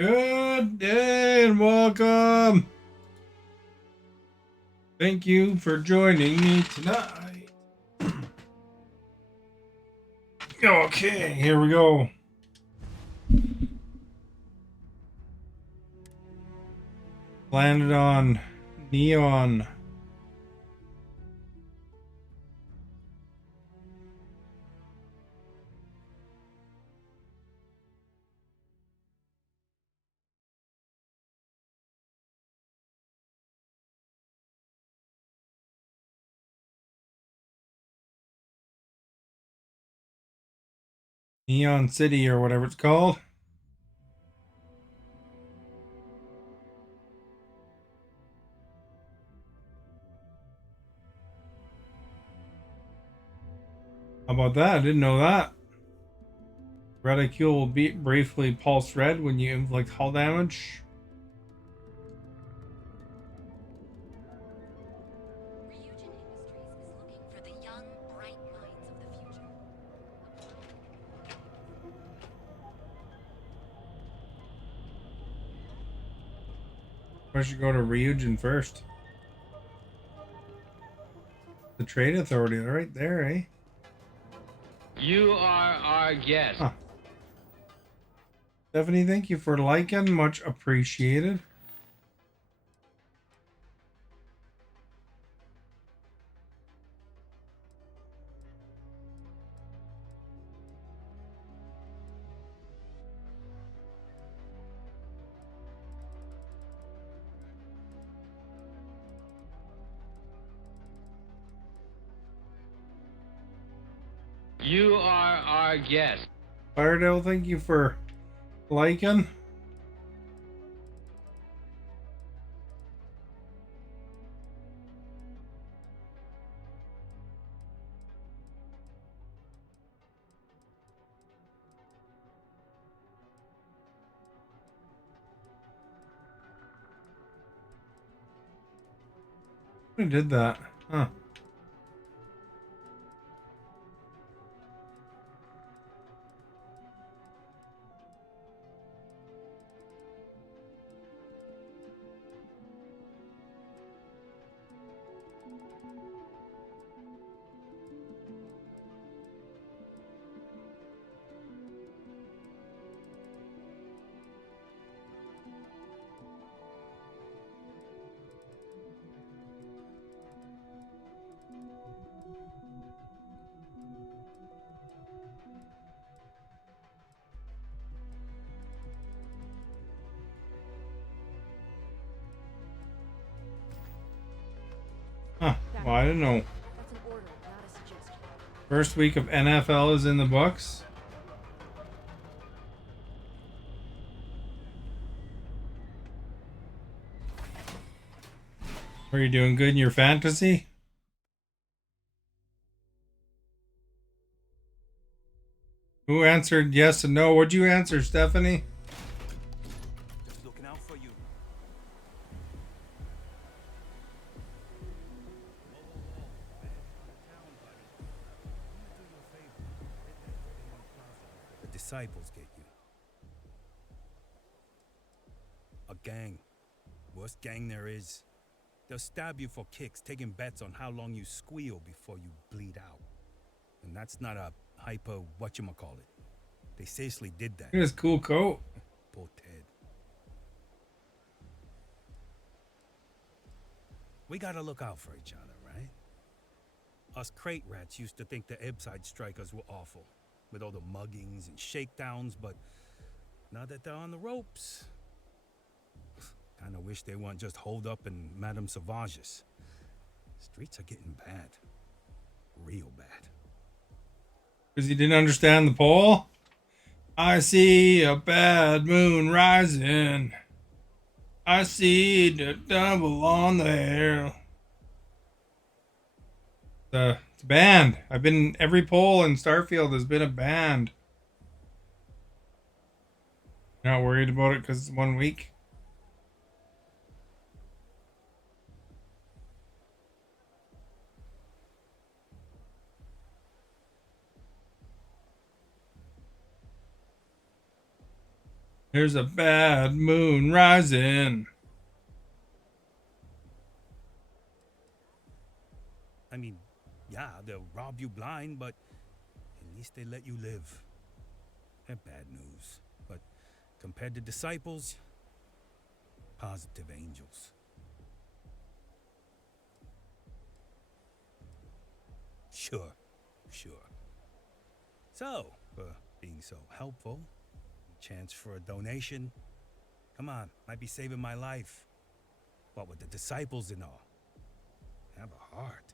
Good day and welcome. Thank you for joining me tonight. Okay, here we go. Landed on Neon. Neon City or whatever it's called. How about that? I didn't know that. Reticule will be briefly pulse red when you inflict hull damage. I should go to Ryujin first. The Trade Authority, they're right there, eh? You are our guest. Huh. Stephanie, thank you for liking. Much appreciated. You are our guest. Firedale, thank you for liking. Who did that? Huh. Huh. Well, I didn't know. First week of NFL is in the books. Are you doing good in your fantasy? Who answered yes and no? What'd you answer, Stephanie? Just looking out for you. The disciples get you. A gang. Worst gang there is. They'll stab you for kicks, taking bets on how long you squeal before you bleed out. And that's not a hyper whatchamacallit. They seriously did that. Look at his cool coat. Poor Ted. We gotta look out for each other, right? Us crate rats used to think the Ebbside strikers were awful, with all the muggings and shakedowns, but now that they're on the ropes, kinda wish they weren't just holed up in Madame Sauvage's. Streets are getting bad. Real bad. Because he didn't understand the poll? I see a bad moon rising. I see the devil on there. It's a band. I've been every poll in Starfield has been a band. Not worried about it because it's 1 week. There's a bad moon rising. I mean, yeah, they'll rob you blind, but at least they let you live. They're bad news, but compared to disciples, positive angels. Sure, sure. So, for being so helpful, chance for a donation. Come on, might be saving my life. What with the disciples and all. Have a heart.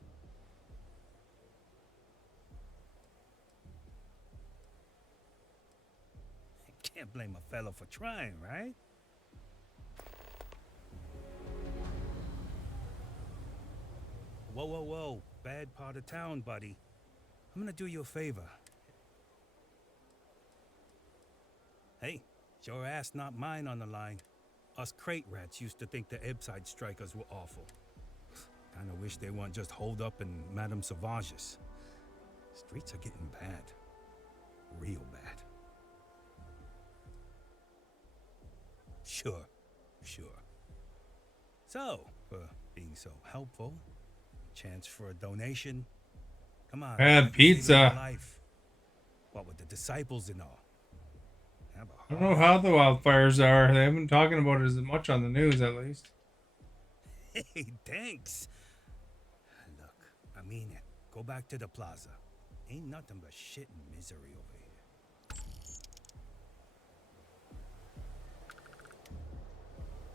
Can't blame a fellow for trying, right? Whoa, whoa, whoa. Bad part of town, buddy. I'm gonna do you a favor. Hey, it's your ass, not mine on the line. Us crate rats used to think the Ebside strikers were awful. Kinda wish they weren't just holed up in Madame Sauvage's. Streets are getting bad. Real bad. Sure, sure. So, for being so helpful, chance for a donation. Come on, Bad might be saving my pizza. life. What with the disciples and all. Have I a don't know heart. how the wildfires are. They haven't been talking about it as much on the news, at least. Hey, thanks. Look, I mean it. Go back to the plaza. Ain't nothing but shit and misery over here.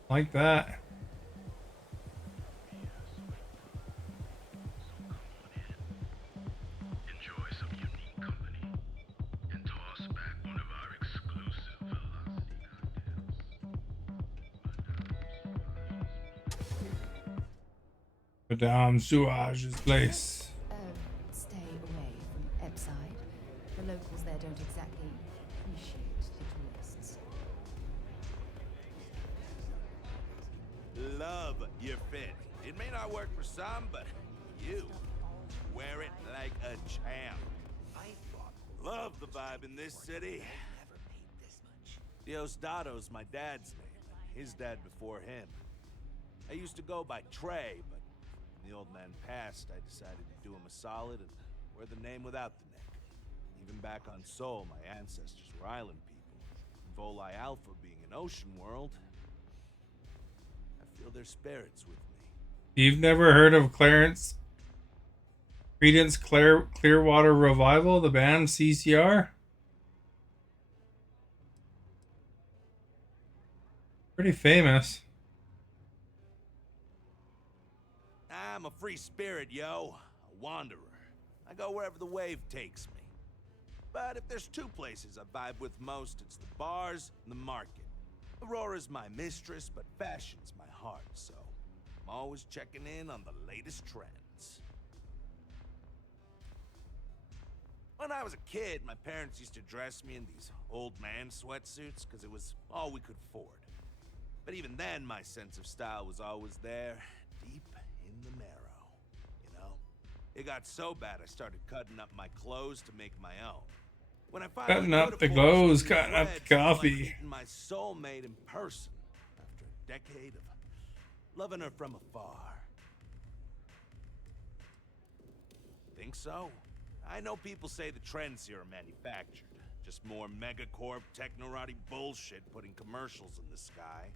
Like that. Enjoy some unique company and toss back one of our exclusive velocity Madame Sauvage's place. Stay away from Epside. The locals there don't exactly appreciate the tourists. Love your fit. It may not work for some, but you wear it like a champ. Love the vibe in this city. Diosdado's my dad's name, and his dad before him. I used to go by Trey, but when the old man passed, I decided to do him a solid and wear the name without the neck. Even back on Sol, my ancestors were island people. Volii Alpha being an ocean world, I feel their spirits with me. You've never heard of Credence Clearwater Revival, the band CCR? Pretty famous. I'm a free spirit, yo. A wanderer. I go wherever the wave takes me. But if there's two places I vibe with most, it's the bars and the market. Aurora's my mistress, but fashion's my heart, so I'm always checking in on the latest trends. When I was a kid, my parents used to dress me in these old man sweatsuits because it was all we could afford. But even then, my sense of style was always there, deep in the marrow, you know? It got so bad I started cutting up my clothes to make my own. When I finally Cutting up could the afford clothes, some cutting up the threads, it was like coffee. meeting my soulmate in person after a decade of loving her from afar. Think so? I know people say the trends here are manufactured. Just more megacorp, technorati bullshit putting commercials in the sky.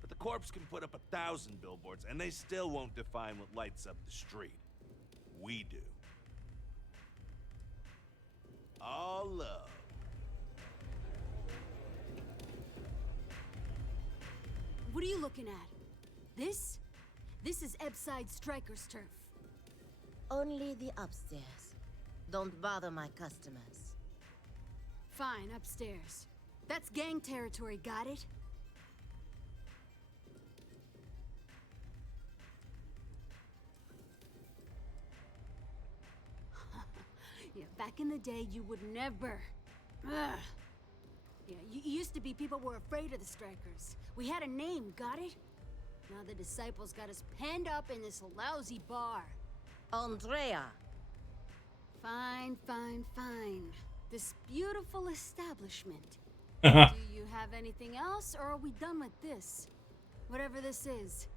But the corps can put up 1,000 billboards and they still won't define what lights up the street. We do. All love. What are you looking at? This? This is Ebside Striker's turf. Only the upstairs. Don't bother my customers. Fine, upstairs. That's gang territory, got it? Yeah, back in the day, you would never. Ugh. Yeah, you used to be people were afraid of the Strikers. We had a name, got it? Now the disciples got us penned up in this lousy bar. Andrea! Fine, fine, fine. This beautiful establishment. Do you have anything else, or are we done with this? Whatever this is.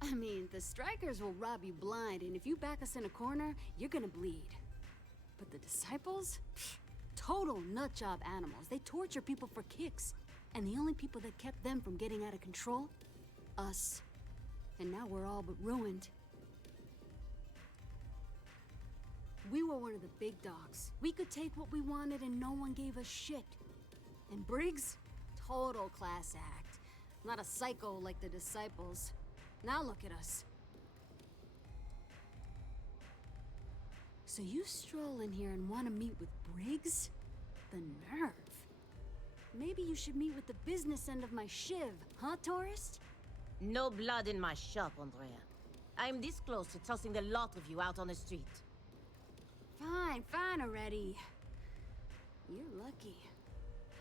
I mean, the strikers will rob you blind, and if you back us in a corner, you're gonna bleed. But the disciples? Pfft, total nutjob animals. They torture people for kicks. And the only people that kept them from getting out of control? Us. And now we're all but ruined. We were one of the big dogs. We could take what we wanted and no one gave us shit. And Briggs? Total class act. Not a psycho like the disciples. Now look at us. So you stroll in here and want to meet with Briggs? The nerve. Maybe you should meet with the business end of my shiv, huh, tourist? No blood in my shop, Andrea. I'm this close to tossing the lot of you out on the street. Fine already. You're lucky.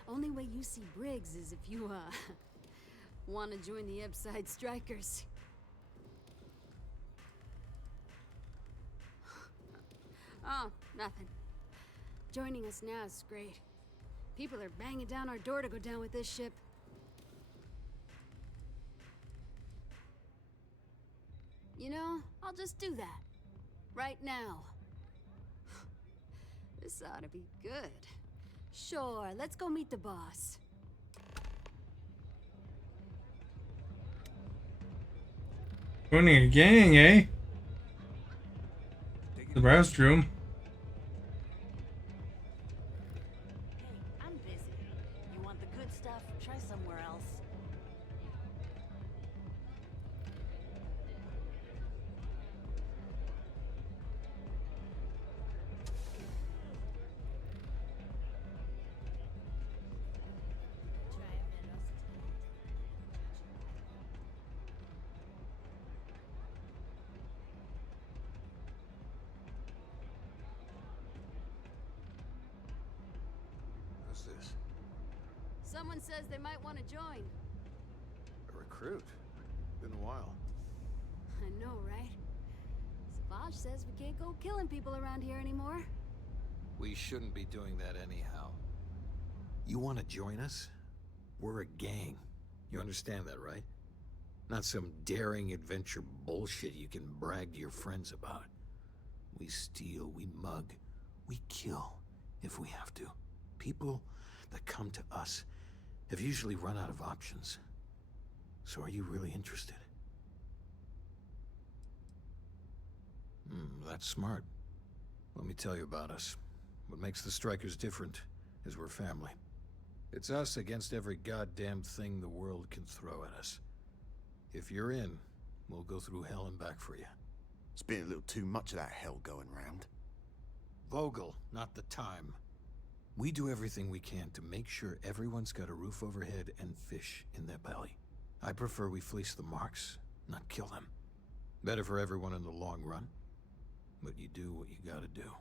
Only way you see Briggs is if you, want to join the Ebside Strikers. Oh, nothing. Joining us now is great. People are banging down our door to go down with this ship. You know, I'll just do that. Right now. This ought to be good. Sure, let's go meet the boss. Joining a gang, eh? The restroom. Hey, I'm busy. You want the good stuff? Try somewhere else. Who's this? Someone says they might want to join. A recruit? Been a while. I know, right? Savage says we can't go killing people around here anymore. We shouldn't be doing that anyhow. You want to join us? We're a gang. You understand that, right? Not some daring adventure bullshit you can brag to your friends about. We steal, we mug, we kill if we have to. People that come to us have usually run out of options. So are you really interested? That's smart. Let me tell you about us. What makes the Strikers different is we're family. It's us against every goddamn thing the world can throw at us. If you're in, we'll go through hell and back for you. It's been a little too much of that hell going round. Vogel, not the time. We do everything we can to make sure everyone's got a roof overhead and fish in their belly. I prefer we fleece the marks, not kill them. Better for everyone in the long run. But you do what you gotta do.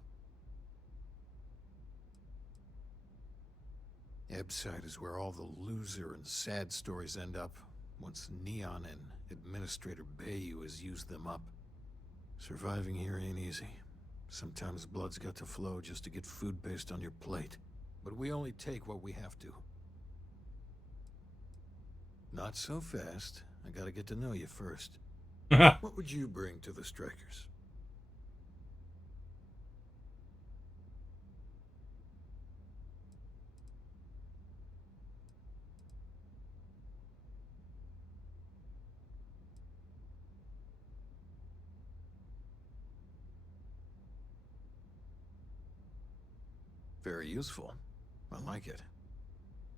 Ebside is where all the loser and sad stories end up once Neon and Administrator Bayou has used them up. Surviving here ain't easy. Sometimes blood's got to flow just to get food based on your plate. But we only take what we have to. Not so fast. I gotta get to know you first. What would you bring to the Strikers? Very useful. I like it.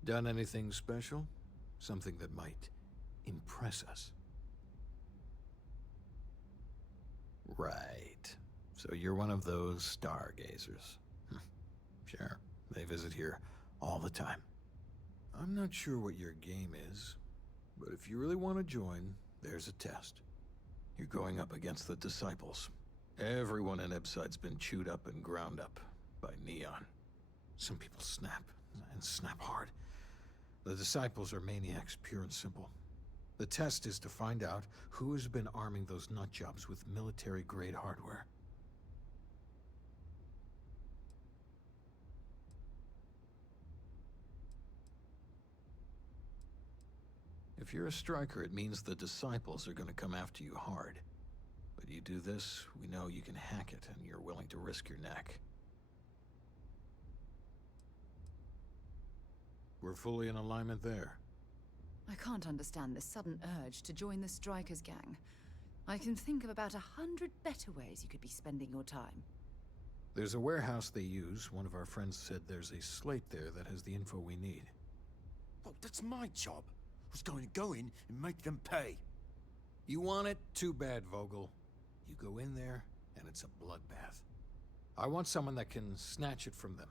Done anything special? Something that might impress us? Right. So you're one of those stargazers. Sure, they visit here all the time. I'm not sure what your game is, but if you really want to join, there's a test. You're going up against the Disciples. Everyone in Ebside's been chewed up and ground up by Neon. Some people snap, and snap hard. The Disciples are maniacs, pure and simple. The test is to find out who has been arming those nutjobs with military-grade hardware. If you're a striker, it means the disciples are going to come after you hard. But you do this, we know you can hack it, and you're willing to risk your neck. We're fully in alignment there. I can't understand this sudden urge to join the Strikers gang. I can think of about 100 better ways you could be spending your time. There's a warehouse they use. One of our friends said there's a slate there that has the info we need. Well, that's my job. I was going to go in and make them pay. You want it? Too bad, Vogel. You go in there, and it's a bloodbath. I want someone that can snatch it from them.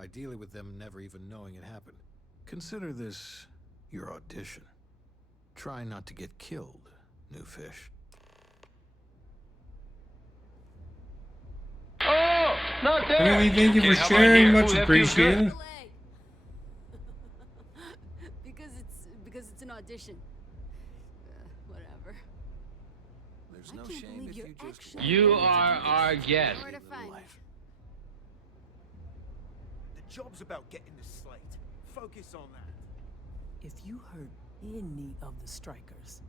Ideally with them never even knowing it happened. Consider this your audition. Try not to get killed, new fish. Oh, not there. Timothy, thank you for Okay, how about sharing. here? Much Ooh, that feels good. appreciated. because it's an audition. Whatever. There's I no can't shame believe if you're you just actually You going to are do this. our guest. Where to find me? The job's about getting the slate. Focus on that. If you heard any of the strikers,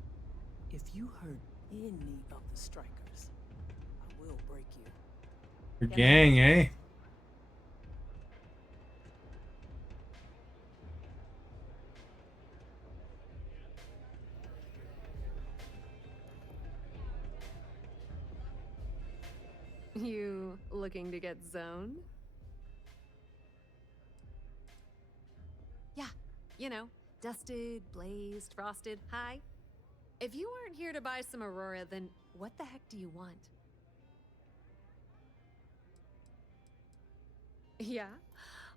I will break you. Your gang, eh? You looking to get zoned? Yeah, you know, dusted, blazed, frosted, high. If you aren't here to buy some Aurora, then what the heck do you want? Yeah?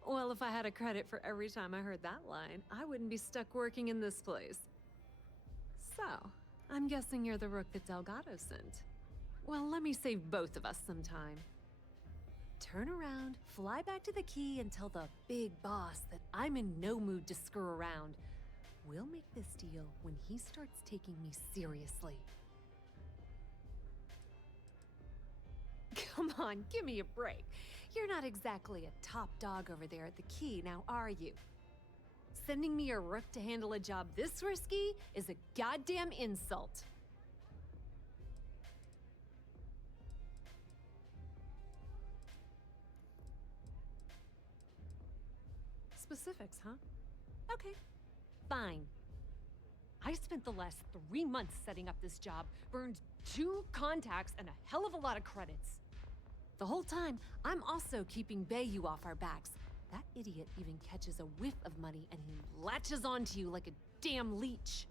Well, if I had a credit for every time I heard that line, I wouldn't be stuck working in this place. So, I'm guessing you're the rook that Delgado sent. Well, let me save both of us some time. Turn around, fly back to the key, and tell the big boss that I'm in no mood to screw around. We'll make this deal when he starts taking me seriously. Come on, give me a break. You're not exactly a top dog over there at the key, now are you? Sending me a rook to handle a job this risky is a goddamn insult. Specifics, huh? Okay, fine. I spent the last 3 months setting up this job, burned 2 contacts and a hell of a lot of credits. The whole time, I'm also keeping Bayou off our backs. That idiot even catches a whiff of money and he latches onto you like a damn leech.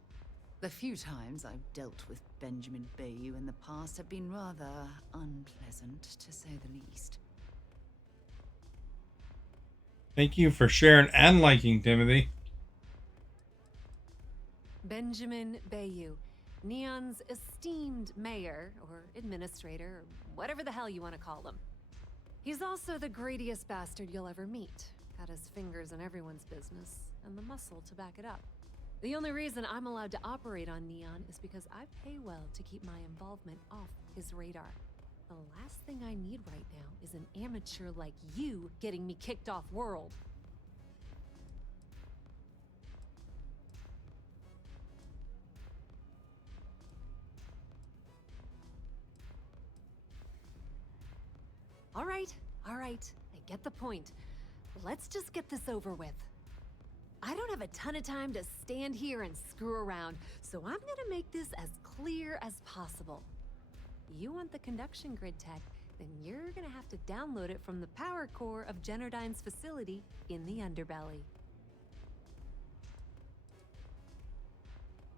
The few times I've dealt with Benjamin Bayou in the past have been rather unpleasant, to say the least. Thank you for sharing and liking, Timothy. Benjamin Bayou, Neon's esteemed mayor, or administrator, or whatever the hell you want to call him. He's also the greediest bastard you'll ever meet. Got his fingers in everyone's business, and the muscle to back it up. The only reason I'm allowed to operate on Neon is because I pay well to keep my involvement off his radar. The last thing I need right now is an amateur like you getting me kicked off world. All right, I get the point. Let's just get this over with. I don't have a ton of time to stand here and screw around, so I'm gonna make this as clear as possible. You want the conduction grid tech, then you're gonna have to download it from the power core of Generdyne's facility in the underbelly.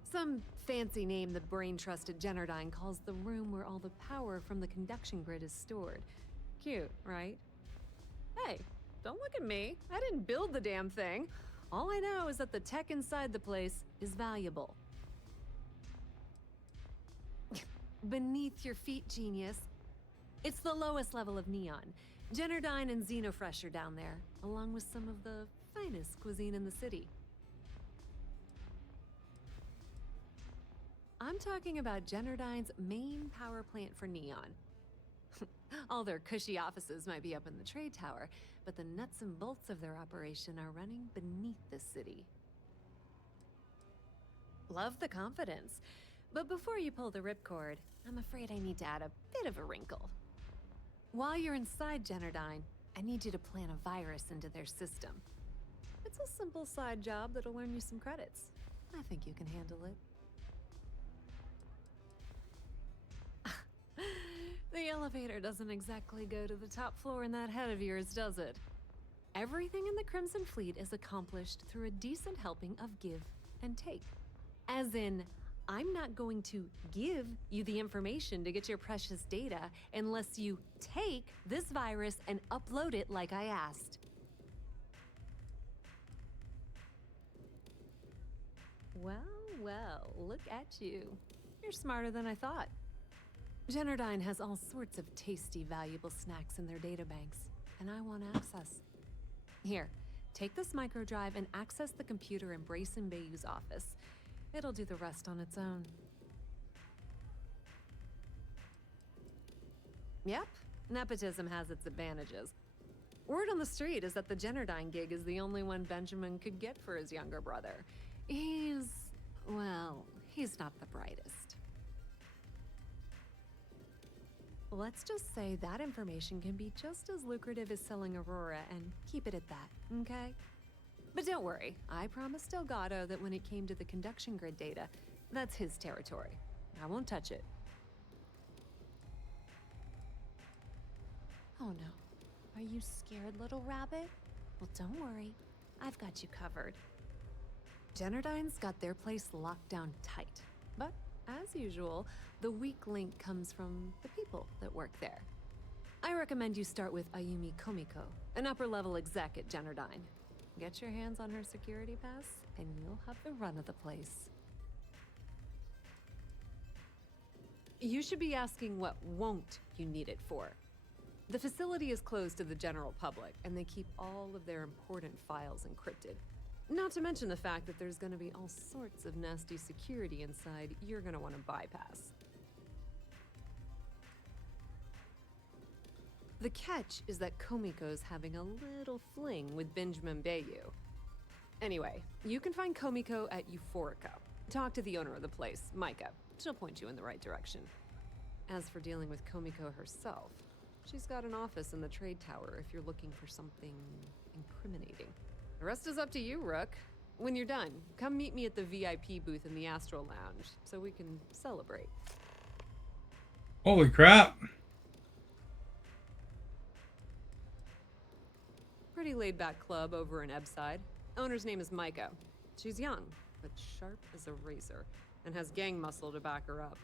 Some fancy name the brain-trusted Generdyne calls the room where all the power from the conduction grid is stored. Cute, right? Hey, don't look at me. I didn't build the damn thing. All I know is that the tech inside the place is valuable. Beneath your feet, genius. It's the lowest level of Neon. Generdyne and Xenofresh are down there, along with some of the finest cuisine in the city. I'm talking about Generdyne's main power plant for Neon. All their cushy offices might be up in the trade tower, but the nuts and bolts of their operation are running beneath the city. Love the confidence. But before you pull the ripcord, I'm afraid I need to add a bit of a wrinkle. While you're inside Generdyne, I need you to plant a virus into their system. It's a simple side job that'll earn you some credits. I think you can handle it. The elevator doesn't exactly go to the top floor in that head of yours, does it? Everything in the Crimson Fleet is accomplished through a decent helping of give and take. As in, I'm not going to give you the information to get your precious data unless you take this virus and upload it like I asked. Well, well, look at you. You're smarter than I thought. Generdyne has all sorts of tasty, valuable snacks in their databanks, and I want access. Here, take this microdrive and access the computer in Brayson Bayou's office. It'll do the rest on its own. Yep, nepotism has its advantages. Word on the street is that the Generdyne gig is the only one Benjamin could get for his younger brother. He's not the brightest. Let's just say that information can be just as lucrative as selling Aurora and keep it at that, okay? But don't worry, I promised Delgado that when it came to the conduction grid data, that's his territory. I won't touch it. Oh no. Are you scared, little rabbit? Well, don't worry. I've got you covered. Generdyne's got their place locked down tight. But, as usual, the weak link comes from the people that work there. I recommend you start with Ayumi Komiko, an upper-level exec at Generdyne. Get your hands on her security pass, and you'll have the run of the place. You should be asking what won't you need it for. The facility is closed to the general public, and they keep all of their important files encrypted. Not to mention the fact that there's going to be all sorts of nasty security inside you're going to want to bypass. The catch is that Komiko's having a little fling with Benjamin Bayou. Anyway, you can find Komiko at Euphorica. Talk to the owner of the place, Micah. She'll point you in the right direction. As for dealing with Komiko herself, she's got an office in the trade tower if you're looking for something incriminating. The rest is up to you, Rook. When you're done, come meet me at the VIP booth in the Astral Lounge so we can celebrate. Holy crap. Pretty laid-back club over in Ebside. Owner's name is Micah. She's young, but sharp as a razor, and has gang muscle to back her up.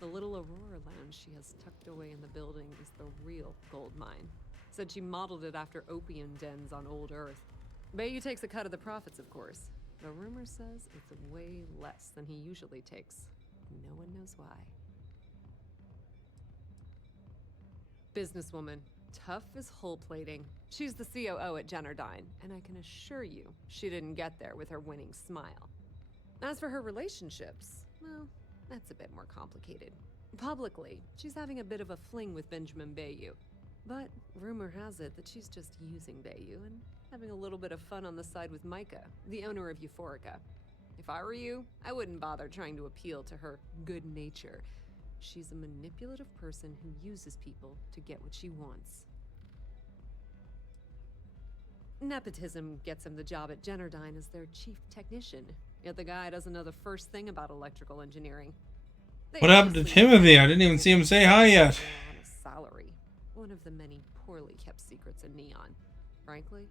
The little Aurora Lounge she has tucked away in the building is the real gold mine. Said she modeled it after opium dens on old Earth. Bayou takes a cut of the profits, of course. The rumor says it's way less than he usually takes. No one knows why. Businesswoman. Tough as hull plating. She's the COO at Generdyne, and I can assure you she didn't get there with her winning smile. As for her relationships, well, that's a bit more complicated. Publicly, she's having a bit of a fling with Benjamin Bayou. But rumor has it that she's just using Bayou and having a little bit of fun on the side with Micah, the owner of Euphorica. If I were you, I wouldn't bother trying to appeal to her good nature. She's a manipulative person who uses people to get what she wants. Nepotism gets him the job at Generdyne as their chief technician, yet the guy doesn't know the first thing about electrical engineering. What happened to Timothy? I didn't even see him say hi yet. On a salary. One of the many poorly kept secrets in Neon. Frankly,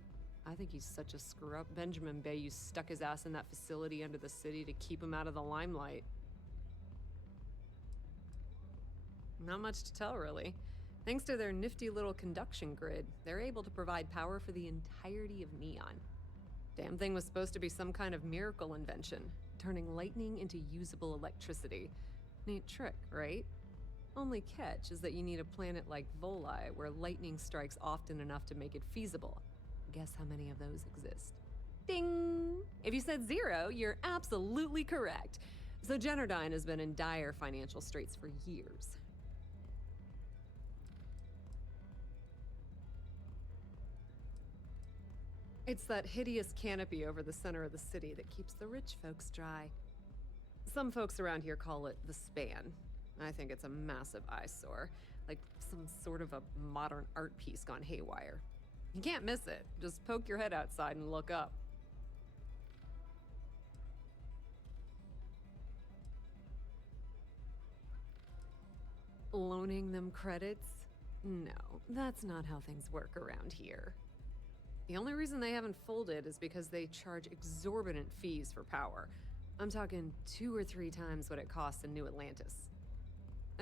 I think he's such a screw-up. Benjamin Bayou stuck his ass in that facility under the city to keep him out of the limelight. Not much to tell, really. Thanks to their nifty little conduction grid, they're able to provide power for the entirety of Neon. Damn thing was supposed to be some kind of miracle invention, turning lightning into usable electricity. Neat trick, right? Only catch is that you need a planet like Voli, where lightning strikes often enough to make it feasible. Guess how many of those exist? Ding! If you said 0, you're absolutely correct. So Generdyne has been in dire financial straits for years. It's that hideous canopy over the center of the city that keeps the rich folks dry. Some folks around here call it the Span. I think it's a massive eyesore, like some sort of a modern art piece gone haywire. You can't miss it. Just poke your head outside and look up. Loaning them credits? No, that's not how things work around here. The only reason they haven't folded is because they charge exorbitant fees for power. I'm talking 2 or 3 times what it costs in New Atlantis.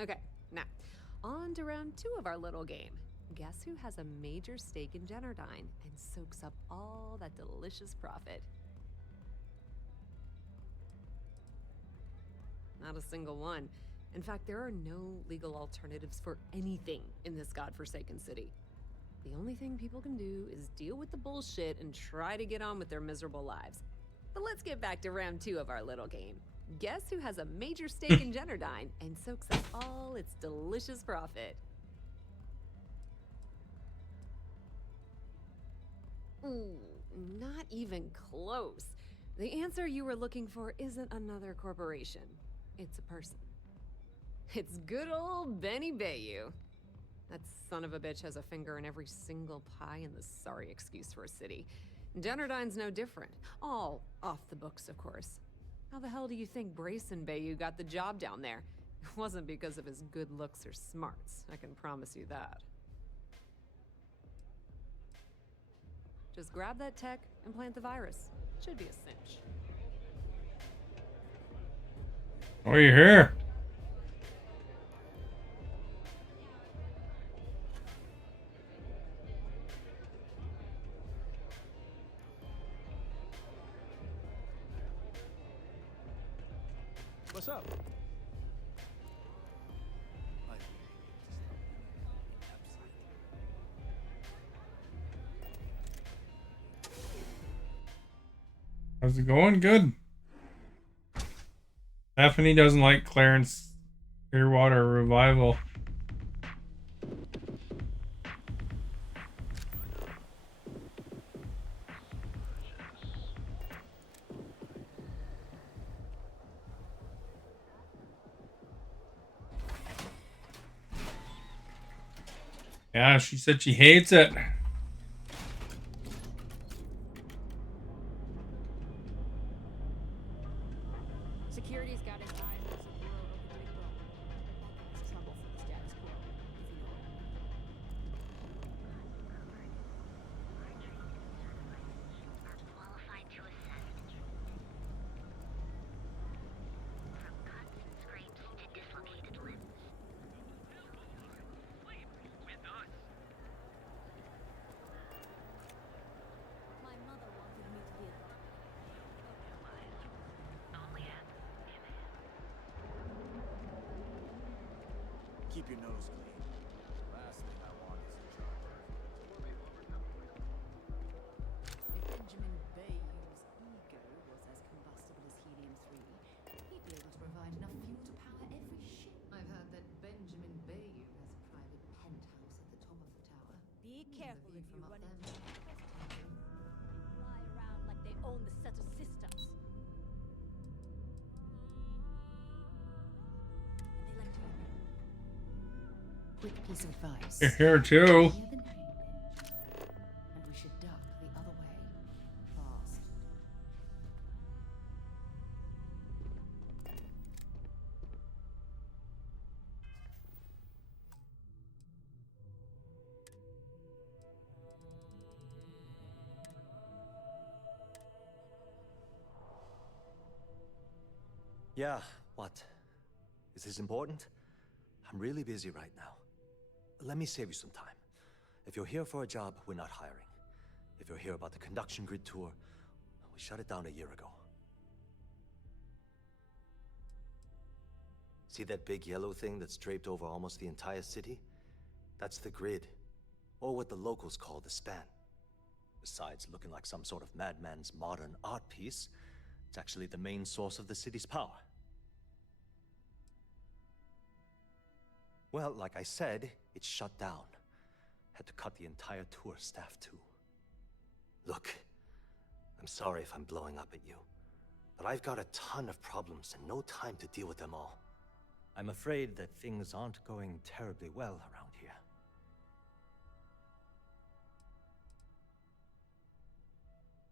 Okay, now, on to round 2 of our little game. Guess who has a major stake in Generdyne and soaks up all that delicious profit? Not a single one. In fact, there are no legal alternatives for anything in this godforsaken city. The only thing people can do is deal with the bullshit and try to get on with their miserable lives. But let's get back to round 2 of our little game. Guess who has a major stake in Generdyne and soaks up all its delicious profit? Ooh, not even close. The answer you were looking for isn't another corporation. It's a person. It's good old Benny Bayou. That son of a bitch has a finger in every single pie in the sorry excuse for a city. Generdyne's no different. All off the books, of course. How the hell do you think Brayson Bayou got the job down there? It wasn't because of his good looks or smarts, I can promise you that. Just grab that tech and plant the virus. Should be a cinch. Oh, you're here. What's up? How's it going? Good. Stephanie doesn't like Clarence Clearwater Revival. Yeah, she said she hates it. Security's got his eyes on some real unpredictable. It's trouble for the status quo, if you know what I mean. Qualified to assess from cuts and scrapes to dislocated limbs. My mother wanted me to be a doctor. Keep your nose clean. Last thing I want is a job. If Benjamin Bayou's ego was as combustible as helium-3, he'd be able to provide enough fuel to power every ship. I've heard that Benjamin Bayou has a private penthouse at the top of the tower. Be careful if you run them. fly around like they own the set of systems. And they like to Quick piece of advice. You're here too. Hear the name, and we should duck the other way. Fast. Yeah, what? Is this important? I'm really busy right now. Let me save you some time. If you're here for a job, we're not hiring. If you're here about the conduction grid tour, we shut it down a year ago. See that big yellow thing that's draped over almost the entire city? That's the grid, or what the locals call the span. Besides looking like some sort of madman's modern art piece, it's actually the main source of the city's power. Well, like I said, it's shut down. Had to cut the entire tour staff too. Look, I'm sorry if I'm blowing up at you, but I've got a ton of problems and no time to deal with them all. I'm afraid that things aren't going terribly well around here.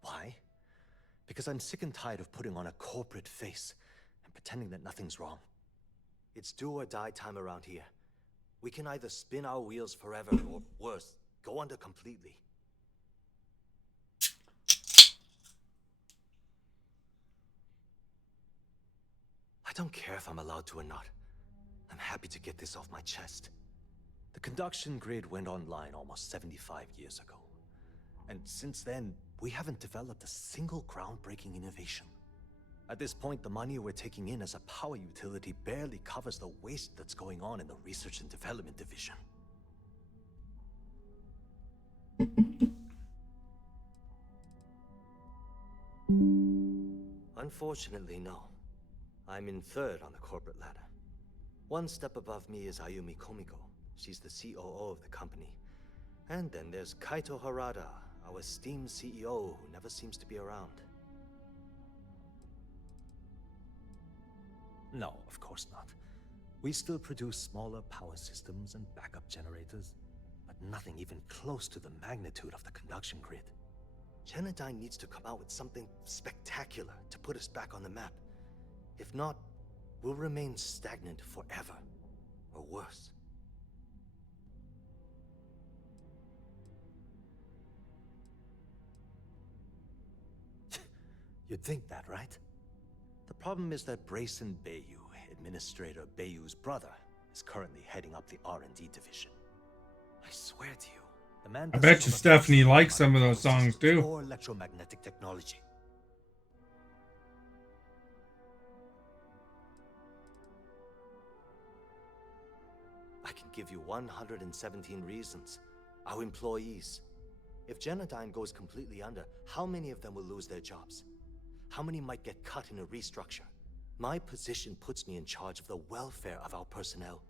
Why? Because I'm sick and tired of putting on a corporate face and pretending that nothing's wrong. It's do or die time around here. We can either spin our wheels forever or, worse, go under completely. I don't care if I'm allowed to or not. I'm happy to get this off my chest. The conduction grid went online almost 75 years ago. And since then, we haven't developed a single groundbreaking innovation. At this point, the money we're taking in as a power utility barely covers the waste that's going on in the research and development division. Unfortunately, no. I'm in third on the corporate ladder. One step above me is Ayumi Komiko. She's the COO of the company. And then there's Kaito Harada, our esteemed CEO who never seems to be around. No, of course not. We still produce smaller power systems and backup generators, but nothing even close to the magnitude of the conduction grid. Genodyne needs to come out with something spectacular to put us back on the map. If not, we'll remain stagnant forever, or worse. You'd think that, right? The problem is that Brayson Bayou, Administrator Bayou's brother, is currently heading up the R&D division. I swear to you, the man I does bet some you of Stephanie the likes some of those songs too. or electromagnetic technology. I can give you 117 reasons. Our employees. If Genodyne goes completely under, how many of them will lose their jobs? How many might get cut in a restructure? My position puts me in charge of the welfare of our personnel.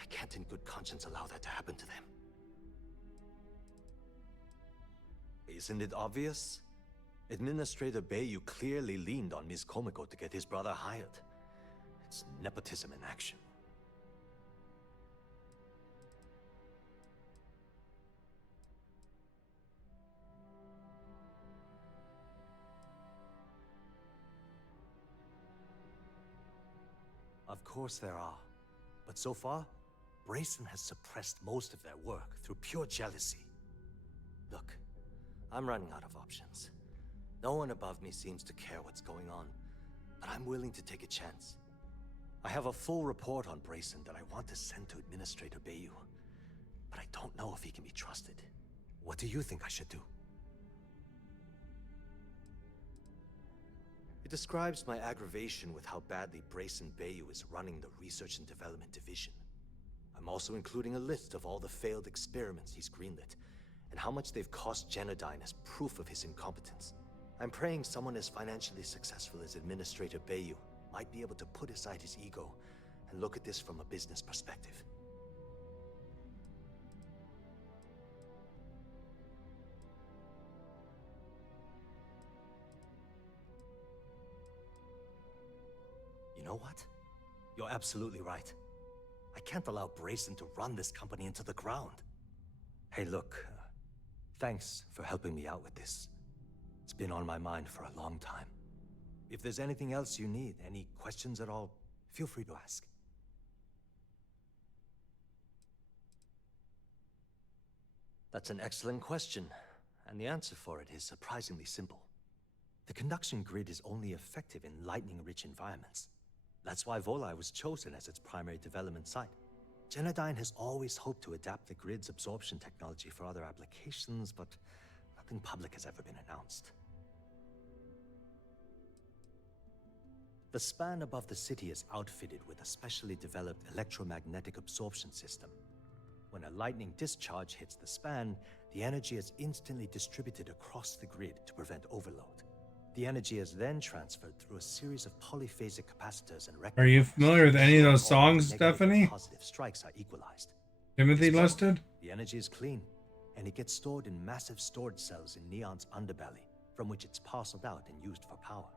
I can't in good conscience allow that to happen to them. Isn't it obvious? Administrator Bayou clearly leaned on Ms. Komiko to get his brother hired. It's nepotism in action. Of course there are. But so far, Brayson has suppressed most of their work through pure jealousy. Look, I'm running out of options. No one above me seems to care what's going on, but I'm willing to take a chance. I have a full report on Brayson that I want to send to Administrator Bayou, but I don't know if he can be trusted. What do you think I should do? It describes my aggravation with how badly Brayson Bayou is running the Research and Development Division. I'm also including a list of all the failed experiments he's greenlit, and how much they've cost Genodyne as proof of his incompetence. I'm praying someone as financially successful as Administrator Bayou might be able to put aside his ego and look at this from a business perspective. You know what? You're absolutely right. I can't allow Brayson to run this company into the ground. Hey, look, thanks for helping me out with this. It's been on my mind for a long time. If there's anything else you need, any questions at all, feel free to ask. That's an excellent question, and the answer for it is surprisingly simple. The conduction grid is only effective in lightning-rich environments. That's why Volai was chosen as its primary development site. Genodyne has always hoped to adapt the grid's absorption technology for other applications, but nothing public has ever been announced. The span above the city is outfitted with a specially developed electromagnetic absorption system. When a lightning discharge hits the span, the energy is instantly distributed across the grid to prevent overload. The energy is then transferred through a series of polyphasic capacitors and rectifiers. Are you familiar with any of those All songs, negative and Stephanie? positive strikes are equalized. Timothy This way, listed? the energy is clean, and it gets stored in massive storage cells in Neon's underbelly, from which it's parceled out and used for power.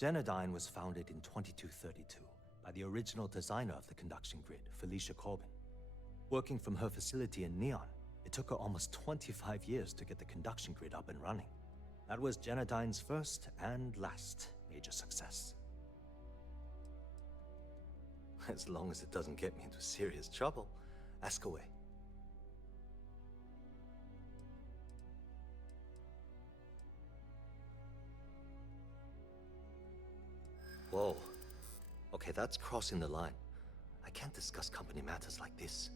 Genodyne was founded in 2232 by the original designer of the conduction grid, Felicia Corbin. Working from her facility in Neon, it took her almost 25 years to get the conduction grid up and running. That was Genodyne's first and last major success. As long as it doesn't get me into serious trouble, ask away. Whoa. Okay, that's crossing the line. I can't discuss company matters like this.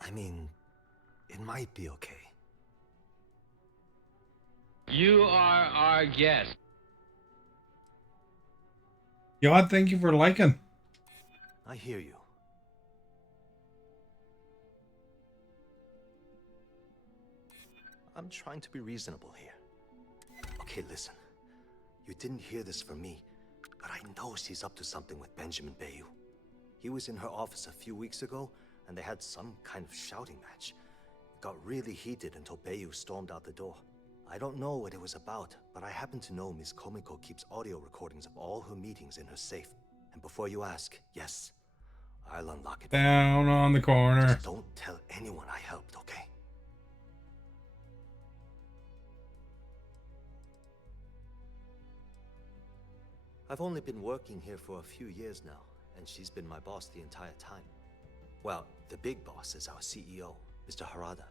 I mean, it might be okay. You are our guest. Yod, thank you for liking. I hear you. I'm trying to be reasonable here. Okay, listen. You didn't hear this from me, but I know she's up to something with Benjamin Bayou. He was in her office a few weeks ago, and they had some kind of shouting match. It got really heated until Bayou stormed out the door. I don't know what it was about, but I happen to know Miss Komiko keeps audio recordings of all her meetings in her safe. And before you ask, yes, I'll unlock it. Down on the corner. Just don't tell anyone I helped, okay? I've only been working here for a few years now, and she's been my boss the entire time. Well, the big boss is our CEO, Mr. Harada.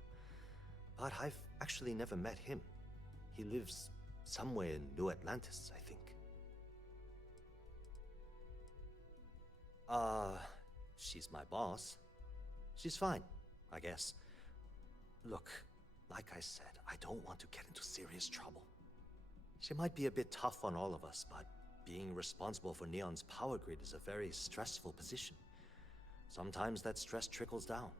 But I've actually never met him. He lives somewhere in New Atlantis, I think. She's my boss. She's fine, I guess. Look, like I said, I don't want to get into serious trouble. She might be a bit tough on all of us, but being responsible for Neon's power grid is a very stressful position. Sometimes that stress trickles down.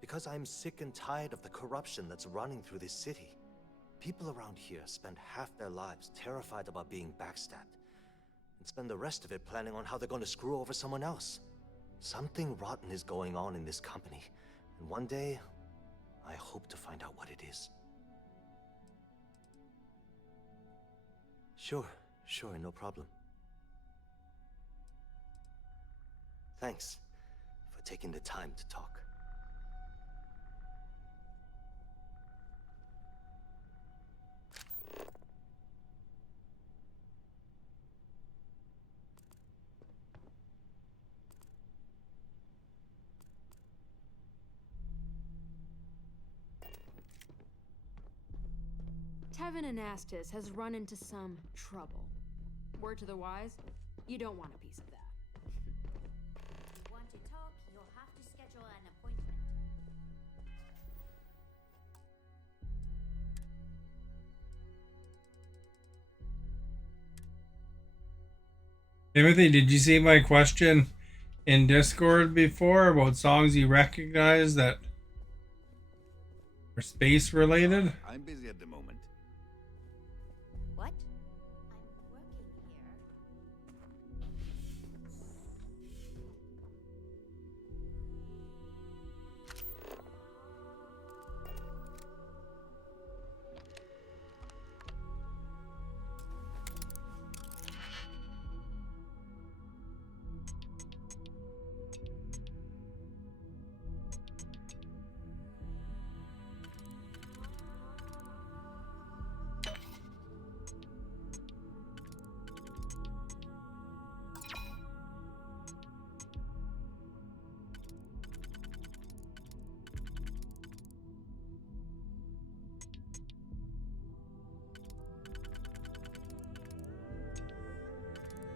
Because I'm sick and tired of the corruption that's running through this city. People around here spend half their lives terrified about being backstabbed, and spend the rest of it planning on how they're going to screw over someone else. Something rotten is going on in this company, and one day, I hope to find out what it is. Sure, no problem. Thanks for taking the time to talk. Tevin Anastas has run into some trouble. Word to the wise, you don't want a piece of that. If you want to talk, you'll have to schedule an appointment. Timothy, did you see my question in Discord before about songs you recognize that are space related? I'm busy at the moment. What? I'm working here.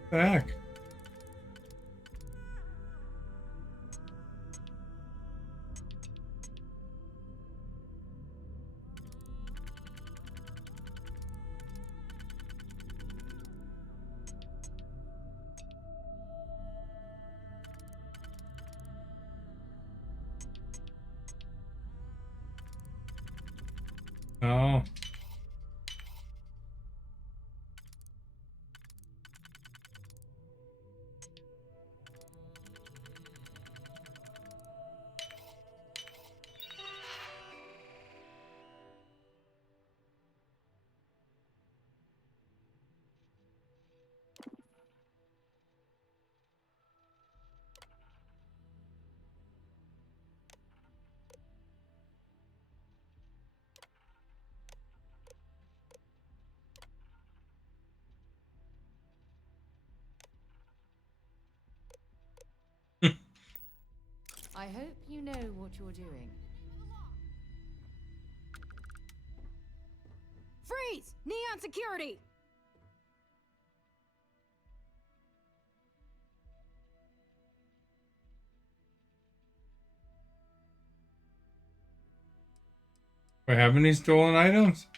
Back. Oh. I hope you know what you're doing. Freeze! Neon security! Do I have any stolen items?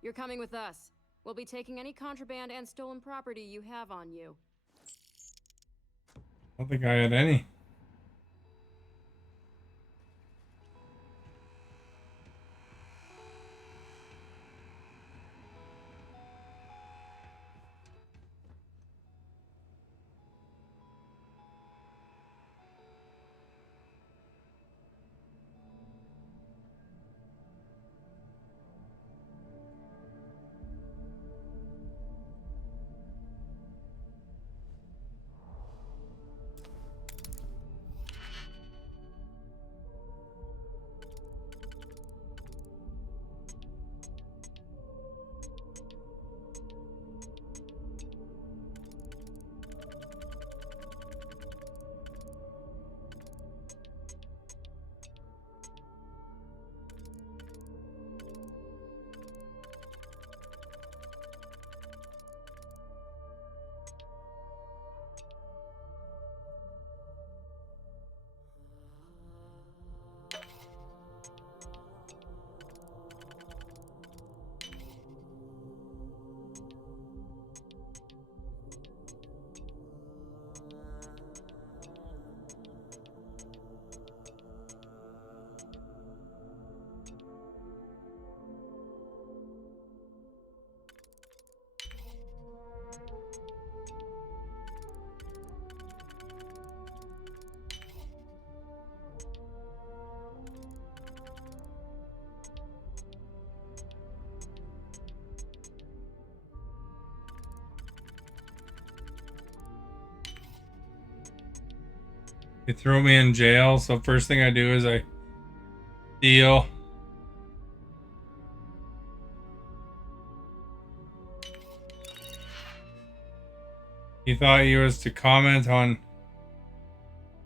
You're coming with us. We'll be taking any contraband and stolen property you have on you. I don't think I had any. They throw me in jail, so first thing I do is I steal. He thought he was to comment on...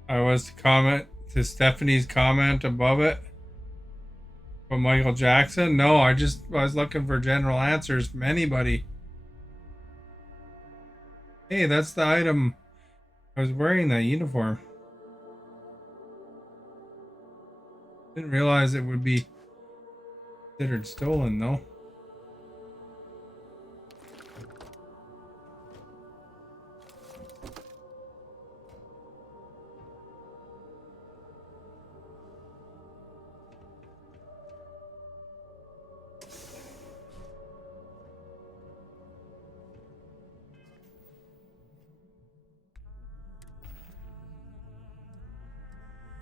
I was to comment to Stephanie's comment above it. But Michael Jackson? No, I was looking for general answers from anybody. Hey, that's the item. I was wearing that uniform. Didn't realize it would be considered stolen, though.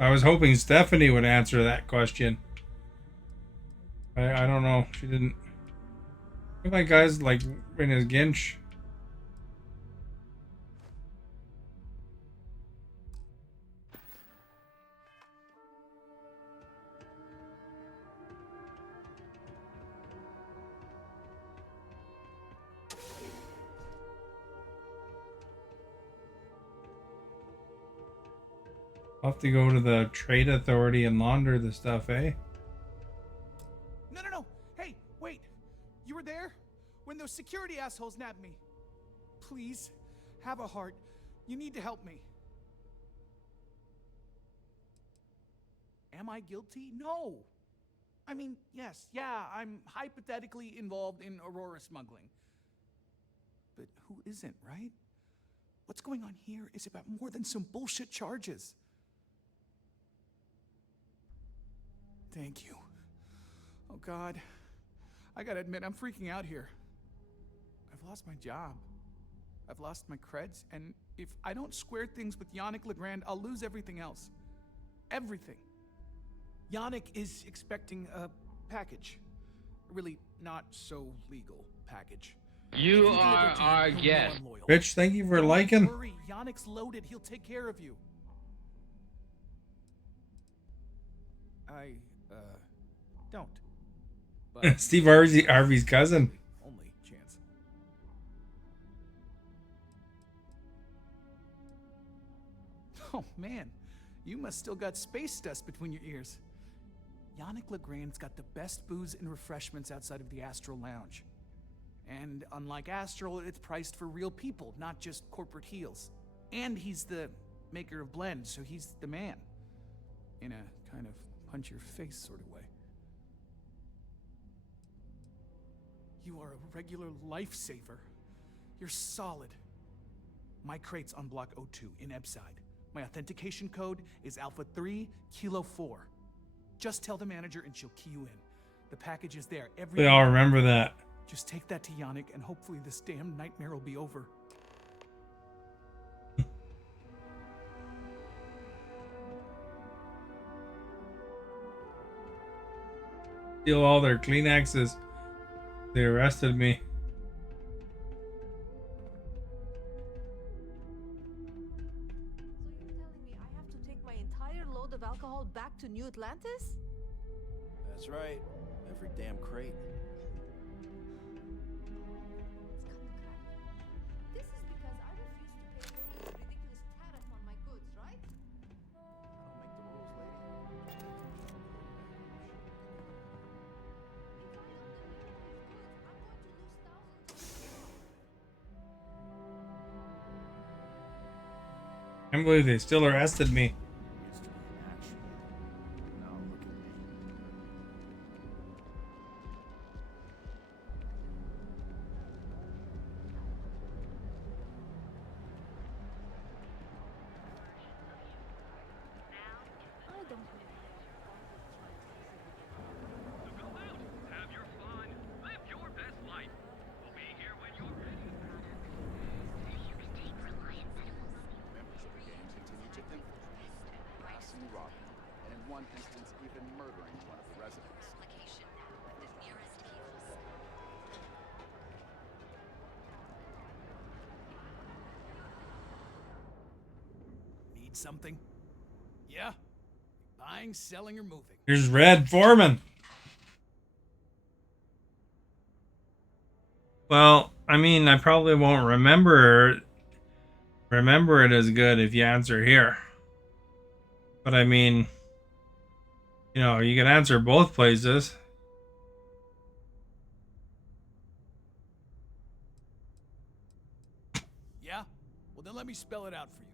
I was hoping Stephanie would answer that question. I don't know. She didn't. I feel like guys like in his Ginch. I'll have to go to the trade authority and launder the stuff, eh? No. Hey, wait. You were there? When those security assholes nabbed me. Please, have a heart. You need to help me. Am I guilty? No. I mean, yes, yeah, I'm hypothetically involved in Aurora smuggling. But who isn't, right? What's going on here is about more than some bullshit charges. Thank you. Oh, God. I gotta admit, I'm freaking out here. I've lost my job. I've lost my creds, and if I don't square things with Yannick Legrand, I'll lose everything else. Everything. Yannick is expecting a package. A really not so legal package. You are our guest. Bitch, thank you for Don't liking. worry, Yannick's loaded. He'll take care of you. I, don't. But Steve Harvey's cousin. only chance. man, you must still got space dust between your ears. Yannick Legrand's got the best booze and refreshments outside of the Astral Lounge. And unlike Astral, it's priced for real people, not just corporate heels. And he's the maker of blends, so he's the man. In a kind of punch-your-face sort of way. You are a regular lifesaver. You're solid. My crate's on Block O2 in Ebside. My authentication code is Alpha 3 Kilo 4. Just tell the manager and she'll key you in. The package is there every We all remember that. Just take that to Yannick and hopefully this damn nightmare will be over. Steal all their Kleenexes. They arrested me. So you're telling me I have to take my entire load of alcohol back to New Atlantis? That's right. Every damn crate. This is because I refuse to pay Radio's ridiculous tariff on my goods, right? I don't make the rules, lady. I can't believe they still arrested me. Need something? Yeah? Buying, selling, or moving? Here's Red Foreman. Well, I mean, I probably won't remember it as good if you answer here. But I mean, you know, you can answer both places. Yeah? Well, then let me spell it out for you.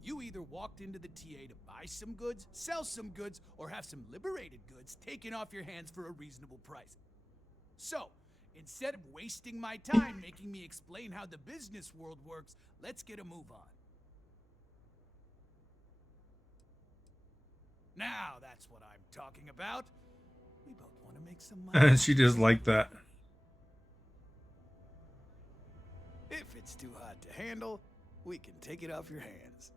You either walked into the TA to buy some goods, sell some goods, or have some liberated goods taken off your hands for a reasonable price. So, instead of wasting my time making me explain how the business world works, let's get a move on. Now that's what I'm talking about. We both want to make some money. She just liked that. If it's too hot to handle, we can take it off your hands.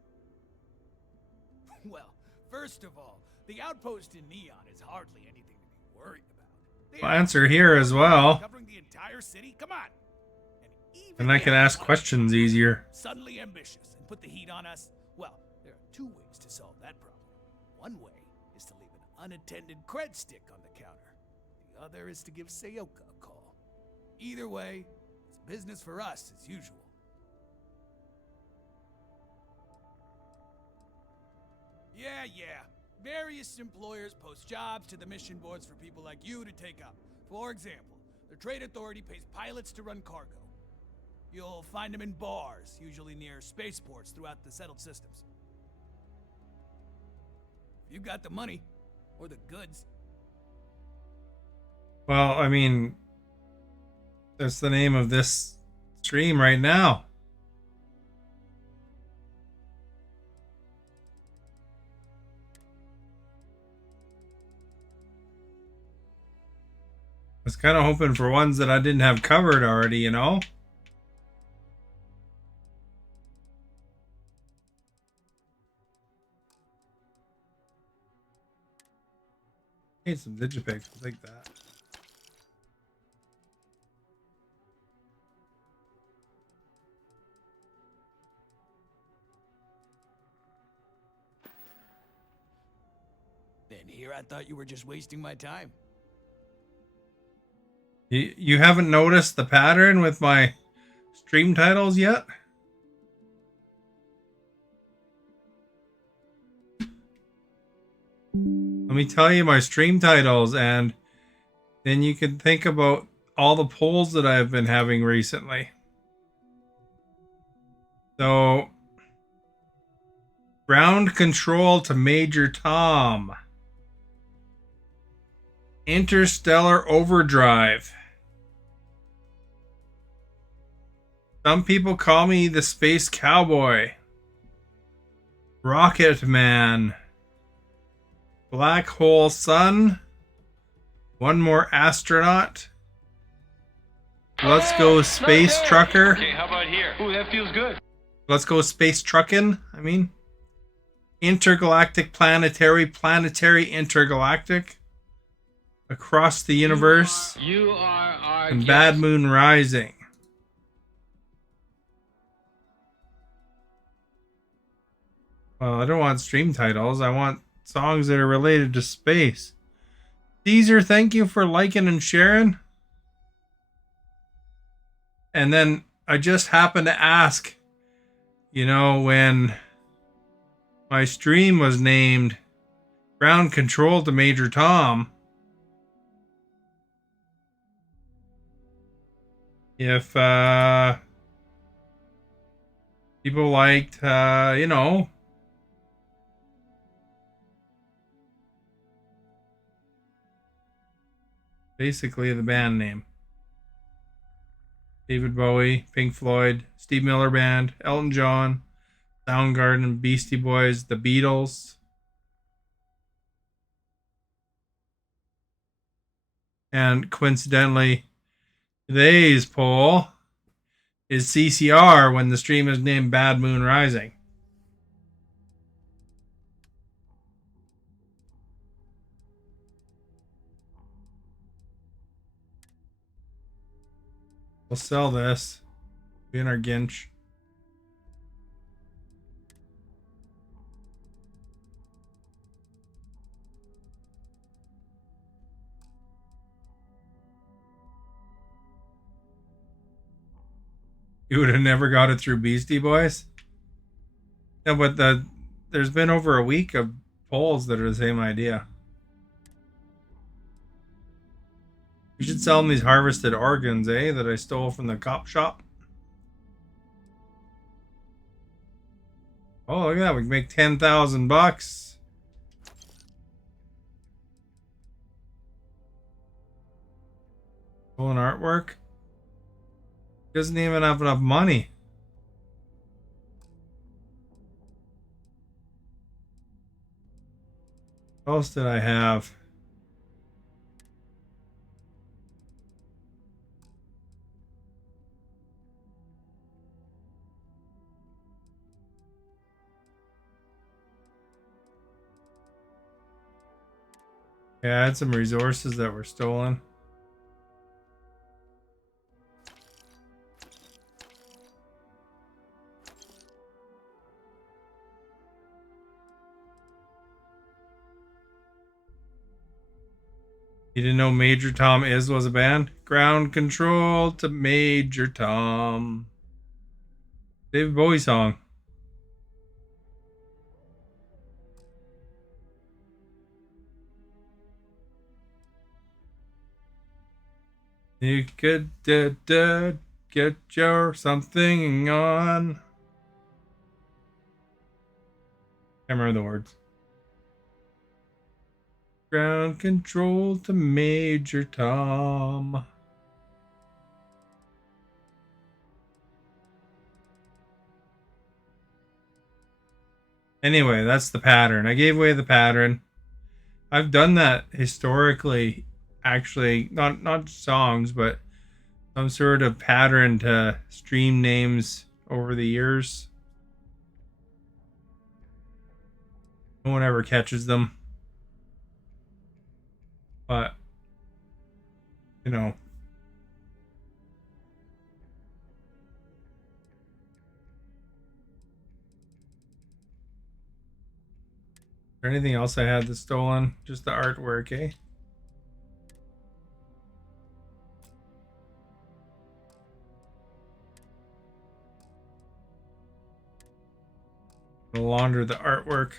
Well, first of all, the outpost in Neon is hardly anything to be worried about. I'll answer here as well. Covering the entire city? Come on. And I can ask questions easier. Suddenly ambitious and put the heat on us? Well, there are two ways to solve that problem. One way is to leave an unattended cred stick on the counter. The other is to give Sayoka a call. Either way, it's business for us as usual. Yeah. Various employers post jobs to the mission boards for people like you to take up. For example, the Trade Authority pays pilots to run cargo. You'll find them in bars, usually near spaceports throughout the settled systems. If you've got the money, or the goods. Well, I mean, that's the name of this stream right now. I was kind of hoping for ones that I didn't have covered already, you know? Need some digipics. I'll take that. Then here I thought you were just wasting my time. You haven't noticed the pattern with my stream titles yet? Let me tell you my stream titles, and then you can think about all the polls that I've been having recently. So, ground control to Major Tom. Interstellar Overdrive. Some people call me the Space Cowboy. Rocket Man. Black Hole Sun. One More Astronaut. Let's Go Space Trucker. Okay, how about here? Ooh, that feels good. Let's Go Space Truckin', I mean. Intergalactic Planetary. Planetary Intergalactic. Across the Universe. You are our And guest. Bad Moon Rising. Well, I don't want stream titles. I want songs that are related to space. Caesar, thank you for liking and sharing. And then I just happened to ask, you know, when my stream was named Ground Control to Major Tom, if people liked, you know, basically the band name. David Bowie, Pink Floyd, Steve Miller Band, Elton John, Soundgarden, Beastie Boys, The Beatles. And coincidentally, today's poll is CCR when the stream is named Bad Moon Rising. We'll sell this. Be in our Ginch. You would have never got it through Beastie Boys? Yeah, but there's been over a week of polls that are the same idea. You should sell them these harvested organs, eh? That I stole from the cop shop. Oh, look at that. We can make 10,000 bucks. Stolen artwork. Doesn't even have enough money. What else did I have? Yeah, I had some resources that were stolen. You didn't know Major Tom Is was a band? Ground Control to Major Tom. David Bowie song. You could get your something on. Can't remember the words. Ground Control to Major Tom. Anyway, that's the pattern. I gave away the pattern. I've done that historically, actually, not songs, but some sort of pattern to stream names over the years. No one ever catches them. But, you know. Is there anything else I had that's stolen? Just the artwork, eh? I'll launder the artwork.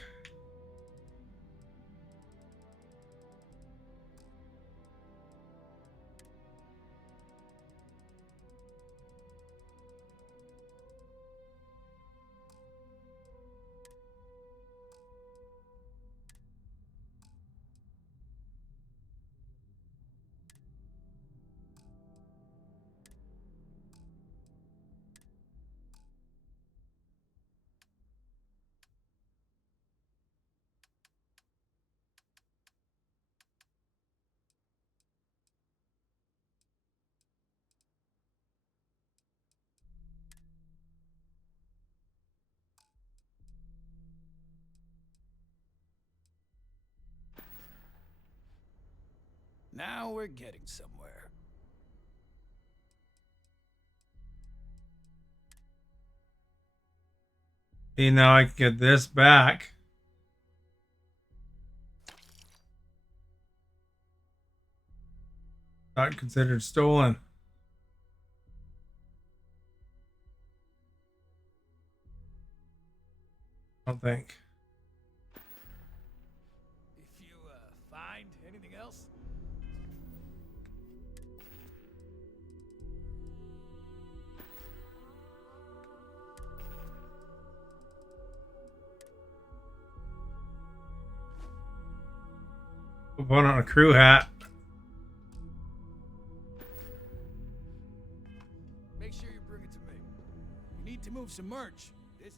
Now we're getting somewhere. See, now I can get this back. Not considered stolen. I don't think. If you, find anything else? We'll put on a crew hat. Make sure you bring it to me. We need to move some merch. This...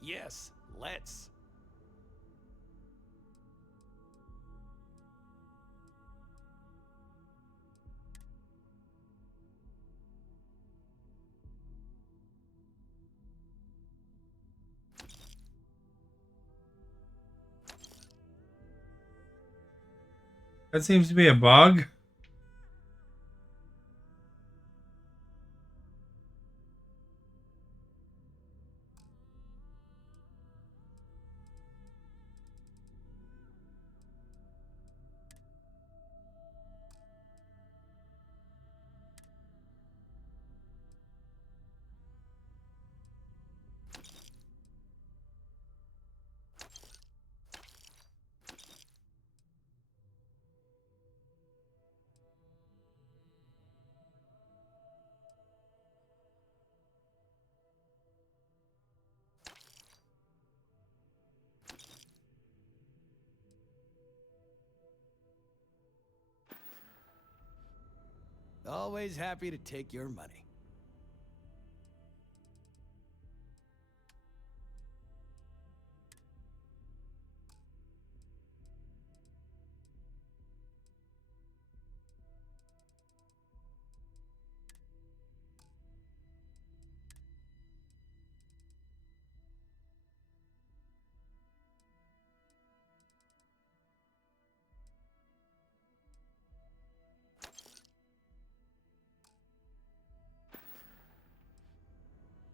Yes, let's. That seems to be a bug. Always happy to take your money.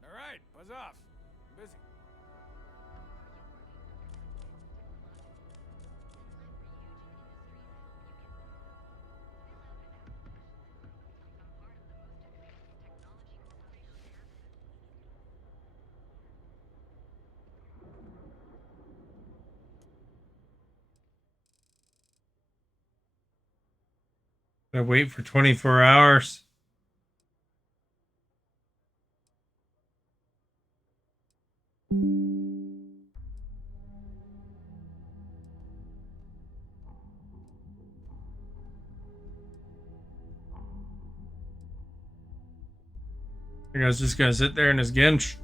All right, buzz off. I'm busy. Gotta wait for 24 hours. I was just gonna sit there in his Ginch.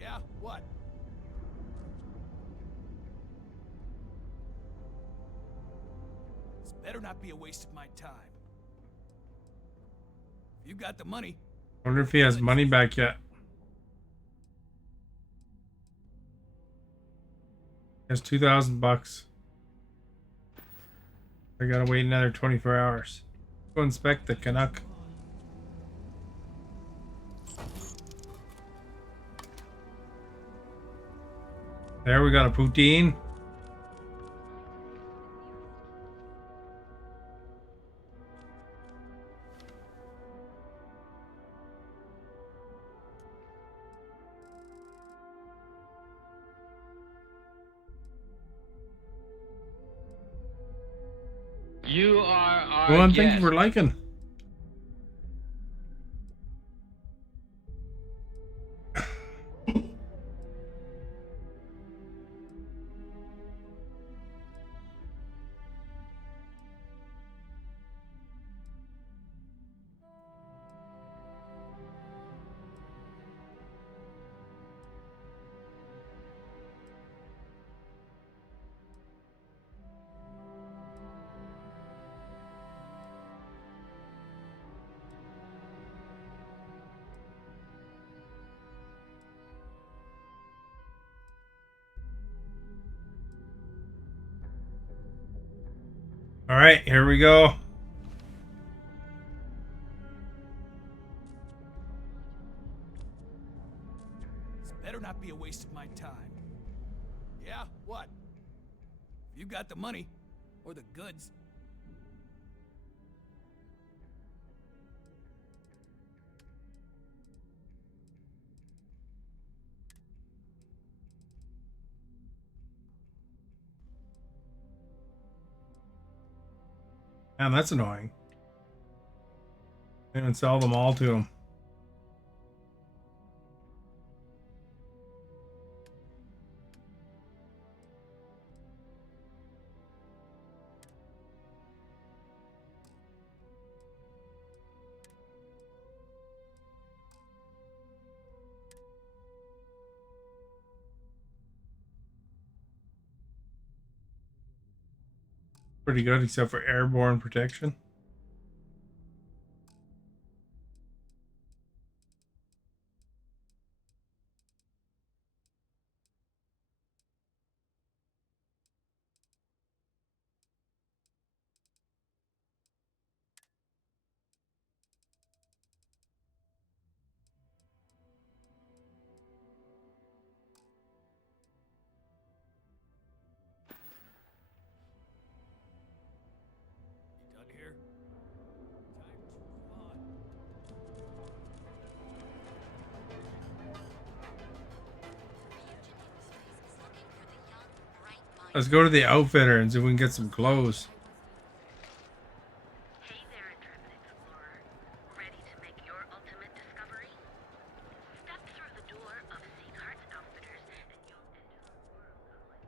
Yeah, what? This better not be a waste of my time. If you got the money. I wonder if he has money back yet. He has $2,000. I gotta wait another 24 hours. Go inspect the Canuck. There we got a poutine. You are our Well, guest. thank you for liking. All right, here we go. This better not be a waste of my time. Yeah, what? You got the money. Or the goods. Man, that's annoying. Can't even sell them all to him. Pretty good, except for airborne protection. Done here? Let's go to the outfitter and see if we can get some clothes. Hey there, intrepid explorer. Ready to make your ultimate discovery? Step through the door of Seaghart's Outfitters and you'll enter a world unlike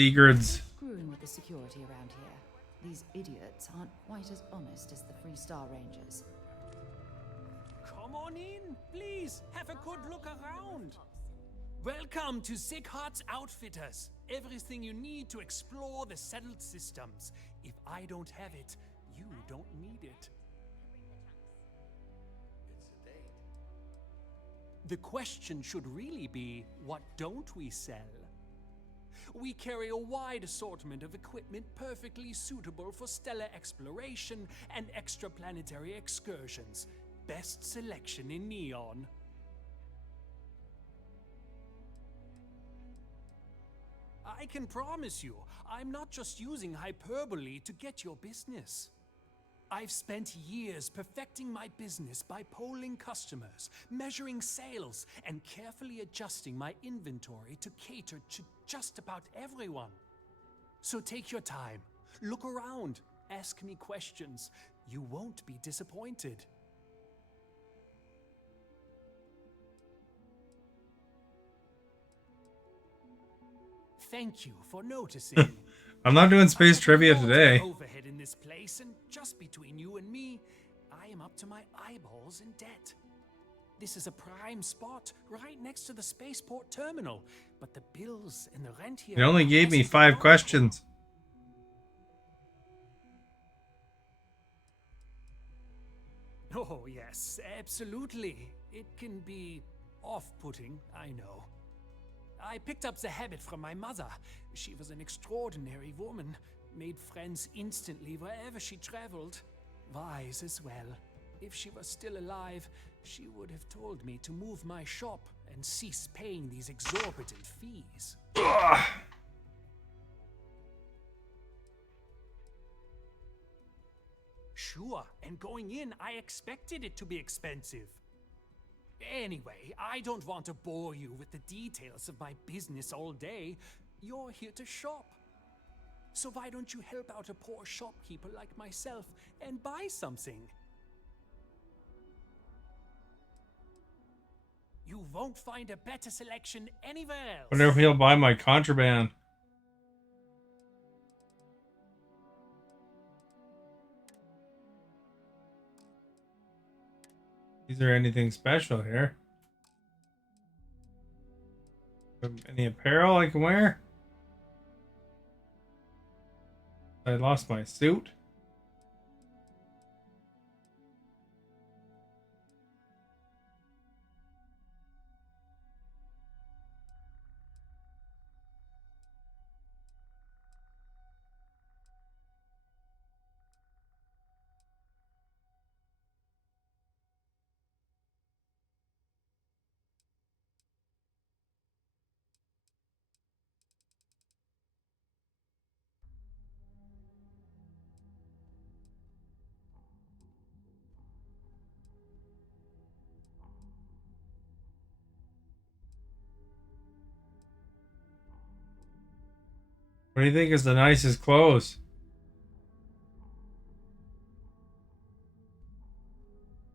Secrets. Screwing with the security around here. These idiots aren't quite as honest as the Free Star Rangers. Come on in, please. Have a good look around. Welcome to Seaghart's Outfitters. Everything you need to explore the settled systems. If I don't have it, you don't need it. It's a date. The question should really be, what don't we sell? We carry a wide assortment of equipment perfectly suitable for stellar exploration and extraplanetary excursions. Best selection in Neon. I can promise you, I'm not just using hyperbole to get your business. I've spent years perfecting my business by polling customers, measuring sales, and carefully adjusting my inventory to cater to just about everyone. So take your time, look around, ask me questions. You won't be disappointed. Thank you for noticing. I'm not doing space trivia today. Overhead in this place, and just between you and me, I am up to my eyeballs in debt. This is a prime spot right next to the spaceport terminal, but the bills and the rent here. It only gave me 5 questions. Oh, yes, absolutely. It can be off-putting, I know. I picked up the habit from my mother. She was an extraordinary woman, made friends instantly wherever she traveled. Wise as well. If she was still alive, she would have told me to move my shop and cease paying these exorbitant fees. Ugh. Sure, and going in, I expected it to be expensive. Anyway, I don't want to bore you with the details of my business all day. You're here to shop. So why don't you help out a poor shopkeeper like myself and buy something? You won't find a better selection anywhere else. Wonder if he'll buy my contraband. Is there anything special here? Any apparel I can wear? I lost my suit. What do you think is the nicest clothes?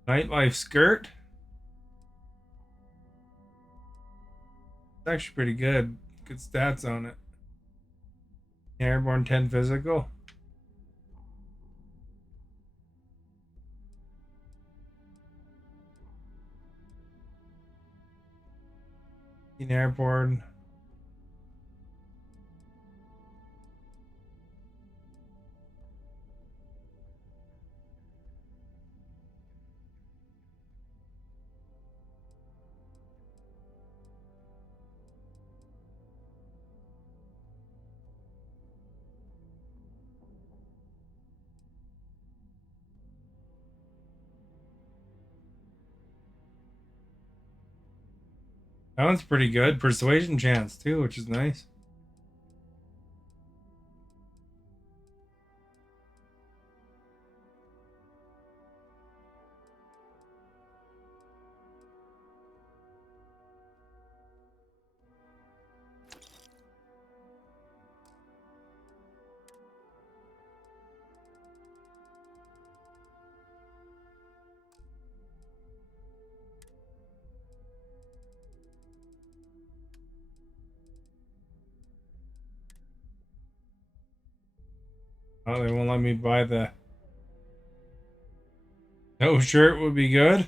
Nightlife skirt? It's actually pretty good. Good stats on it. Airborne 10 physical. Airborne. That one's pretty good. Persuasion chance too, which is nice. Oh, they won't let me buy the... No shirt would be good.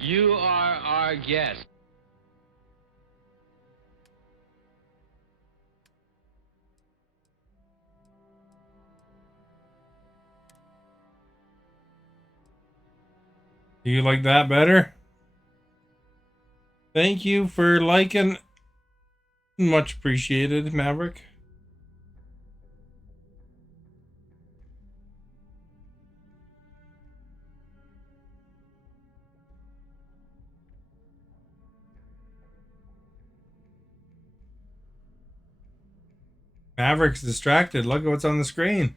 You are our guest. Do you like that better? Thank you for liking. Much appreciated, Maverick. Maverick's distracted. Look at what's on the screen.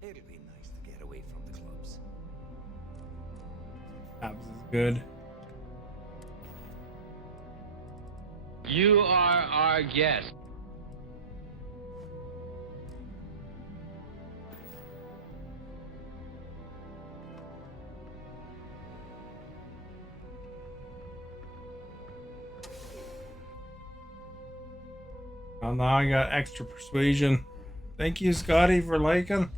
It'll be nice to get away from the clubs. Abs is good. You are our guest. Well, now I got extra persuasion. Thank you, Scotty, for liking.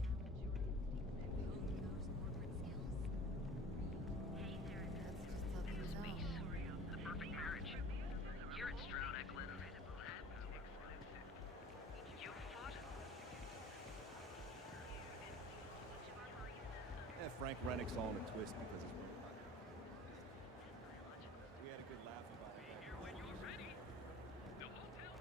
Yeah, Frank Rennick's all in a twist because he's worried about it. We had a good laugh about it. Here when you're ready. The hotel.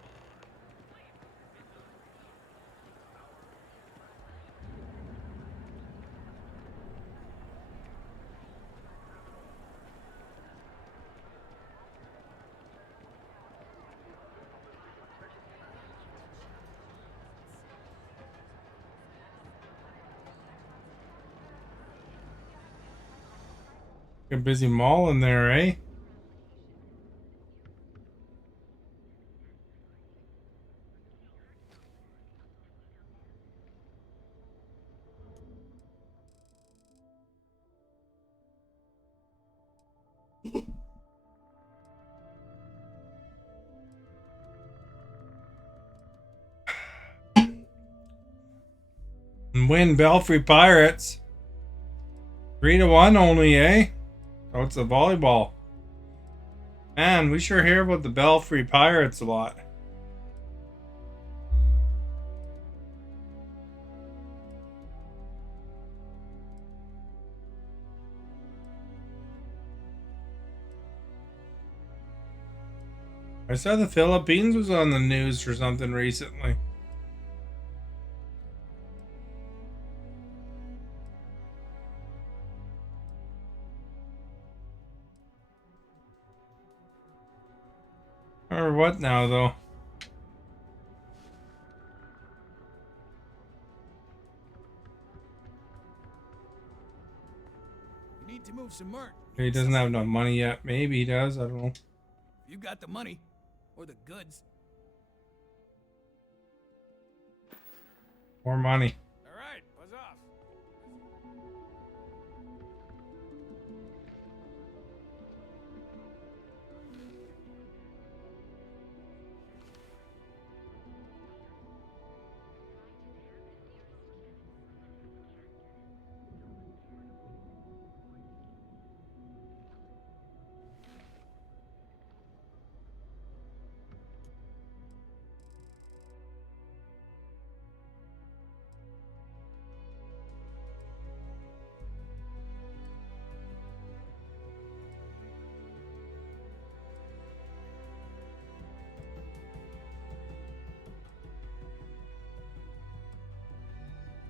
A busy mall in there, eh? And win Belfry Pirates. 3-1 only, eh? Oh, it's a volleyball. Man, we sure hear about the Belfry Pirates a lot. I saw the Philippines was on the news for something recently. Or what now, though? You need to move some merch. He doesn't have enough money yet. Maybe he does. I don't know. You got the money or the goods. More money. All right, buzz off.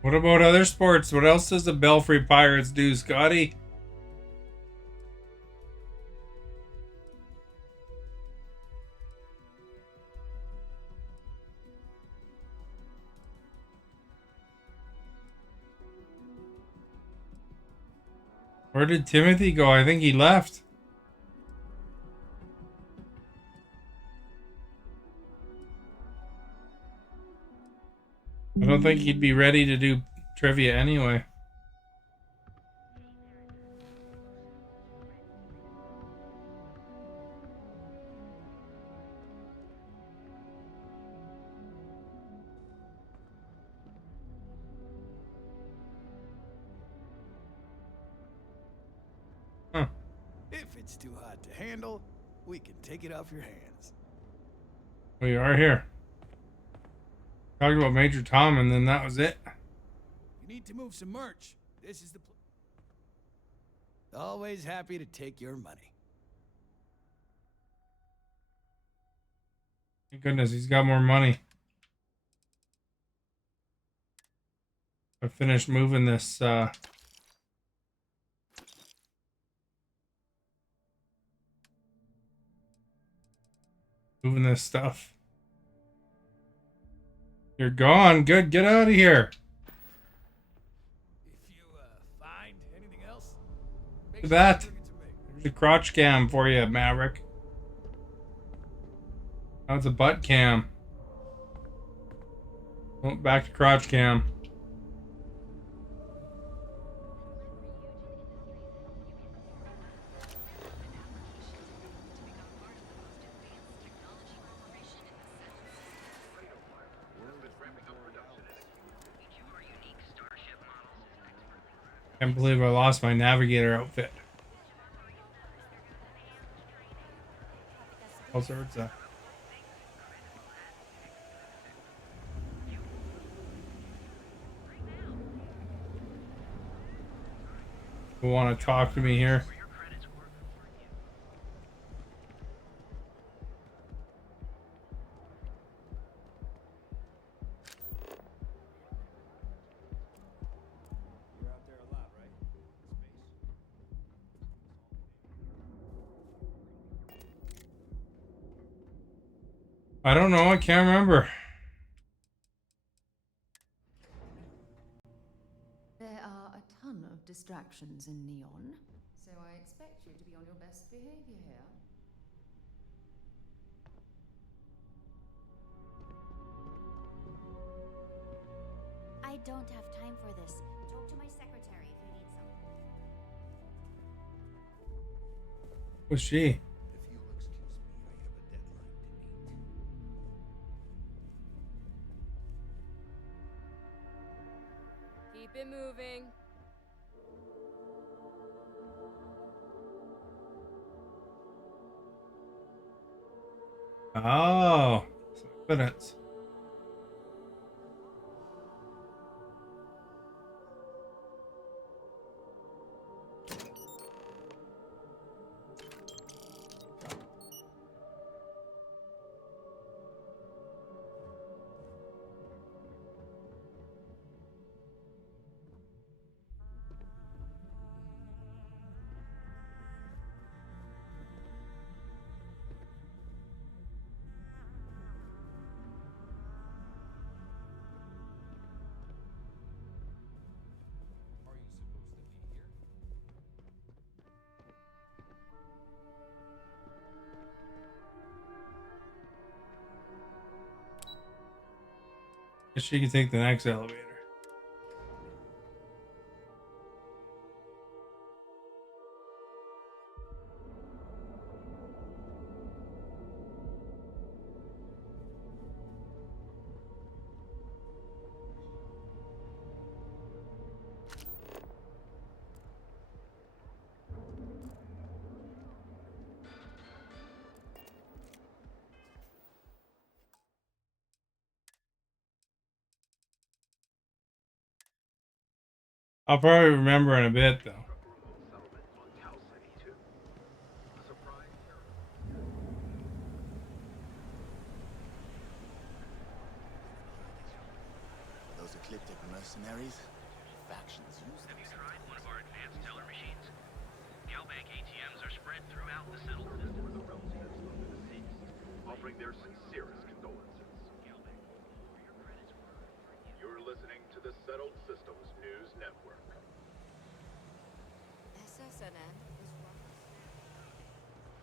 What about other sports? What else does the Belfry Pirates do, Scotty? Where did Timothy go? I think he left. I don't think he'd be ready to do trivia anyway. Huh. If it's too hot to handle, we can take it off your hands. We are here. Talked about Major Tom and then that was it. You need to move some merch. This is the always happy to take your money. Thank goodness he's got more money. I finished moving this stuff. You're gone. Good. Get out of here. If you find anything else, Look at that. There's a crotch cam for you, Maverick. Now it's a butt cam. Oh, back to crotch cam. Can't believe I lost my navigator outfit. All sorts of. Who want to talk to me here? You're out there a lot, right? I don't know. I can't remember. There are a ton of distractions in Neon, so I expect you to be on your best behavior here. I don't have time for this. Talk to my secretary if you need something. Who's she? Keep it moving. Oh, minutes. Guess she can take the next elevator. I'll probably remember in a bit, though. Those ecliptic mercenaries? Factions use them. Have you tried one of our advanced teller machines? Galbank ATMs are spread throughout the settled system for the relatives of the deceased, offering their sincerest condolences. You're listening to the Settled Systems News Network. SSNN is one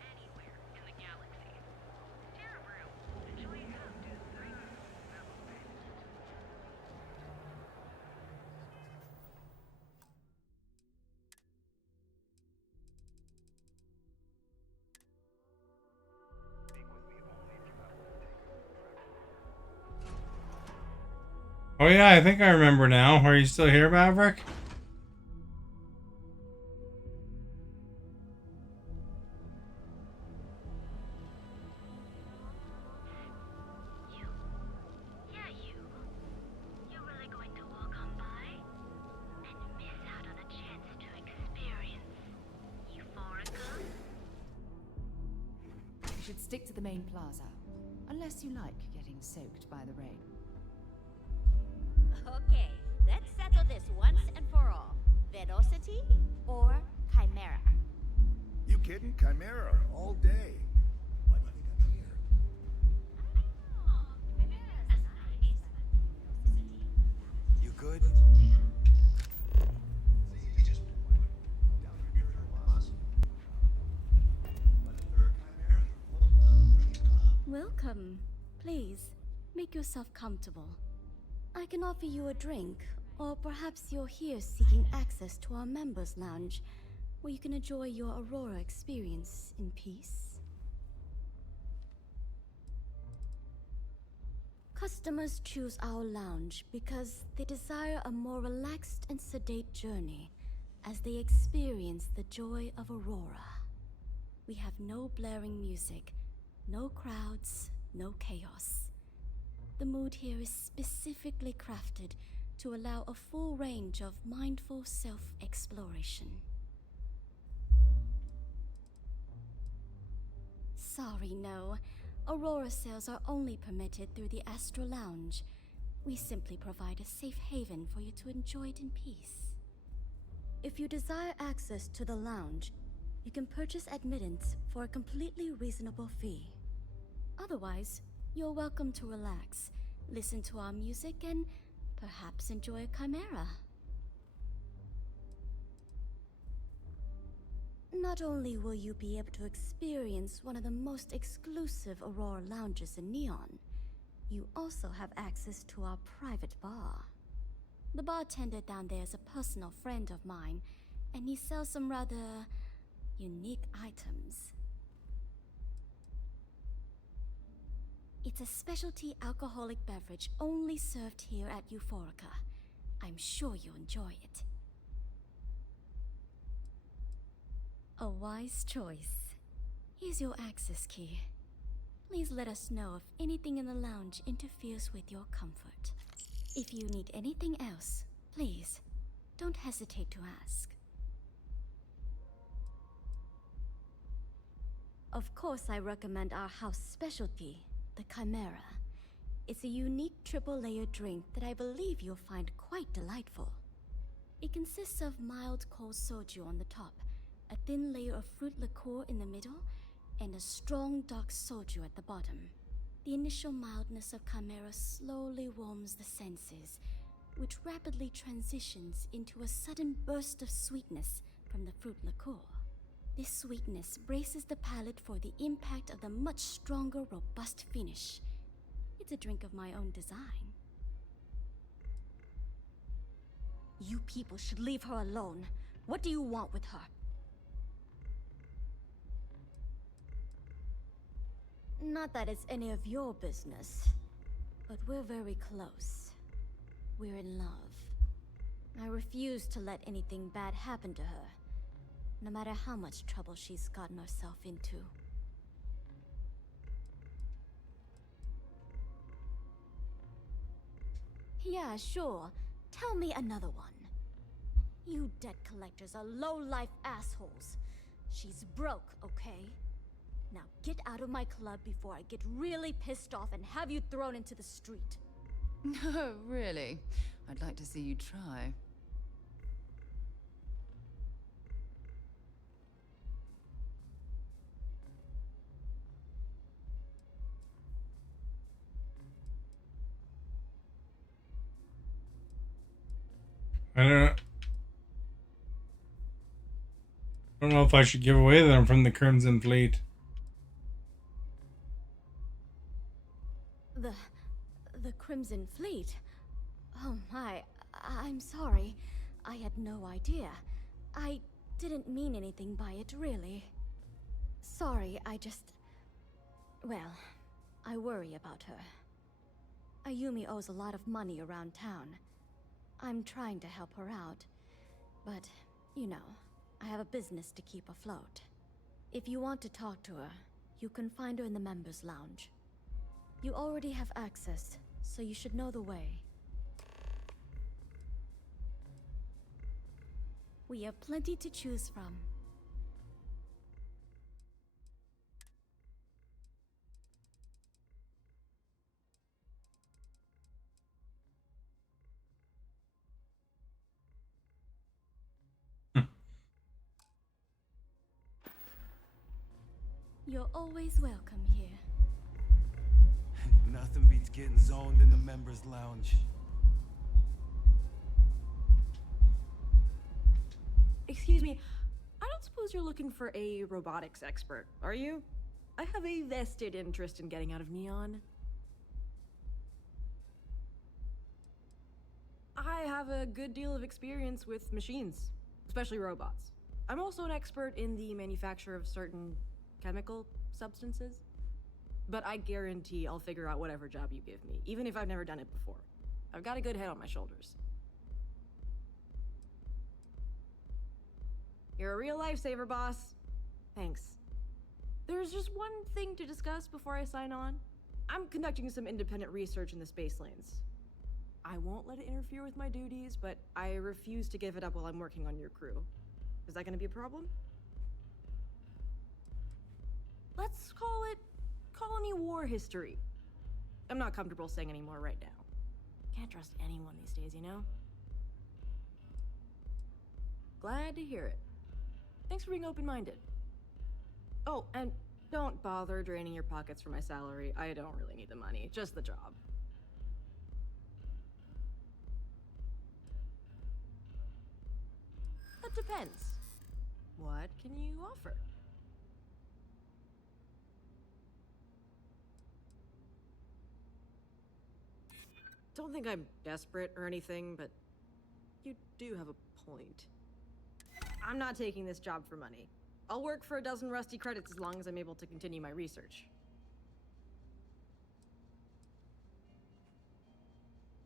Anywhere in the galaxy. Terra Brew. Enjoy your outdoor drink. Oh yeah, I think I remember now. Are you still here, Maverick? Yeah, you. You're really going to walk on by and miss out on a chance to experience Euphorica? You should stick to the main plaza, unless you like getting soaked by the rain. Okay, let's settle this once and for all. Velocity or Chimera? You kidding? Chimera all day. Why do you think I'm here? You good? Welcome. Please, make yourself comfortable. I can offer you a drink, or perhaps you're here seeking access to our members' lounge, where you can enjoy your Aurora experience in peace. Customers choose our lounge because they desire a more relaxed and sedate journey as they experience the joy of Aurora. We have no blaring music, no crowds, no chaos. The mood here is specifically crafted to allow a full range of mindful self-exploration. Sorry, no. Aurora sales are only permitted through the Astral Lounge. We simply provide a safe haven for you to enjoy it in peace. If you desire access to the lounge, you can purchase admittance for a completely reasonable fee. Otherwise, you're welcome to relax, listen to our music, and perhaps enjoy a chimera. Not only will you be able to experience one of the most exclusive Aurora lounges in Neon, you also have access to our private bar. The bartender down there is a personal friend of mine, and he sells some rather unique items. It's a specialty alcoholic beverage only served here at Euphorica. I'm sure you'll enjoy it. A wise choice. Here's your access key. Please let us know if anything in the lounge interferes with your comfort. If you need anything else, please, don't hesitate to ask. Of course, I recommend our house specialty, the Chimera. It's a unique triple-layer drink that I believe you'll find quite delightful. It consists of mild cold soju on the top, a thin layer of fruit liqueur in the middle, and a strong dark soju at the bottom. The initial mildness of Chimera slowly warms the senses, which rapidly transitions into a sudden burst of sweetness from the fruit liqueur. This sweetness braces the palate for the impact of the much stronger, robust finish. It's a drink of my own design. You people should leave her alone. What do you want with her? Not that it's any of your business, but we're very close. We're in love. I refuse to let anything bad happen to her, no matter how much trouble she's gotten herself into. Yeah, sure. Tell me another one. You debt collectors are low-life assholes. She's broke, okay? Now get out of my club before I get really pissed off and have you thrown into the street. No, really? I'd like to see you try. I don't know if I should give away that I'm from the Crimson Fleet. The Crimson Fleet? Oh my, I'm sorry. I had no idea. I didn't mean anything by it, really. Sorry, well, I worry about her. Ayumi owes a lot of money around town. I'm trying to help her out, but, you know, I have a business to keep afloat. If you want to talk to her, you can find her in the members' lounge. You already have access, so you should know the way. We have plenty to choose from. You're always welcome here. Nothing beats getting zoned in the members' lounge. Excuse me, I don't suppose you're looking for a robotics expert, are you? I have a vested interest in getting out of Neon. I have a good deal of experience with machines, especially robots. I'm also an expert in the manufacture of certain chemical substances. But I guarantee I'll figure out whatever job you give me, even if I've never done it before. I've got a good head on my shoulders. You're a real lifesaver, boss. Thanks. There's just one thing to discuss before I sign on. I'm conducting some independent research in the space lanes. I won't let it interfere with my duties, but I refuse to give it up while I'm working on your crew. Is that gonna be a problem? Let's call it colony war history. I'm not comfortable saying any more right now. Can't trust anyone these days, you know? Glad to hear it. Thanks for being open-minded. Oh, and don't bother draining your pockets for my salary. I don't really need the money, just the job. That depends. What can you offer? Don't think I'm desperate or anything, but you do have a point. I'm not taking this job for money. I'll work for a dozen rusty credits as long as I'm able to continue my research.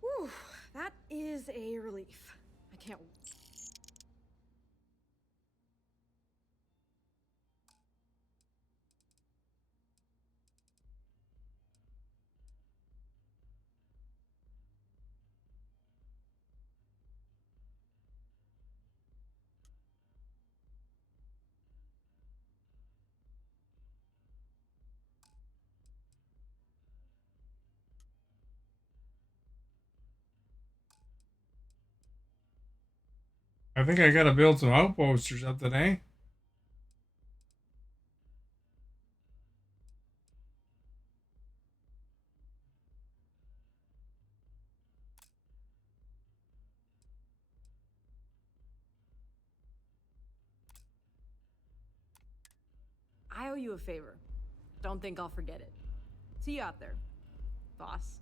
Whew, that is a relief. I can't... I think I gotta build some outposts or something, eh? I owe you a favor. Don't think I'll forget it. See you out there, boss.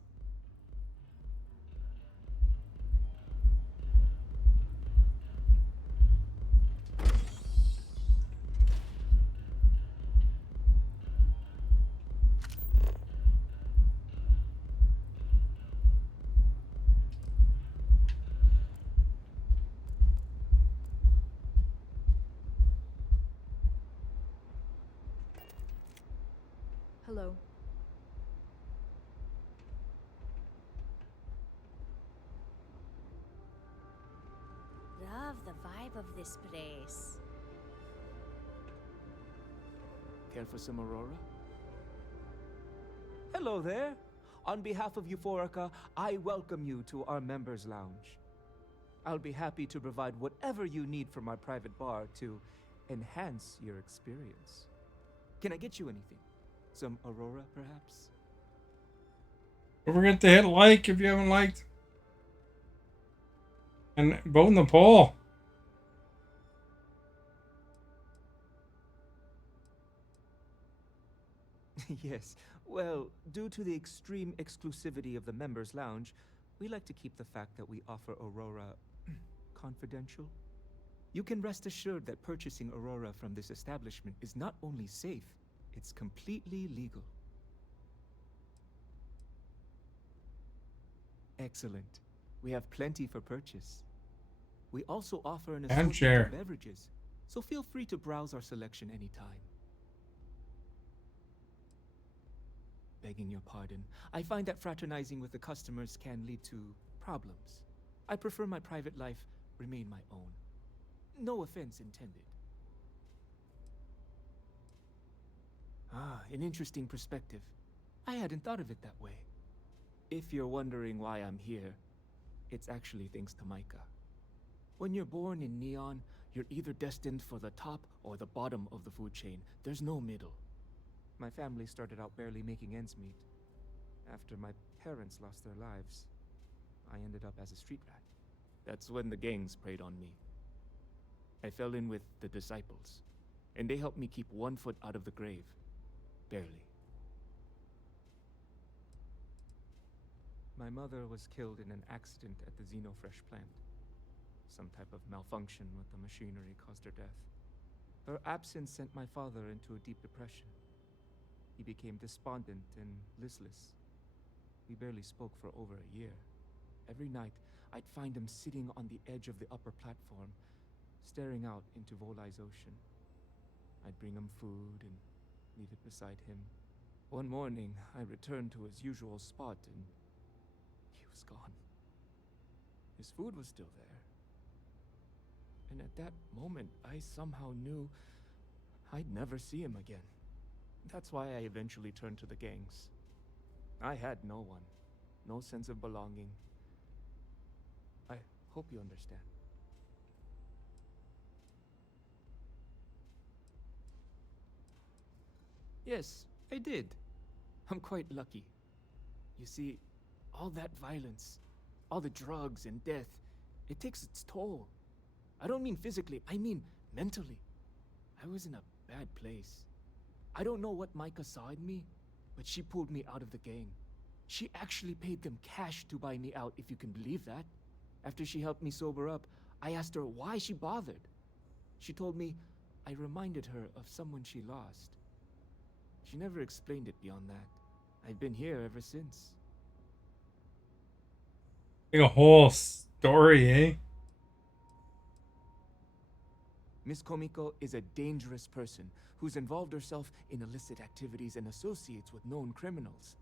Hello. Love the vibe of this place. Care for some Aurora? Hello there. On behalf of Euphorica, I welcome you to our members' lounge. I'll be happy to provide whatever you need from our private bar to enhance your experience. Can I get you anything? Some Aurora, perhaps? Don't forget to hit like if you haven't liked. And vote in the poll. Yes. Well, due to the extreme exclusivity of the members' lounge, we like to keep the fact that we offer Aurora confidential. You can rest assured that purchasing Aurora from this establishment is not only safe, it's completely legal. Excellent. We have plenty for purchase. We also offer an assortment share. of beverages, so feel free to browse our selection anytime. Begging your pardon, I find that fraternizing with the customers can lead to problems. I prefer my private life remain my own. No offense intended. Ah, an interesting perspective. I hadn't thought of it that way. If you're wondering why I'm here, it's actually thanks to Micah. When you're born in Neon, you're either destined for the top or the bottom of the food chain. There's no middle. My family started out barely making ends meet. After my parents lost their lives, I ended up as a street rat. That's when the gangs preyed on me. I fell in with the Disciples, and they helped me keep 1 foot out of the grave. Barely. My mother was killed in an accident at the Xenofresh plant. Some type of malfunction with the machinery caused her death. Her absence sent my father into a deep depression. He became despondent and listless. We barely spoke for over a year. Every night, I'd find him sitting on the edge of the upper platform, staring out into Volai's ocean. I'd bring him food and leave it beside him. One morning, I returned to his usual spot and he was gone. His food was still there. And at that moment, I somehow knew I'd never see him again. That's why I eventually turned to the gangs. I had no one, no sense of belonging. I hope you understand. Yes, I did. I'm quite lucky. You see, all that violence, all the drugs and death, it takes its toll. I don't mean physically, I mean mentally. I was in a bad place. I don't know what Micah saw in me, but she pulled me out of the gang. She actually paid them cash to buy me out, if you can believe that. After she helped me sober up, I asked her why she bothered. She told me I reminded her of someone she lost. She never explained it beyond that. I've been here ever since. Like a whole story, eh? Miss Komiko is a dangerous person who's involved herself in illicit activities and associates with known criminals.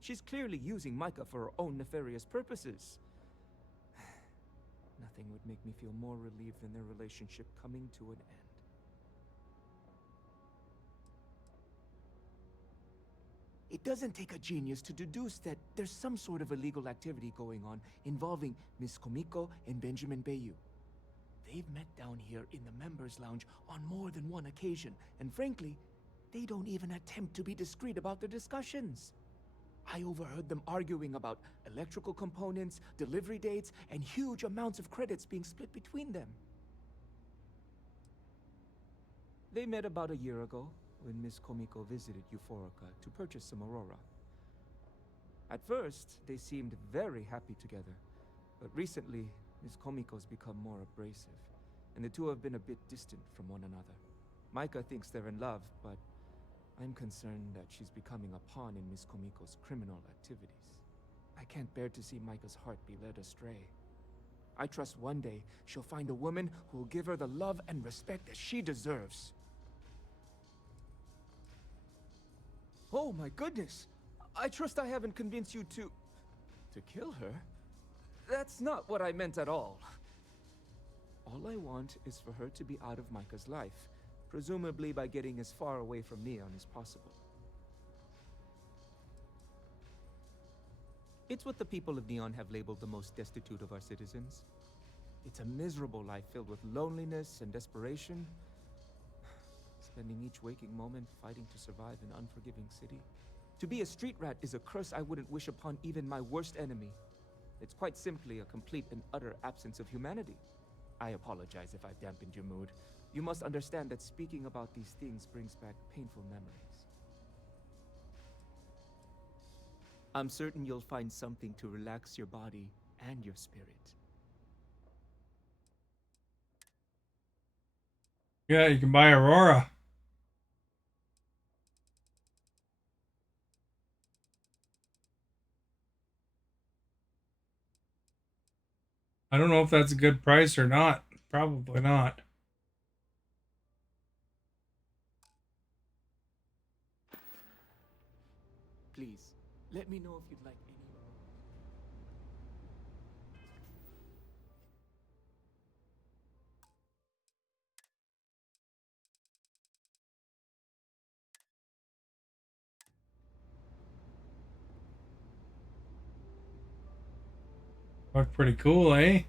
She's clearly using Micah for her own nefarious purposes. Nothing would make me feel more relieved than their relationship coming to an end. It doesn't take a genius to deduce that there's some sort of illegal activity going on involving Miss Komiko and Benjamin Bayou. They've met down here in the members' lounge on more than one occasion, and frankly, they don't even attempt to be discreet about their discussions. I overheard them arguing about electrical components, delivery dates, and huge amounts of credits being split between them. They met about a year ago, when Miss Komiko visited Euphorica to purchase some Aurora. At first, they seemed very happy together, but recently, Miss Komiko's become more abrasive, and the two have been a bit distant from one another. Micah thinks they're in love, but I'm concerned that she's becoming a pawn in Miss Komiko's criminal activities. I can't bear to see Micah's heart be led astray. I trust one day she'll find a woman who will give her the love and respect that she deserves. Oh my goodness! I trust I haven't convinced you to... to kill her? That's not what I meant at all. All I want is for her to be out of Micah's life, presumably by getting as far away from Neon as possible. It's what the people of Neon have labeled the most destitute of our citizens. It's a miserable life filled with loneliness and desperation, spending each waking moment fighting to survive an unforgiving city. To be a street rat is a curse I wouldn't wish upon even my worst enemy. It's quite simply a complete and utter absence of humanity. I apologize if I've dampened your mood. You must understand that speaking about these things brings back painful memories. I'm certain you'll find something to relax your body and your spirit. Yeah, you can buy Aurora. I don't know if that's a good price or not. Probably not. Please, let me know if you'd like any... Look pretty cool, eh?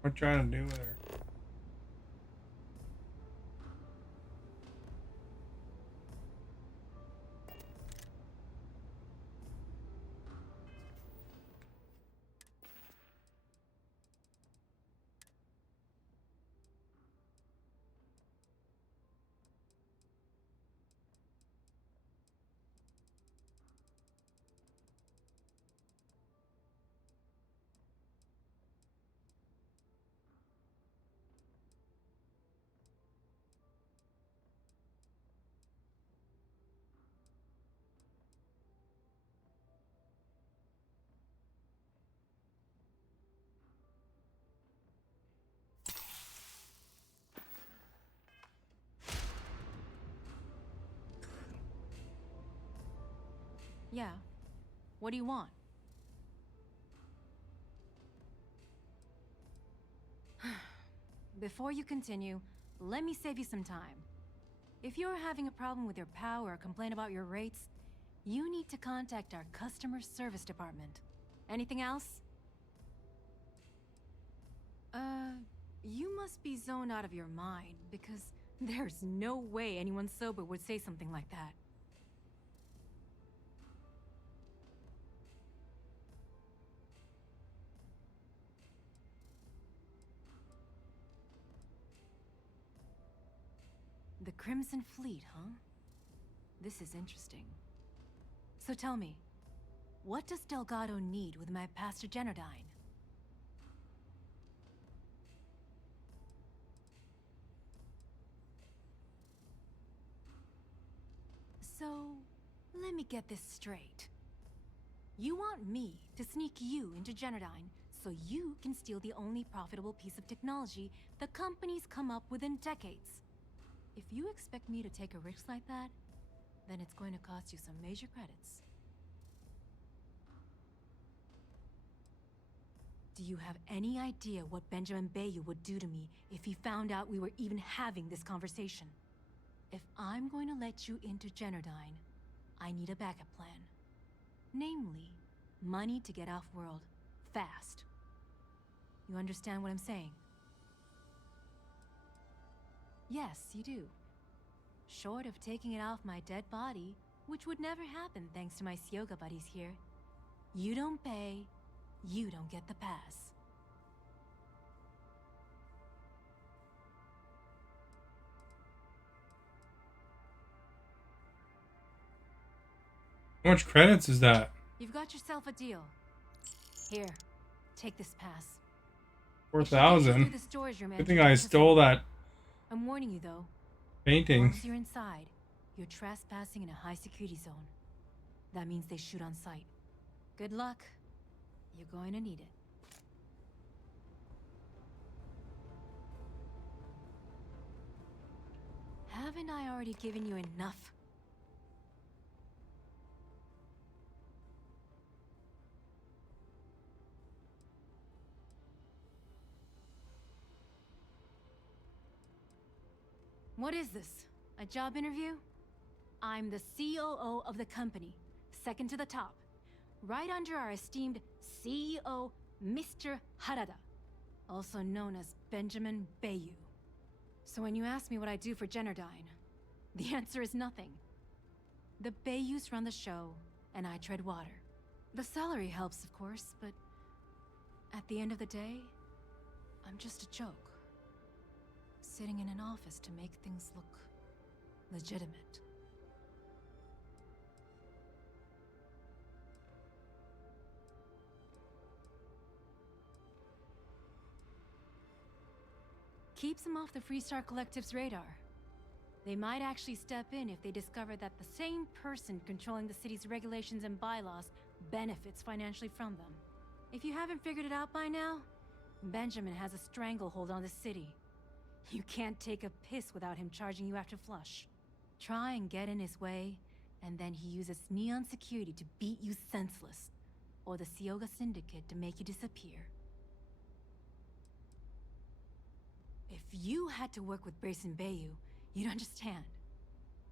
What are trying to do with her? Yeah. What do you want? Before you continue, let me save you some time. If you're having a problem with your POW or complain about your rates, you need to contact our customer service department. Anything else? You must be zoned out of your mind, because there's no way anyone sober would say something like that. The Crimson Fleet, huh? This is interesting. So tell me, what does Delgado need with my Pastor Generdine? So, let me get this straight. You want me to sneak you into Generdine so you can steal the only profitable piece of technology the company's come up with in decades. If you expect me to take a risk like that, then it's going to cost you some major credits. Do you have any idea what Benjamin Bayou would do to me if he found out we were even having this conversation? If I'm going to let you into Generdine, I need a backup plan. Namely, money to get off-world, fast. You understand what I'm saying? Yes, you do. Short of taking it off my dead body, which would never happen thanks to my Syoga buddies here. You don't pay, you don't get the pass. How much credits is that? You've got yourself a deal. Here, take this pass. 4,000. Good thing I stole that I'm warning you though. painting. Once you're inside, you're trespassing in a high security zone. That means they shoot on sight. Good luck. You're going to need it. Haven't I already given you enough? What is this? A job interview? I'm the COO of the company, second to the top, right under our esteemed CEO, Mr. Harada, also known as Benjamin Bayou. So when you ask me what I do for Generdyne, the answer is nothing. The Bayous run the show, and I tread water. The salary helps, of course, but at the end of the day, I'm just a joke. Sitting in an office to make things look legitimate. Keeps them off the Freestar Collective's radar. They might actually step in if they discover that the same person controlling the city's regulations and bylaws benefits financially from them. If you haven't figured it out by now, Benjamin has a stranglehold on the city. You can't take a piss without him charging you after flush. Try and get in his way, and then he uses Neon security to beat you senseless, or the Sioga Syndicate to make you disappear. If you had to work with Grayson Bayou, you'd understand.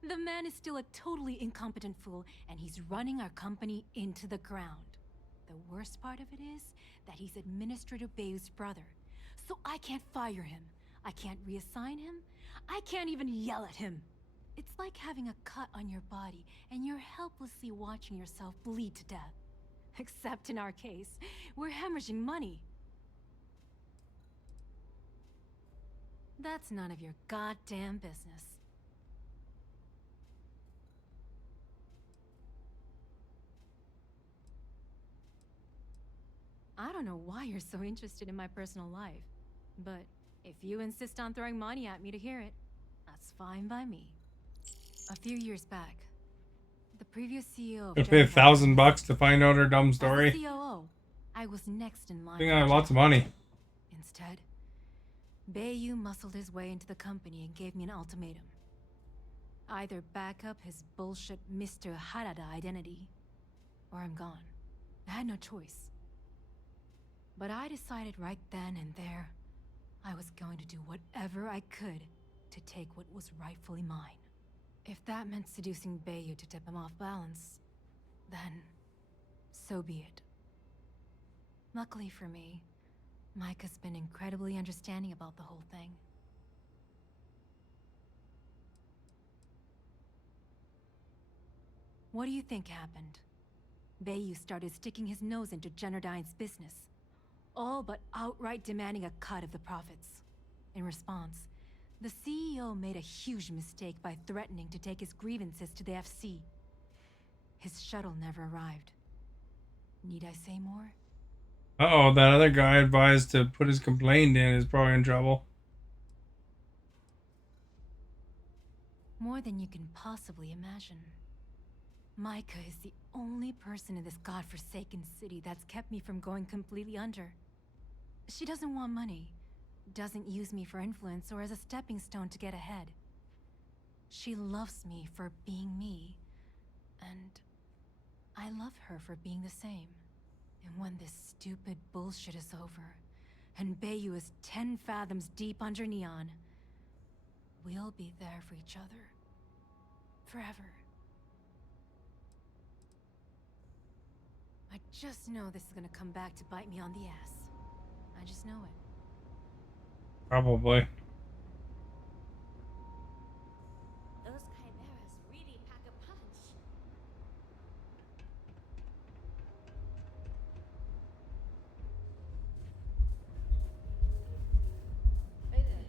The man is still a totally incompetent fool, and he's running our company into the ground. The worst part of it is that he's Administrator Bayou's brother, so I can't fire him. I can't reassign him. I can't even yell at him. It's like having a cut on your body and you're helplessly watching yourself bleed to death. Except in our case, we're hemorrhaging money. That's none of your goddamn business. I don't know why you're so interested in my personal life, but if you insist on throwing money at me to hear it, that's fine by me. A few years back, the previous CEO of I pay $1,000 to find out her dumb story. As the COO, I was next in line. I think I have lots of money. Instead, Bayou muscled his way into the company and gave me an ultimatum. Either back up his bullshit Mr. Harada identity, or I'm gone. I had no choice. But I decided right then and there, I was going to do whatever I could to take what was rightfully mine. If that meant seducing Bayou to tip him off balance, then so be it. Luckily for me, Mike has been incredibly understanding about the whole thing. What do you think happened? Bayou started sticking his nose into Generdyne's business, all but outright demanding a cut of the profits. In response, the CEO made a huge mistake by threatening to take his grievances to the FC. His shuttle never arrived. Need I say more? Uh-oh, that other guy advised to put his complaint in is probably in trouble. More than you can possibly imagine. Micah is the only person in this godforsaken city that's kept me from going completely under. She doesn't want money, doesn't use me for influence or as a stepping stone to get ahead. She loves me for being me, and I love her for being the same. And when this stupid bullshit is over, and Bayou is 10 fathoms deep under Neon, we'll be there for each other. Forever. I just know this is gonna come back to bite me on the ass. I just know it. Probably. Those chimeras really pack a punch. Hey there.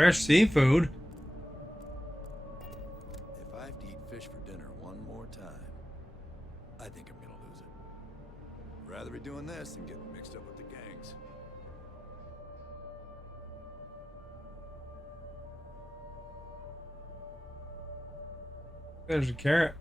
Fresh seafood. If I life to eat fish for dinner one more time. I think I'm gonna lose it. Rather be doing this than getting mixed up with the gangs. There's a carrot.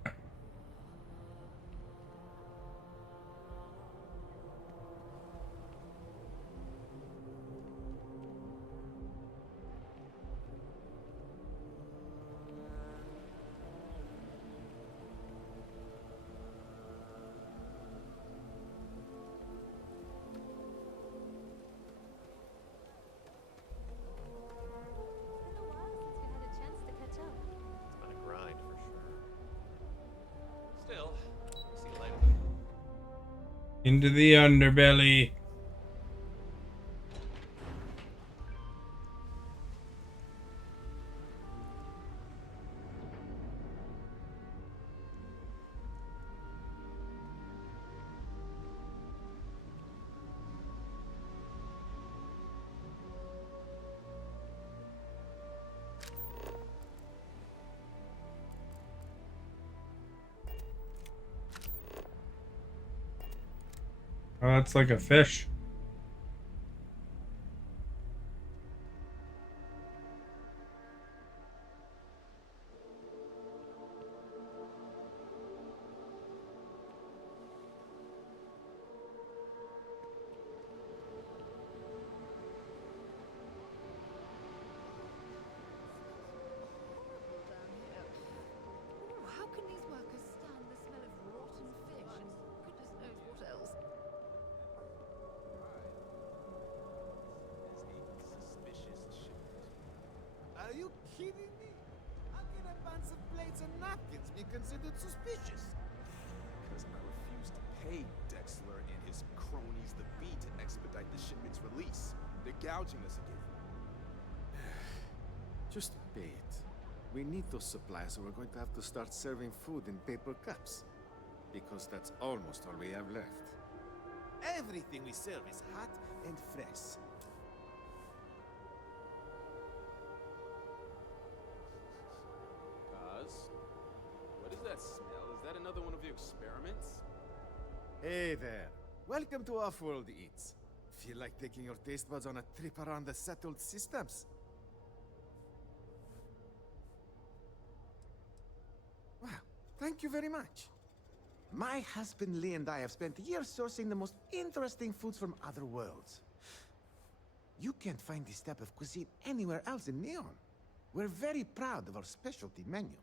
It's been a grind for sure. Still, see the light of Into the underbelly. Oh, that's like a fish. How can these workers stand the smell of rotten fish and goodness knows what else? Suspicious shit. Are you kidding me? How can a bunch of plates and napkins be considered suspicious? Because I refuse to pay Dexler and his cronies the fee to expedite the shipment's release. They're gouging us again. Just pay it. We need those supplies or we're going to have to start serving food in paper cups. Because that's almost all we have left. Everything we serve is hot and fresh. Cuz, what is that smell? Is that another one of your experiments? Hey there. Welcome to Off-World Eats. Feel like taking your taste buds on a trip around the settled systems? Well, thank you very much. My husband Lee and I have spent years sourcing the most interesting foods from other worlds. You can't find this type of cuisine anywhere else in Neon. We're very proud of our specialty menu.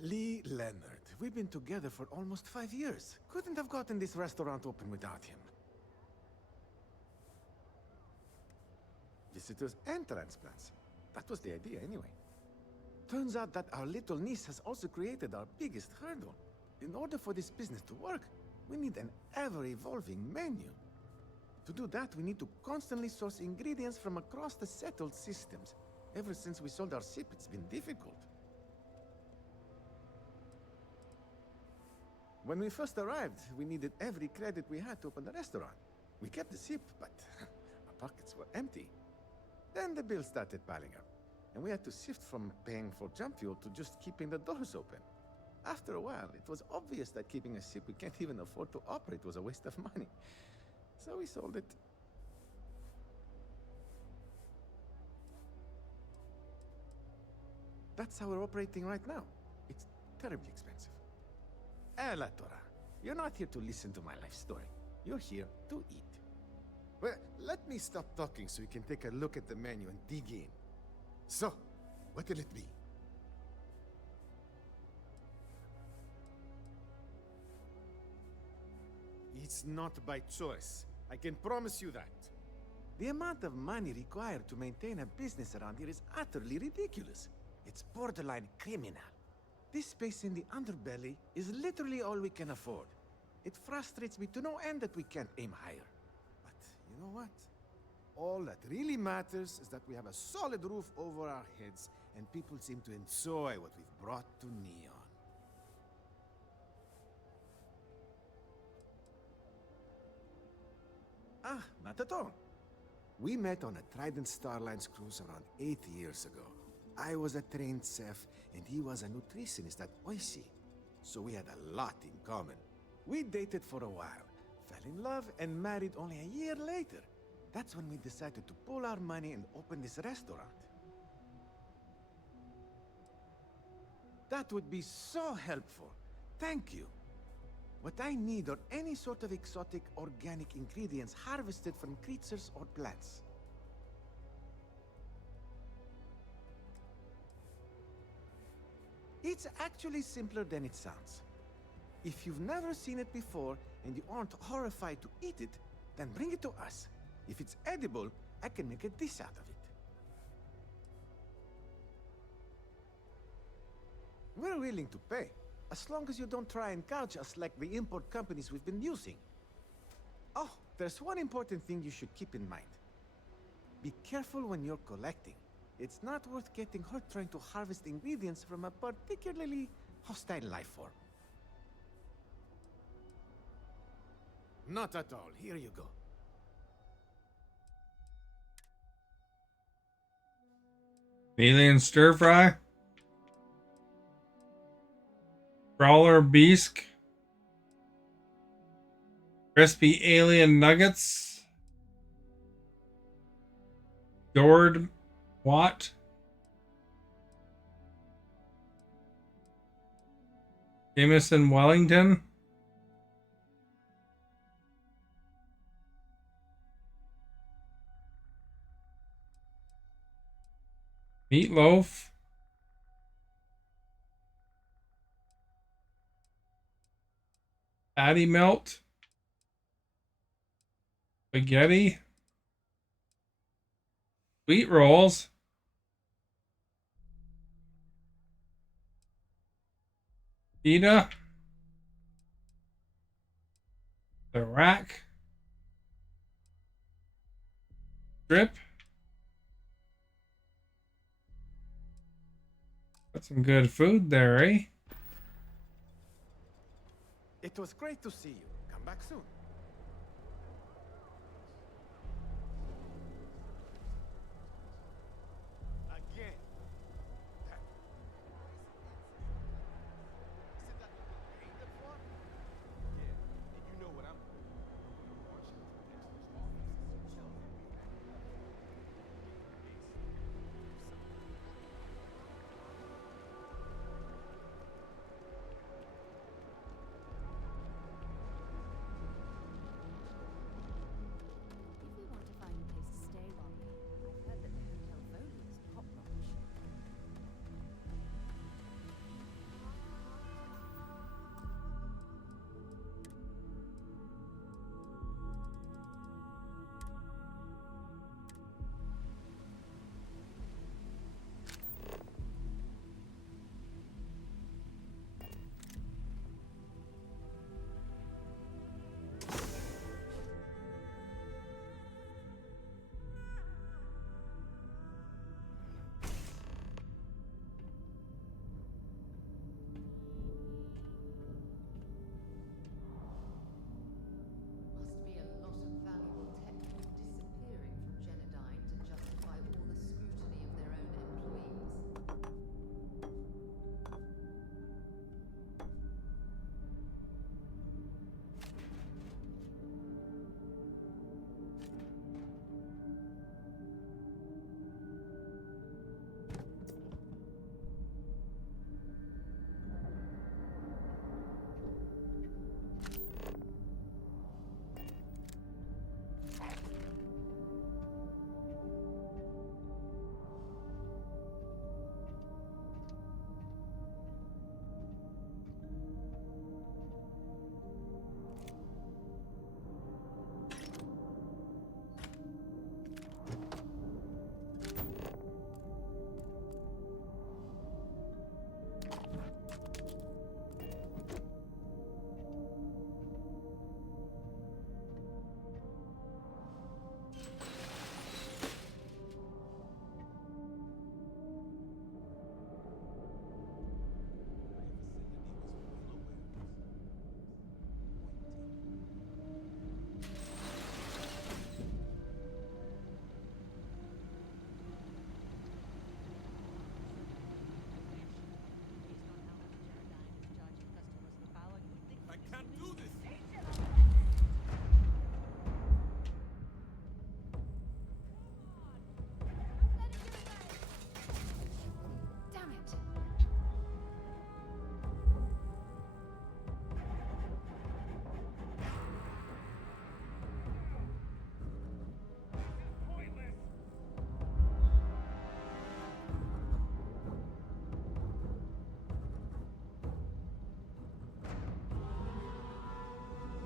Lee Leonard. We've been together for almost 5 years. Couldn't have gotten this restaurant open without him. Visitors and transplants. That was the idea anyway. Turns out that our little niece has also created our biggest hurdle. In order for this business to work, we need an ever-evolving menu. To do that, we need to constantly source ingredients from across the settled systems. Ever since we sold our ship, it's been difficult. When we first arrived, we needed every credit we had to open the restaurant. We kept the ship, but our pockets were empty. Then the bills started piling up, and we had to shift from paying for jump fuel to just keeping the doors open. After a while, it was obvious that keeping a ship we can't even afford to operate was a waste of money. So we sold it. That's how we're operating right now. It's terribly expensive. La Torah, you're not here to listen to my life story. You're here to eat. Well, let me stop talking so we can take a look at the menu and dig in. So, what will it be? It's not by choice. I can promise you that. The amount of money required to maintain a business around here is utterly ridiculous. It's borderline criminal. This space in the underbelly is literally all we can afford. It frustrates me to no end that we can't aim higher. But you know what? All that really matters is that we have a solid roof over our heads and people seem to enjoy what we've brought to Neon. Ah, not at all. We met on a Trident Starline's cruise around 8 years ago. I was a trained chef, and he was a nutritionist at Oishi. So we had a lot in common. We dated for a while, fell in love, and married only a year later. That's when we decided to pool our money and open this restaurant. That would be so helpful. Thank you. What I need are any sort of exotic organic ingredients harvested from creatures or plants. It's actually simpler than it sounds. If you've never seen it before and you aren't horrified to eat it, then bring it to us. If it's edible, I can make a dish out of it. We're willing to pay, as long as you don't try and gouge us like the import companies we've been using. Oh, there's one important thing you should keep in mind. Be careful when you're collecting. It's not worth getting hurt trying to harvest ingredients from a particularly hostile life form. Not at all. Here you go. Alien stir fry. Brawler bisque. Crispy alien nuggets. Gourd Watt. Jameson Wellington. Meatloaf. Patty melt. Spaghetti. Wheat rolls. Pita. The rack. Strip. Got some good food there, eh? It was great to see you. Come back soon. Again. Isn't that what we're paying them for? Yeah, and you know what I'm doing. Marching to Dexter's office. Tell him we had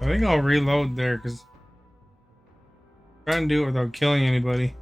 I think I'll reload there because trying to do it without killing anybody.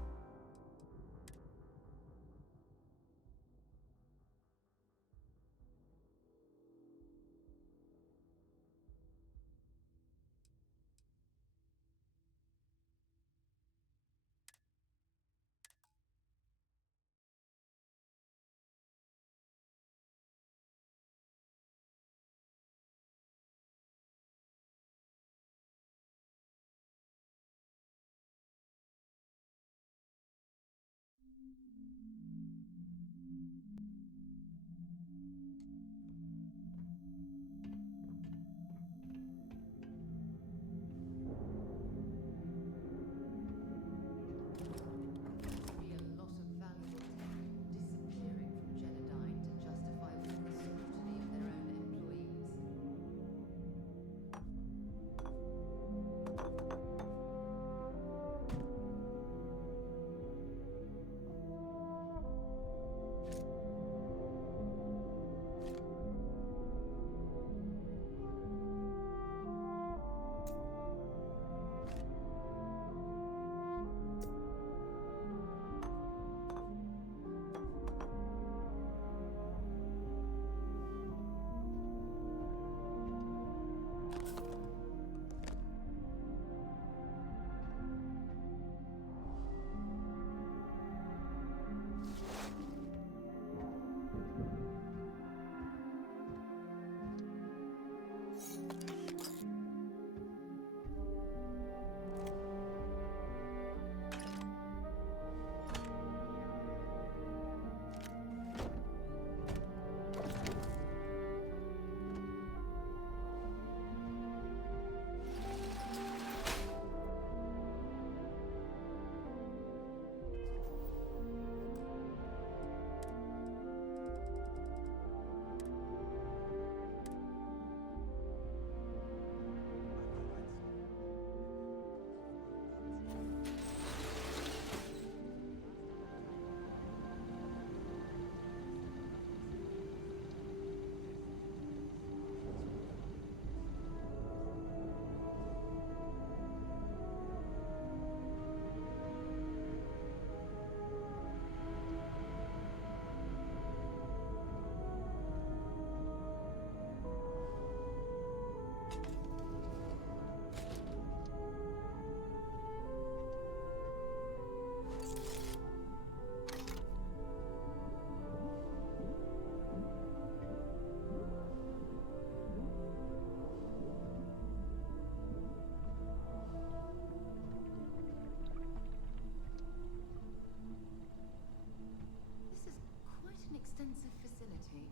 An extensive facility,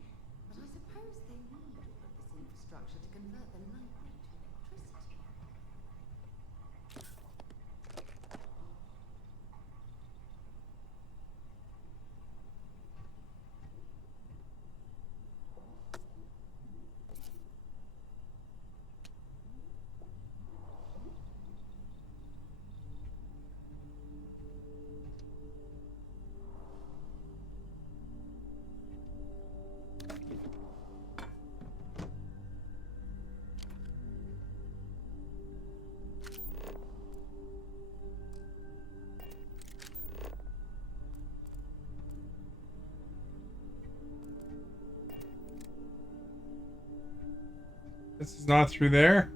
but I suppose they need all of this infrastructure to convert the lightning to electricity. This is not through there.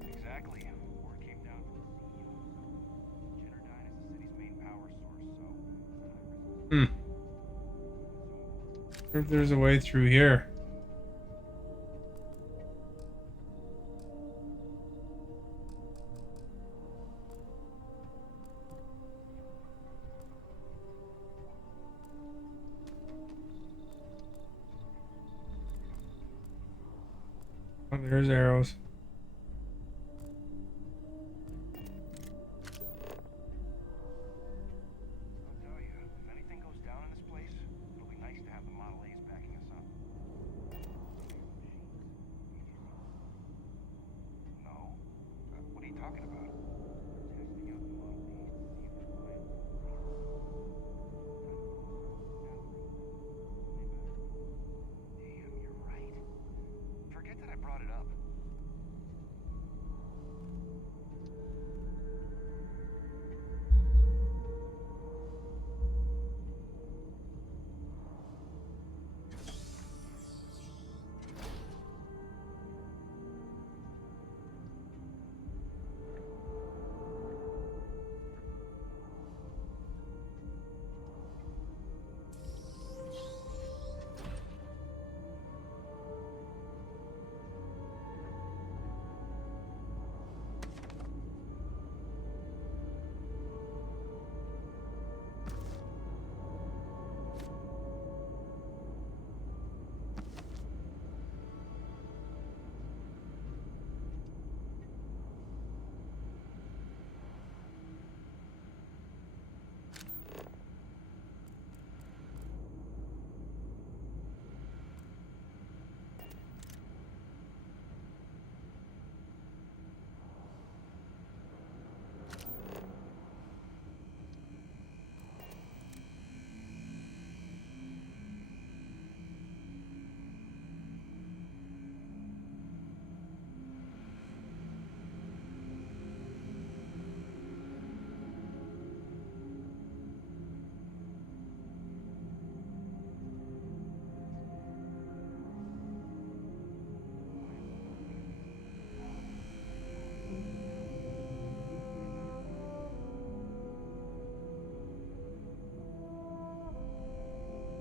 Exactly. Word came down from the CEO. Generdyne is the city's main power source, so Hmm. Wonder if there's a way through here. Oh, there's arrows. I'll tell you, if anything goes down in this place, talking about? We're testing out the Model Bs to see if they're reliable. Damn, you're right. Forget that I brought it up.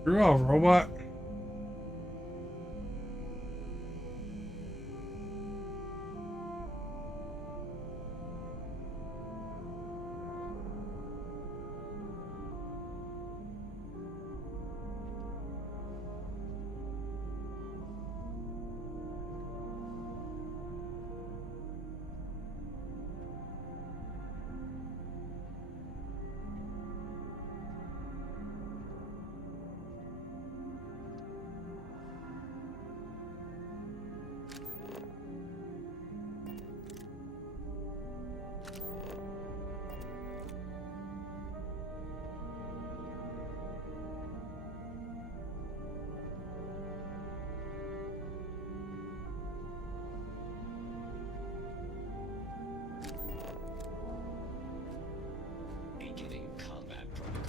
Screw off, robot. Beginning combat protocol.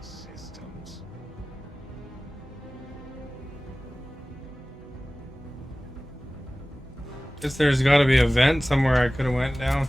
Systems. Guess there's got to be a vent somewhere I could have went down.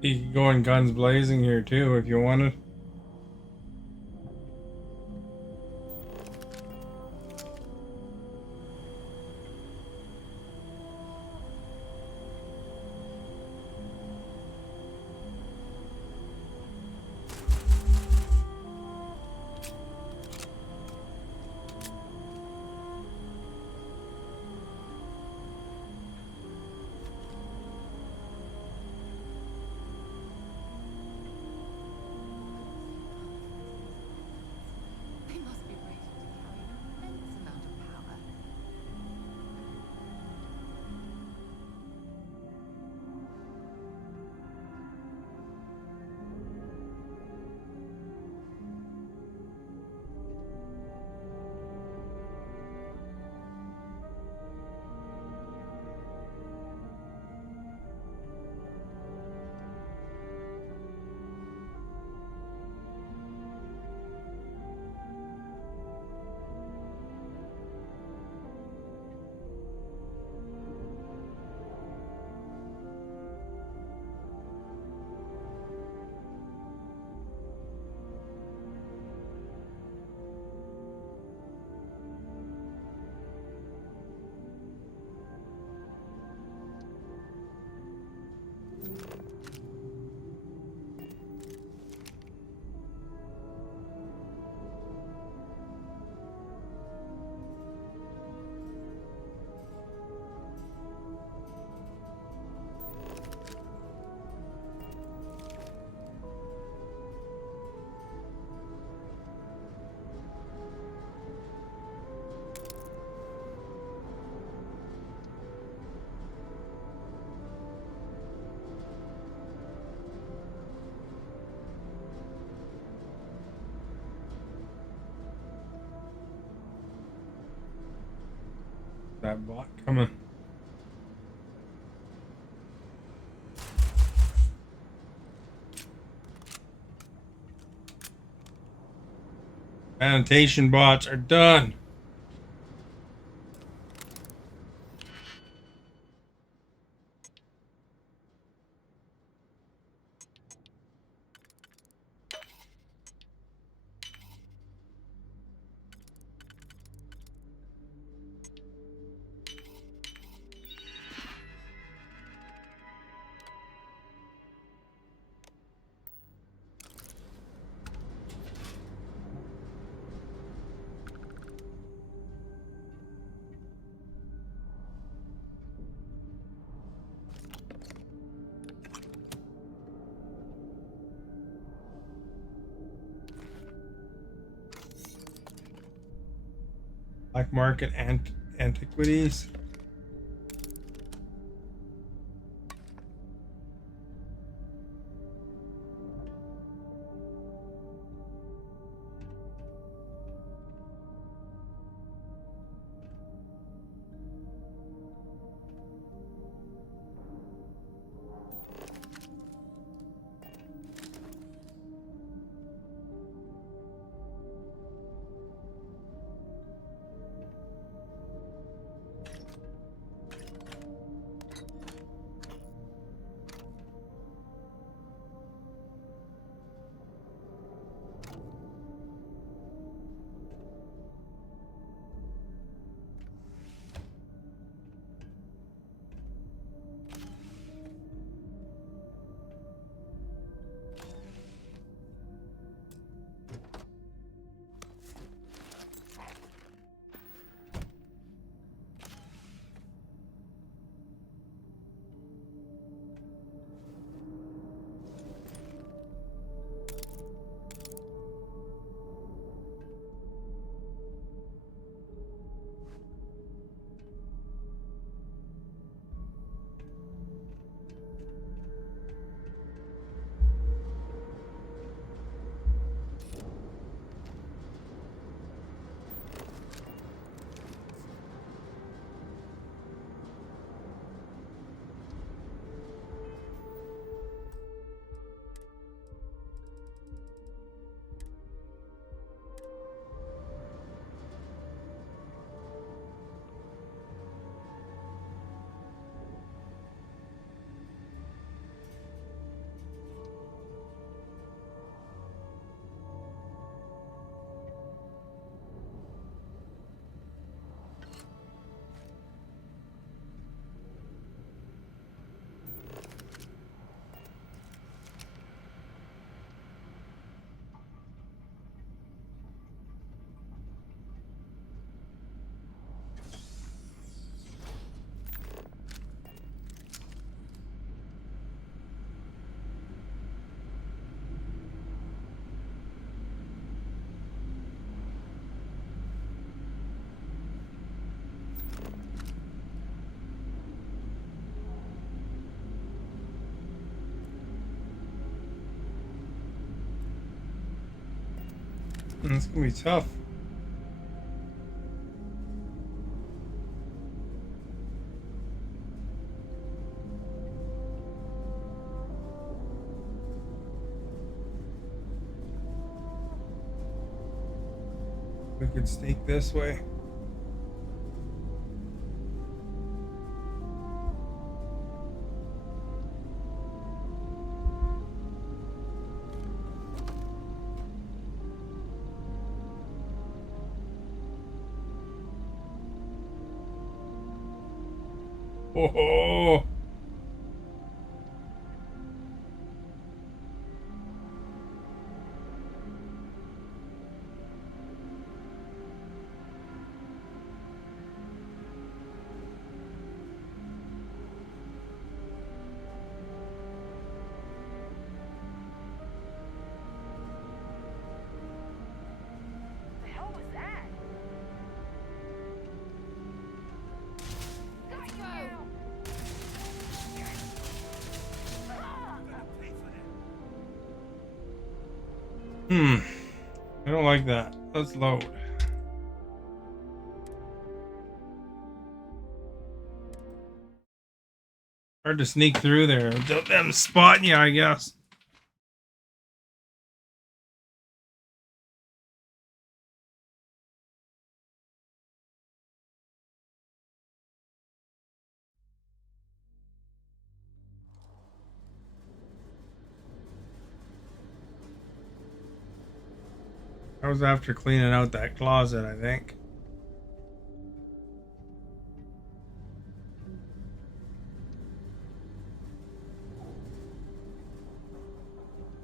You could go in guns blazing here too if you wanted. They must be rated to carry an immense amount of power. That bot coming. Sanitation bots are done. Black market antiquities. It's gonna be tough. We could sneak this way. Oh. The hell was that? Let's go! I don't like that. Let's load. Hard to sneak through there without them spotting you, I guess. I was after cleaning out that closet, I think.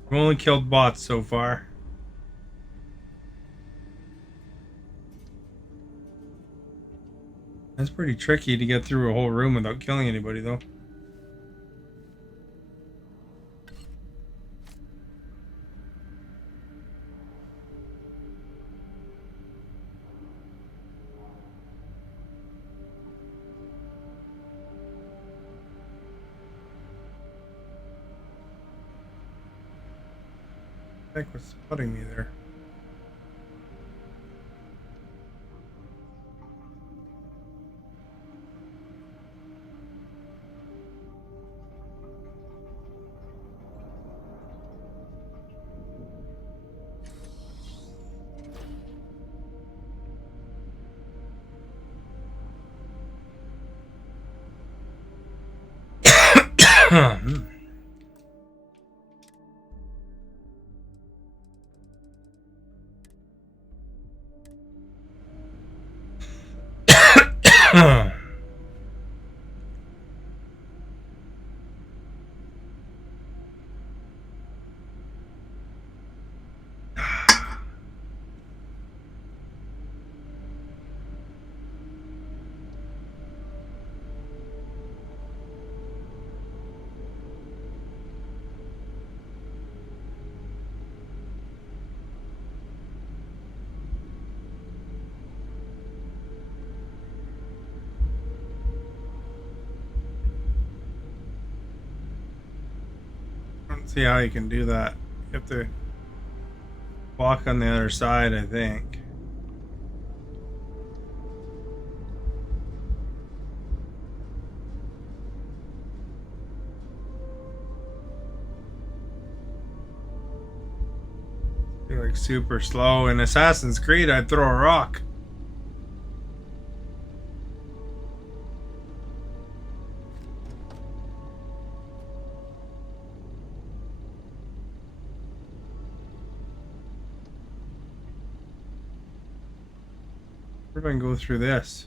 I've only killed bots so far. That's pretty tricky to get through a whole room without killing anybody, though. I think what's spotting me there. I don't see how you can do that. You have to walk on the other side, I think. You're like super slow. In Assassin's Creed, I'd throw a rock. We're going to go through this.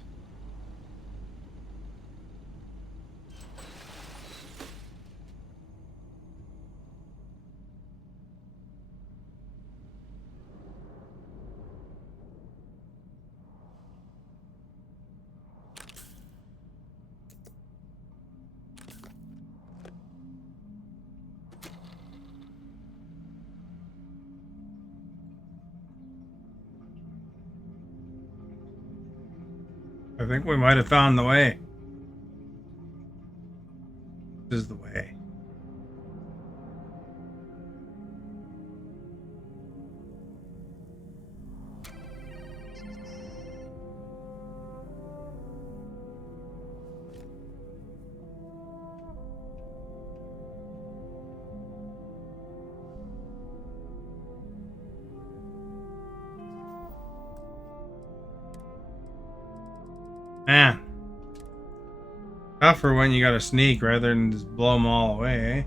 I think we might have found the way. This is the way. Man. Tougher when you gotta sneak rather than just blow them all away, eh?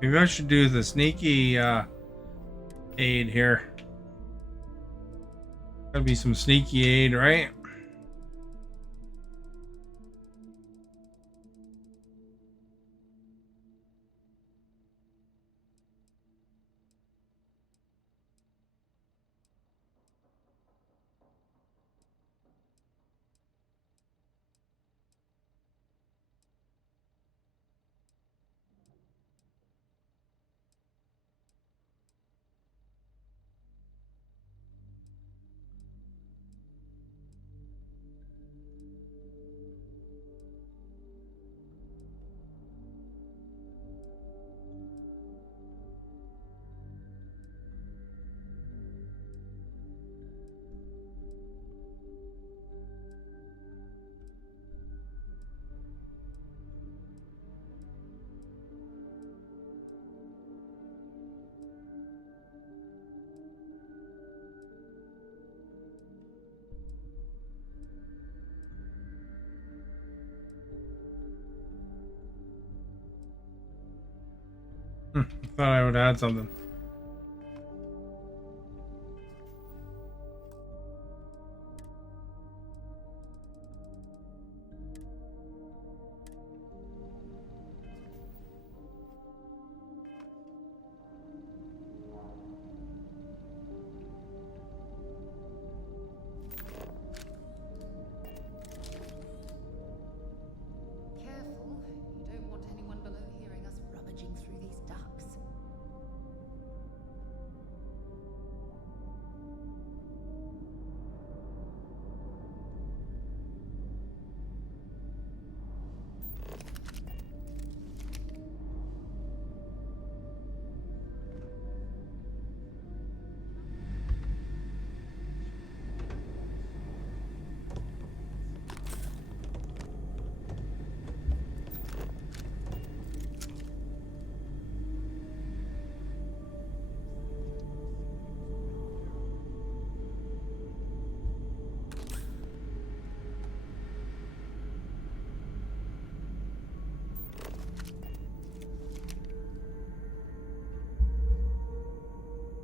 Maybe I should do the sneaky aid here. Gotta be some sneaky aid, right? I thought I would add something. Careful. You don't want anyone below hearing us rummaging through these ducts.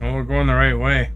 Oh, we're going the right way.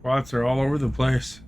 Spots are all over the place.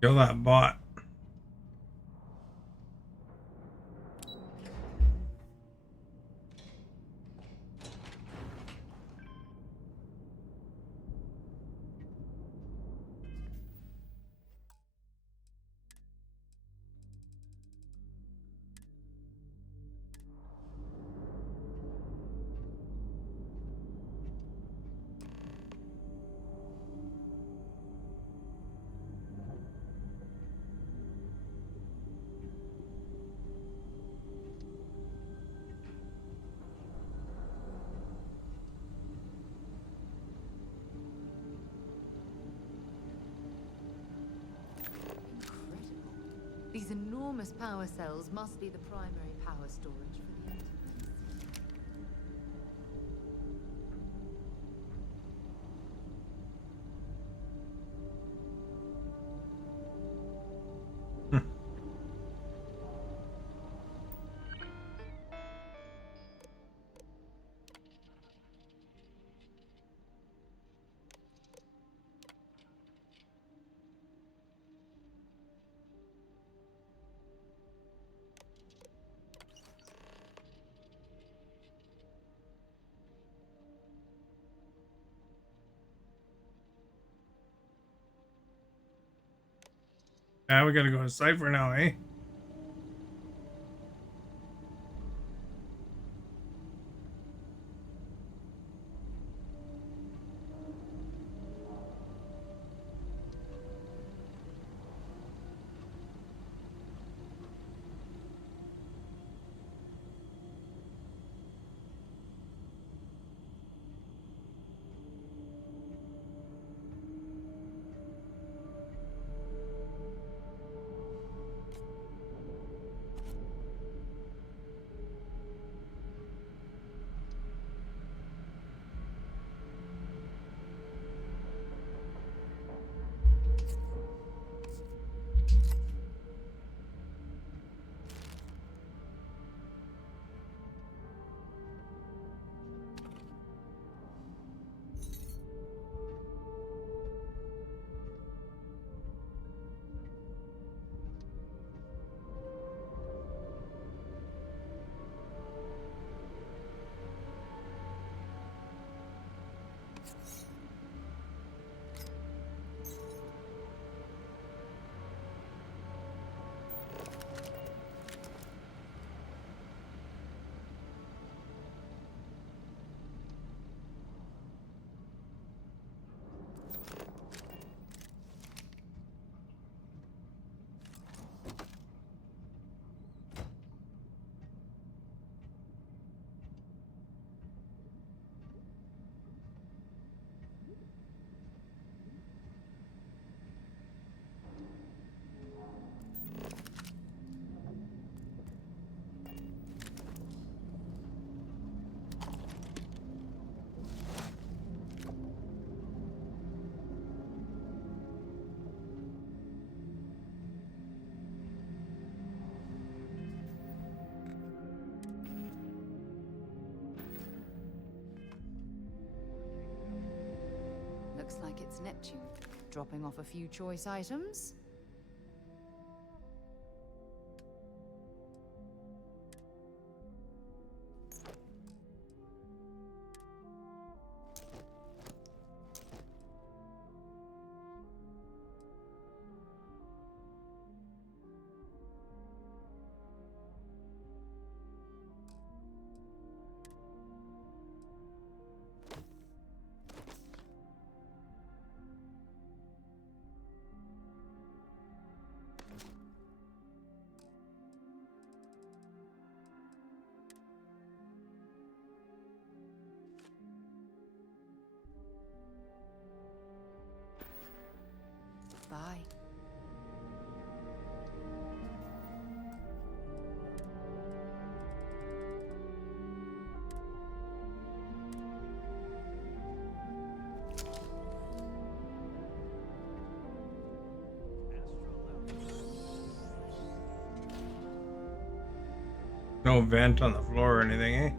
Kill that bot. These enormous power cells must be the primary power storage for the entity. Now we gotta go to Cypher now, eh? planet's Neptune. Dropping off a few choice items? Bye. No vent on the floor or anything, eh?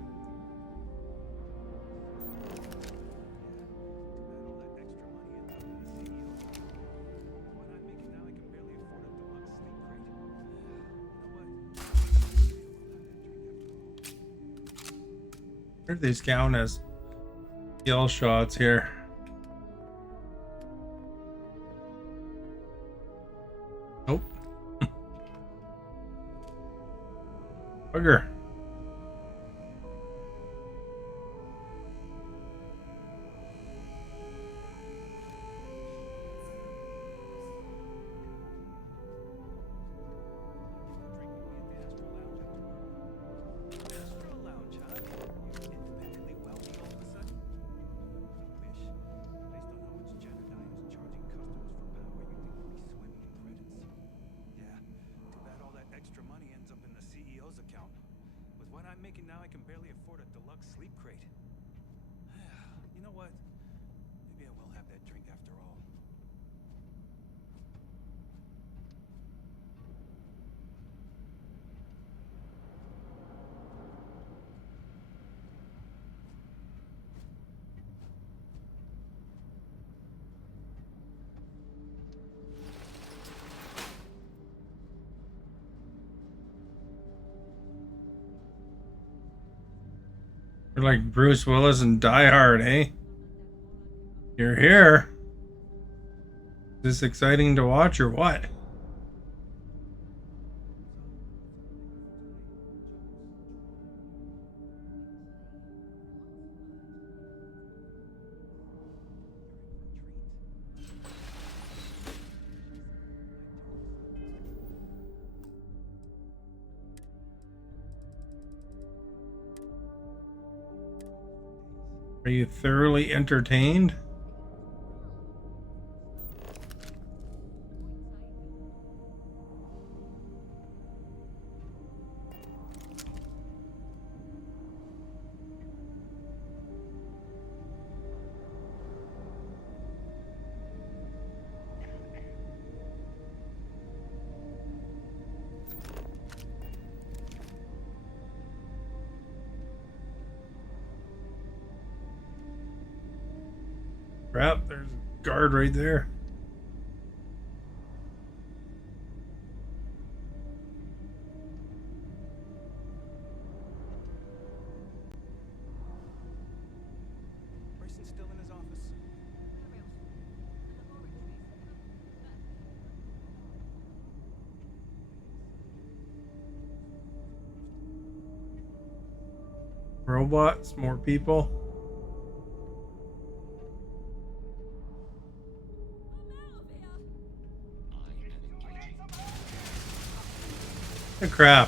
Where do these count as kill shots here? Nope. Bugger. You're like Bruce Willis and Die Hard, eh? You're here. Is this exciting to watch or what? Are you thoroughly entertained? Crap, there's a guard right there. Still in his office. Robots, more people. The crap.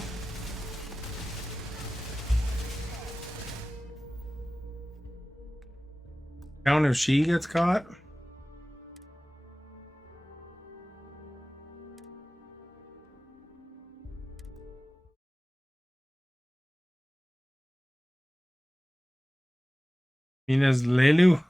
Count if she gets caught. Inez Lelu.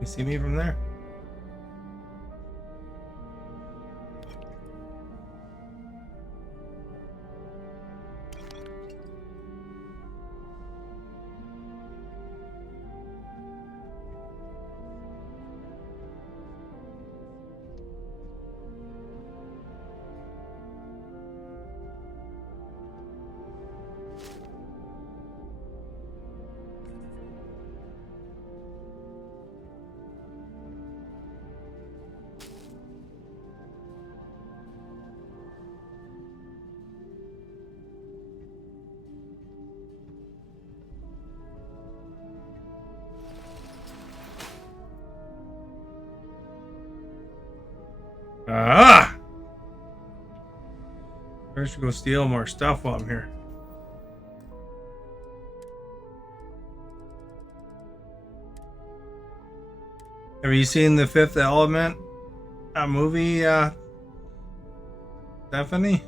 You see me from there? Ah! I should go steal more stuff while I'm here. Have you seen The Fifth Element movie, Stephanie?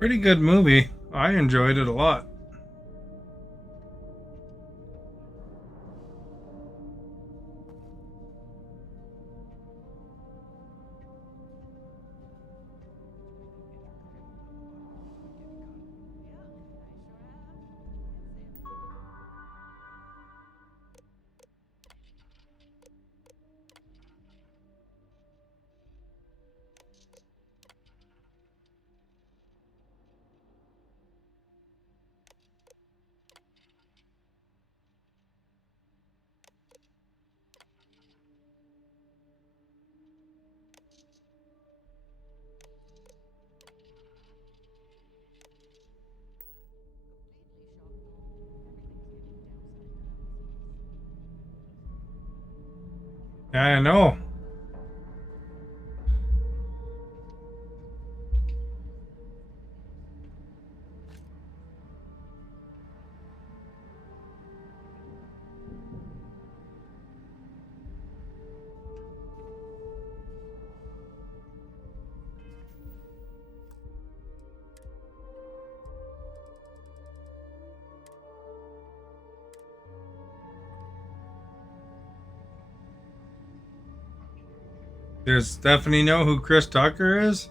Pretty good movie. I enjoyed it a lot. Yeah, I know. Does Stephanie know who Chris Tucker is?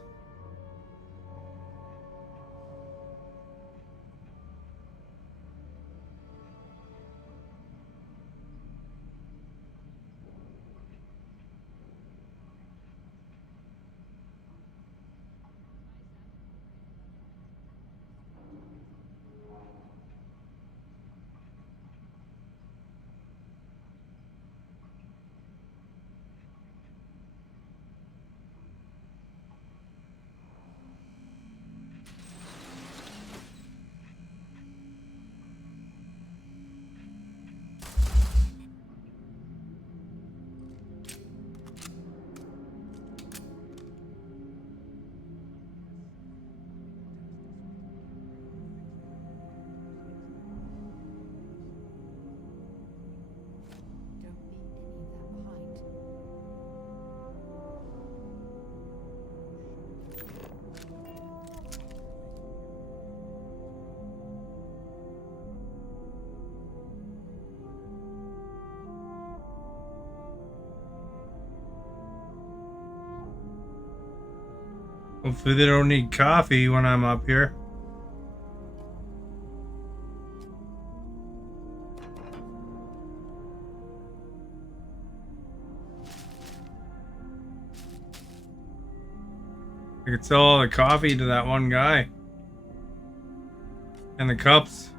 Hopefully they don't need coffee when I'm up here. I could sell all the coffee to that one guy. And the cups.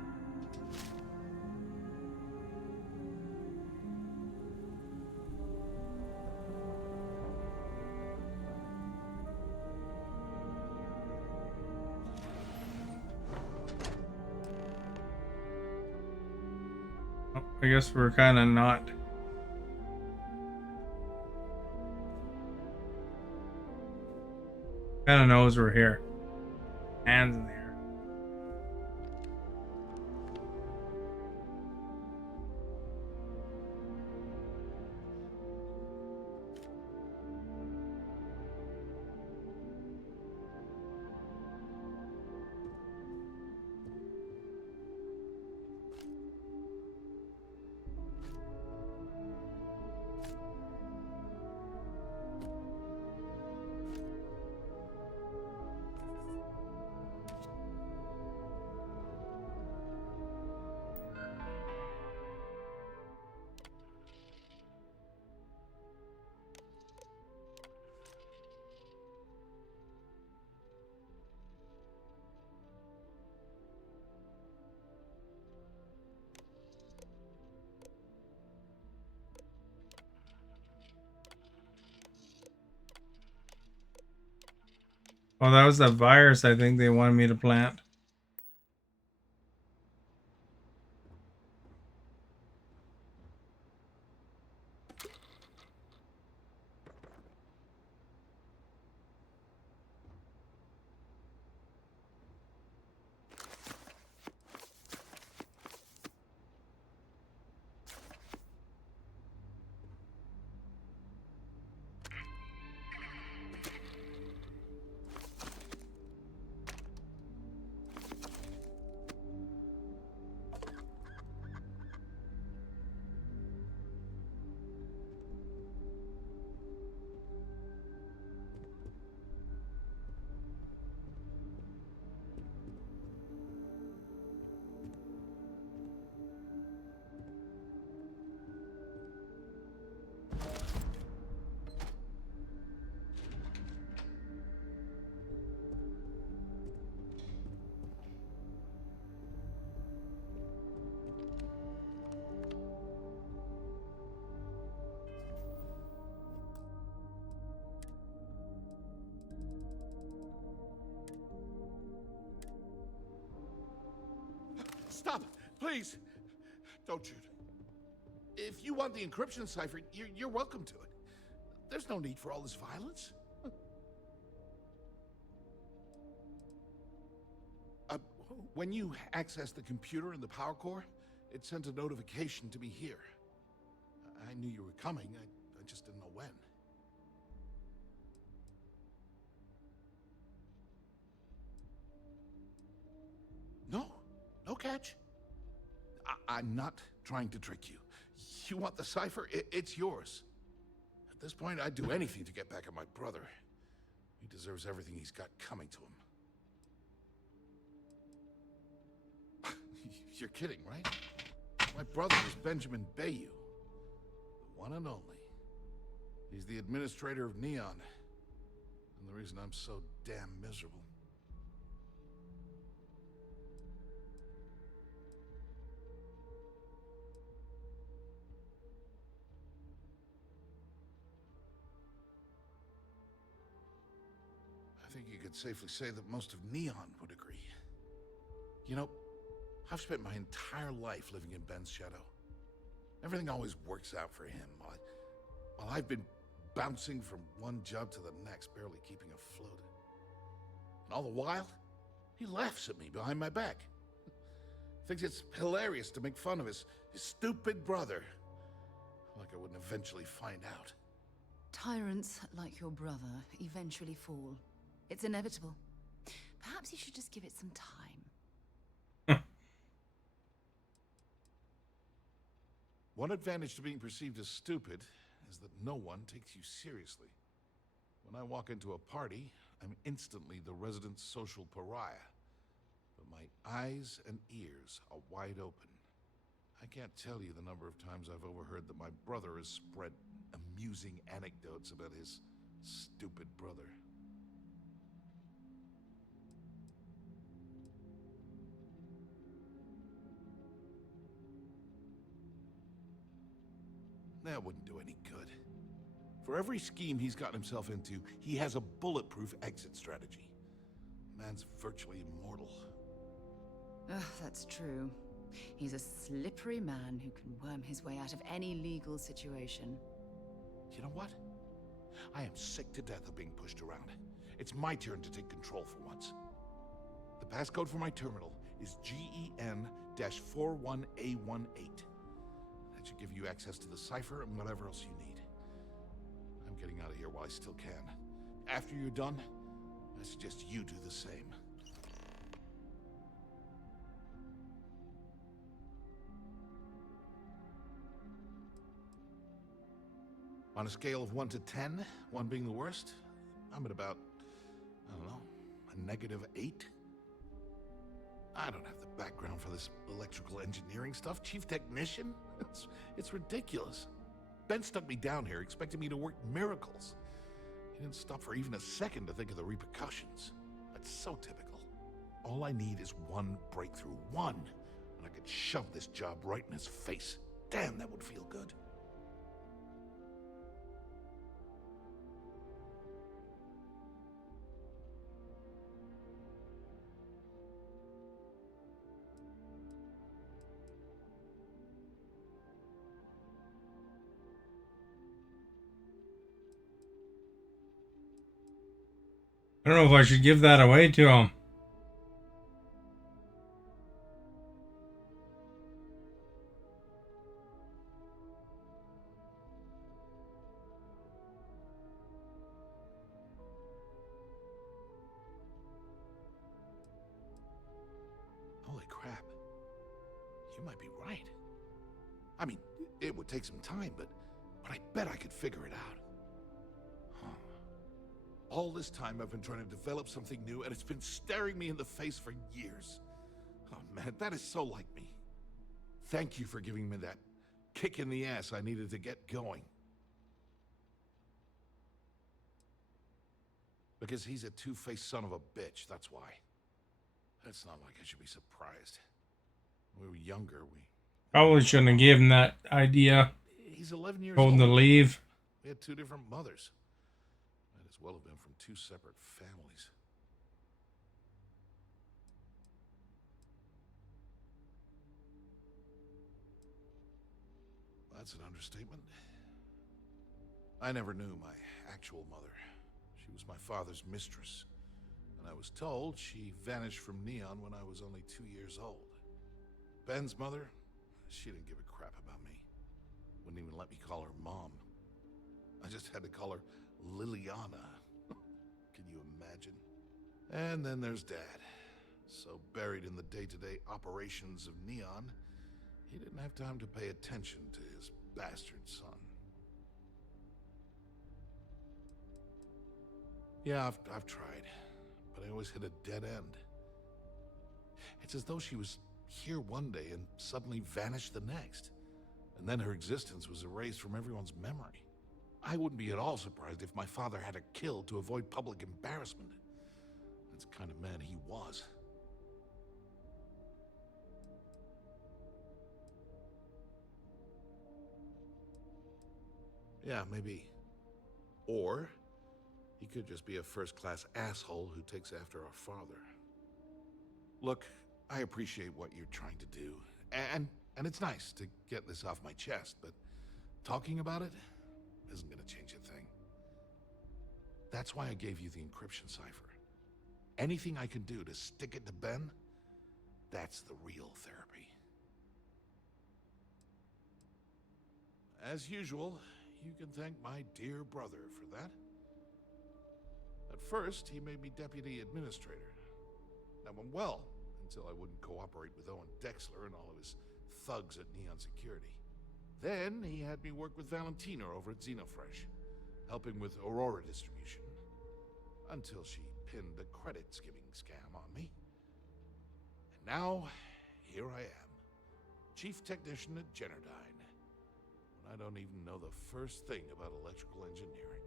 Oh, I guess we're kind of not. Kind of knows we're here. Hands in the air. Oh, that was the virus I think they wanted me to plant. Stop! Please! Don't shoot. If you want the encryption cipher, you're welcome to it. There's no need for all this violence. When you accessed the computer in the power core, it sent a notification to me here. I knew you were coming, I just didn't know when. No catch. I'm not trying to trick you. You want the cipher? It's yours. At this point, I'd do anything to get back at my brother. He deserves everything he's got coming to him. You're kidding, right? My brother is Benjamin Bayou. The one and only. He's the administrator of Neon. And the reason I'm so damn miserable. I think you could safely say that most of Neon would agree. You know, I've spent my entire life living in Ben's shadow. Everything always works out for him, while I've been bouncing from one job to the next, barely keeping afloat. And all the while, he laughs at me behind my back. Thinks it's hilarious to make fun of his stupid brother. Like I wouldn't eventually find out. Tyrants like your brother eventually fall. It's inevitable. Perhaps you should just give it some time. One advantage to being perceived as stupid is that no one takes you seriously. When I walk into a party, I'm instantly the resident social pariah. But my eyes and ears are wide open. I can't tell you the number of times I've overheard that my brother has spread amusing anecdotes about his stupid brother. That wouldn't do any good. For every scheme he's gotten himself into, he has a bulletproof exit strategy. Man's virtually immortal. Ugh, that's true. He's a slippery man who can worm his way out of any legal situation. You know what? I am sick to death of being pushed around. It's my turn to take control for once. The passcode for my terminal is GEN-41A18. That should give you access to the cipher and whatever else you need. I'm getting out of here while I still can. After you're done, I suggest you do the same. On a scale of 1 to 10, 1 being the worst, I'm at about, I don't know, a -8. I don't have the background for this electrical engineering stuff. Chief technician? It's ridiculous. Ben stuck me down here expecting me to work miracles. He didn't stop for even a second to think of the repercussions. That's so typical. All I need is one breakthrough. One. And I could shove this job right in his face. Damn, that would feel good. I don't know if I should give that away to him. Holy crap. You might be right. I mean, it would take some time, but I bet I could figure it out. Huh. All this time I've been trying to develop something new, and it's been staring me in the face for years. Oh man, that is so like me. Thank you for giving me that kick in the ass I needed to get going. Because he's a two-faced son of a bitch, that's why. It's not like I should be surprised. When we were younger, Probably shouldn't have given that idea. He's 11 years Told old. him to leave. We had 2 different mothers. Might as well have been from 2 separate families. That's an understatement. I never knew my actual mother. She was my father's mistress. And I was told she vanished from Neon when I was only 2 years old. Ben's mother, she didn't give a crap about me. Wouldn't even let me call her Mom. I just had to call her Liliana. Can you imagine? And then there's Dad. So buried in the day-to-day operations of Neon, he didn't have time to pay attention to his bastard son. Yeah, I've tried, but I always hit a dead end. It's as though she was here one day and suddenly vanished the next. And then her existence was erased from everyone's memory. I wouldn't be at all surprised if my father had her killed to avoid public embarrassment. That's the kind of man he was. Yeah, maybe. Or he could just be a first-class asshole who takes after our father. Look, I appreciate what you're trying to do, and it's nice to get this off my chest, but talking about it isn't gonna change a thing. That's why I gave you the encryption cipher. Anything I can do to stick it to Ben, that's the real therapy. As usual, you can thank my dear brother for that. At first, he made me deputy administrator. That went well, until I wouldn't cooperate with Owen Dexler and all of his thugs at Neon Security. Then he had me work with Valentina over at Xenofresh, helping with Aurora distribution. until she pinned a credit skimming scam on me. And now, here I am, chief technician at Generdyne, when I don't even know the first thing about electrical engineering.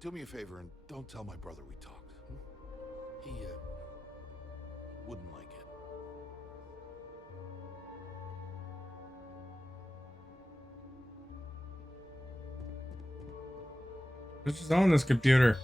Do me a favor and don't tell my brother we talked. He, wouldn't like it. Who's just on this computer?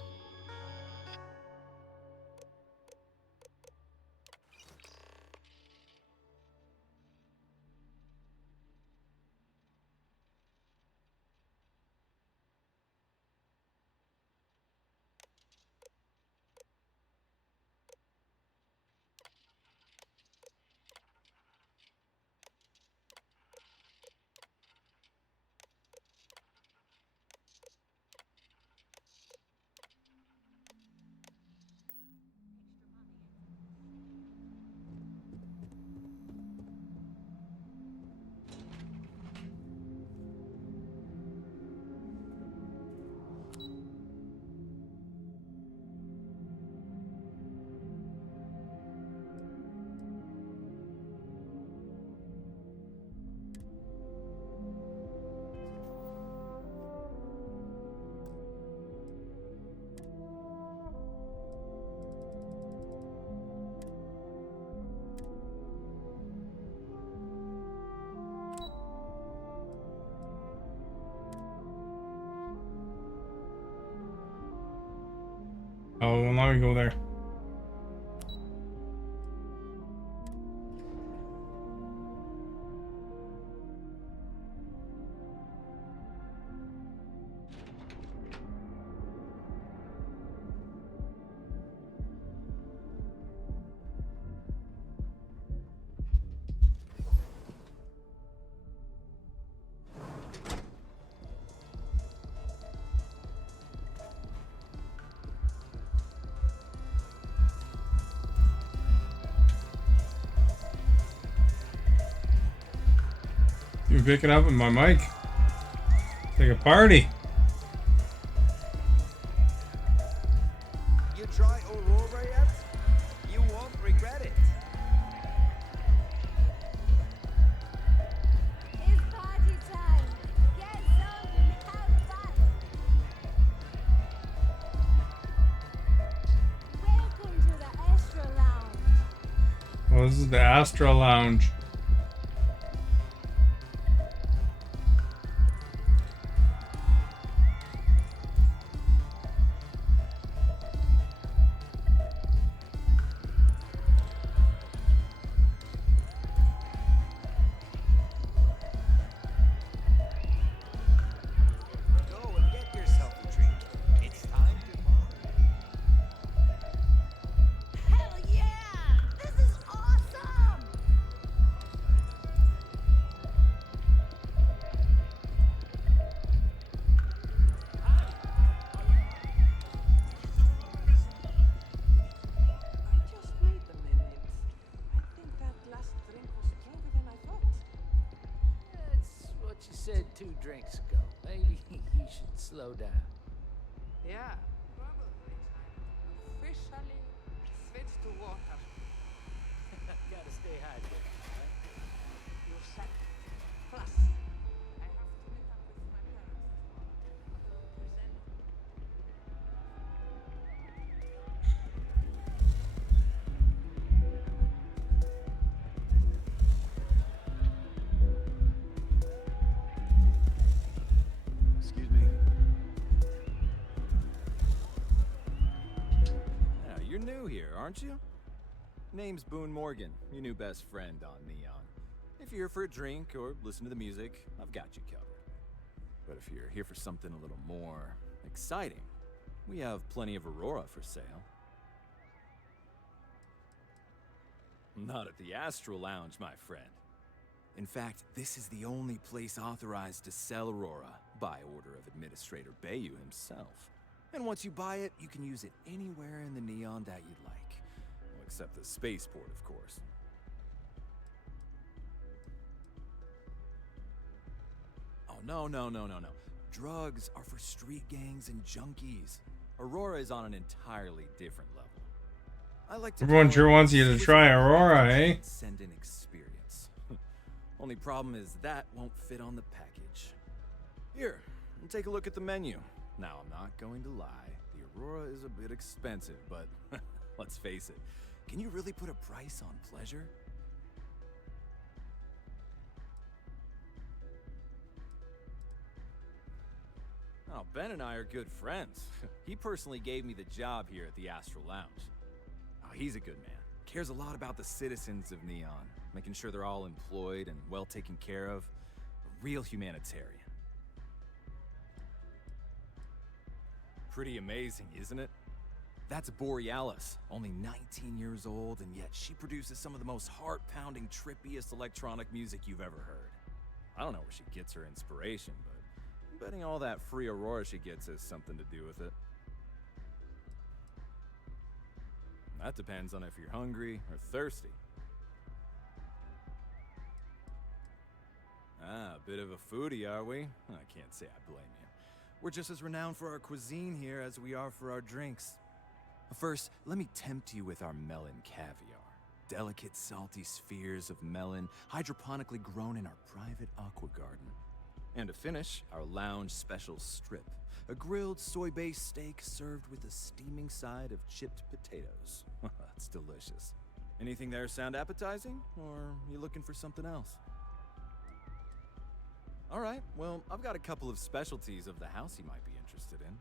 Oh, well, now we go there. You pick it up with my mic. It's like a party. You try Aurora yet? You won't regret it. It's party time. Get some and have fun. Welcome to the Astro Lounge. Well, this is the Astra Lounge. Go and get yourself a drink. It's time to party. Hell yeah! This is awesome! I just wait a minute. I think that last drink was stronger than I thought. That's what you said 2 drinks ago. Maybe you should slow down. Yeah, probably. Officially switched to water. Gotta stay hydrated, right? You're set. Plus, I have to meet up with my parents tomorrow. Present. Excuse me. Yeah, you're new here, aren't you? Name's Boone Morgan, your new best friend on Neon. If you're here for a drink or listen to the music, I've got you covered. But if you're here for something a little more exciting, we have plenty of Aurora for sale. Not at the Astral Lounge, my friend. In fact, this is the only place authorized to sell Aurora by order of Administrator Bayou himself. And once you buy it, you can use it anywhere in the Neon that you'd like. Well, except the spaceport, of course. Oh, no. drugs are for street gangs and junkies. Aurora is on an entirely different level. I like to Everyone call sure it wants you to Swiss try Army Aurora, eh? transcendent experience. Only problem is that won't fit on the package. Here, take a look at the menu. Now, I'm not going to lie. The Aurora is a bit expensive, but let's face it. Can you really put a price on pleasure? Oh, Ben and I are good friends. He personally gave me the job here at the Astral Lounge. Oh, he's a good man. Cares a lot about the citizens of Neon, making sure they're all employed and well taken care of. A real humanitarian. Pretty amazing, isn't it? That's Borealis, only 19 years old, and yet she produces some of the most heart-pounding, trippiest electronic music you've ever heard. I don't know where she gets her inspiration, but I'm betting all that free Aurora she gets has something to do with it. That depends on if you're hungry or thirsty. Ah, a bit of a foodie, are we? I can't say I blame you. We're just as renowned for our cuisine here as we are for our drinks. First, let me tempt you with our melon caviar. Delicate, salty spheres of melon, hydroponically grown in our private aqua garden. And to finish, our lounge special strip. A grilled soy-based steak served with a steaming side of chipped potatoes. That's delicious. Anything there sound appetizing? Or you looking for something else? Alright, well, I've got a couple of specialties of the house you might be interested in.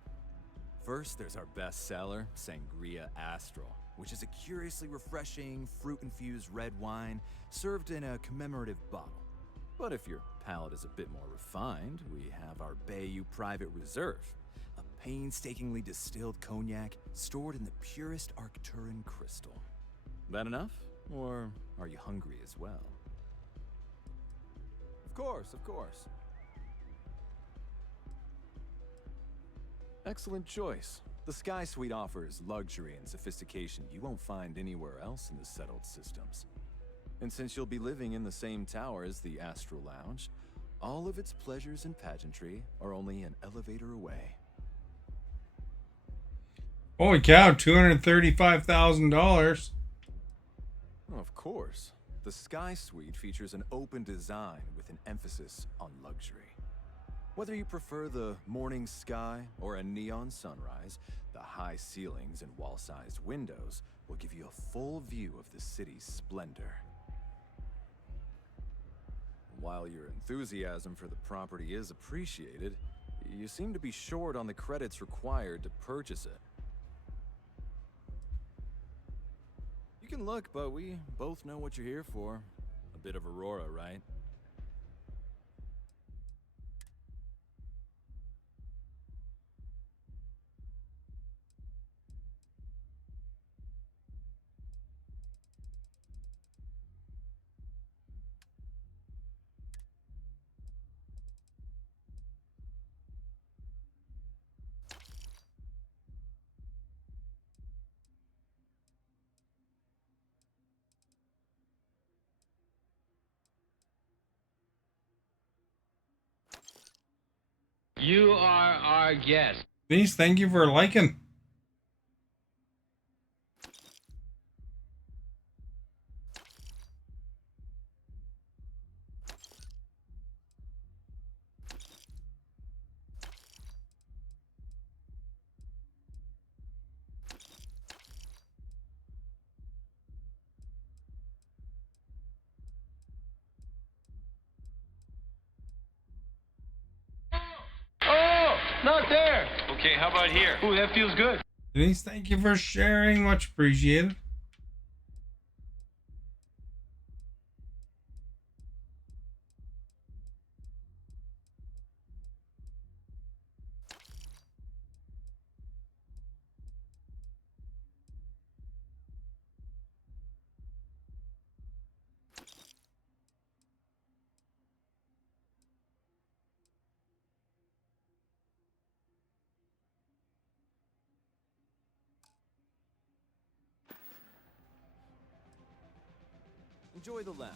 First, there's our best seller, Sangria Astral, which is a curiously refreshing, fruit-infused red wine served in a commemorative bottle. But if your palate is a bit more refined, we have our Bayou Private Reserve, a painstakingly distilled cognac stored in the purest Arcturan crystal. That enough? Or are you hungry as well? Of course, of course. Excellent choice. The Sky Suite offers luxury and sophistication you won't find anywhere else in the settled systems. And since you'll be living in the same tower as the Astral Lounge, all of its pleasures and pageantry are only an elevator away. Holy cow, $235,000. Of course. The Sky Suite features an open design with an emphasis on luxury. Whether you prefer the morning sky or a neon sunrise, the high ceilings and wall-sized windows will give you a full view of the city's splendor. While your enthusiasm for the property is appreciated, you seem to be short on the credits required to purchase it. You can look, but we both know what you're here for. A bit of Aurora, right? You are our guest. Denise, thank you for liking. Oh, not there. Okay, how about here? Ooh, that feels good. Denise, thank you for sharing. Much appreciated. Enjoy the lounge.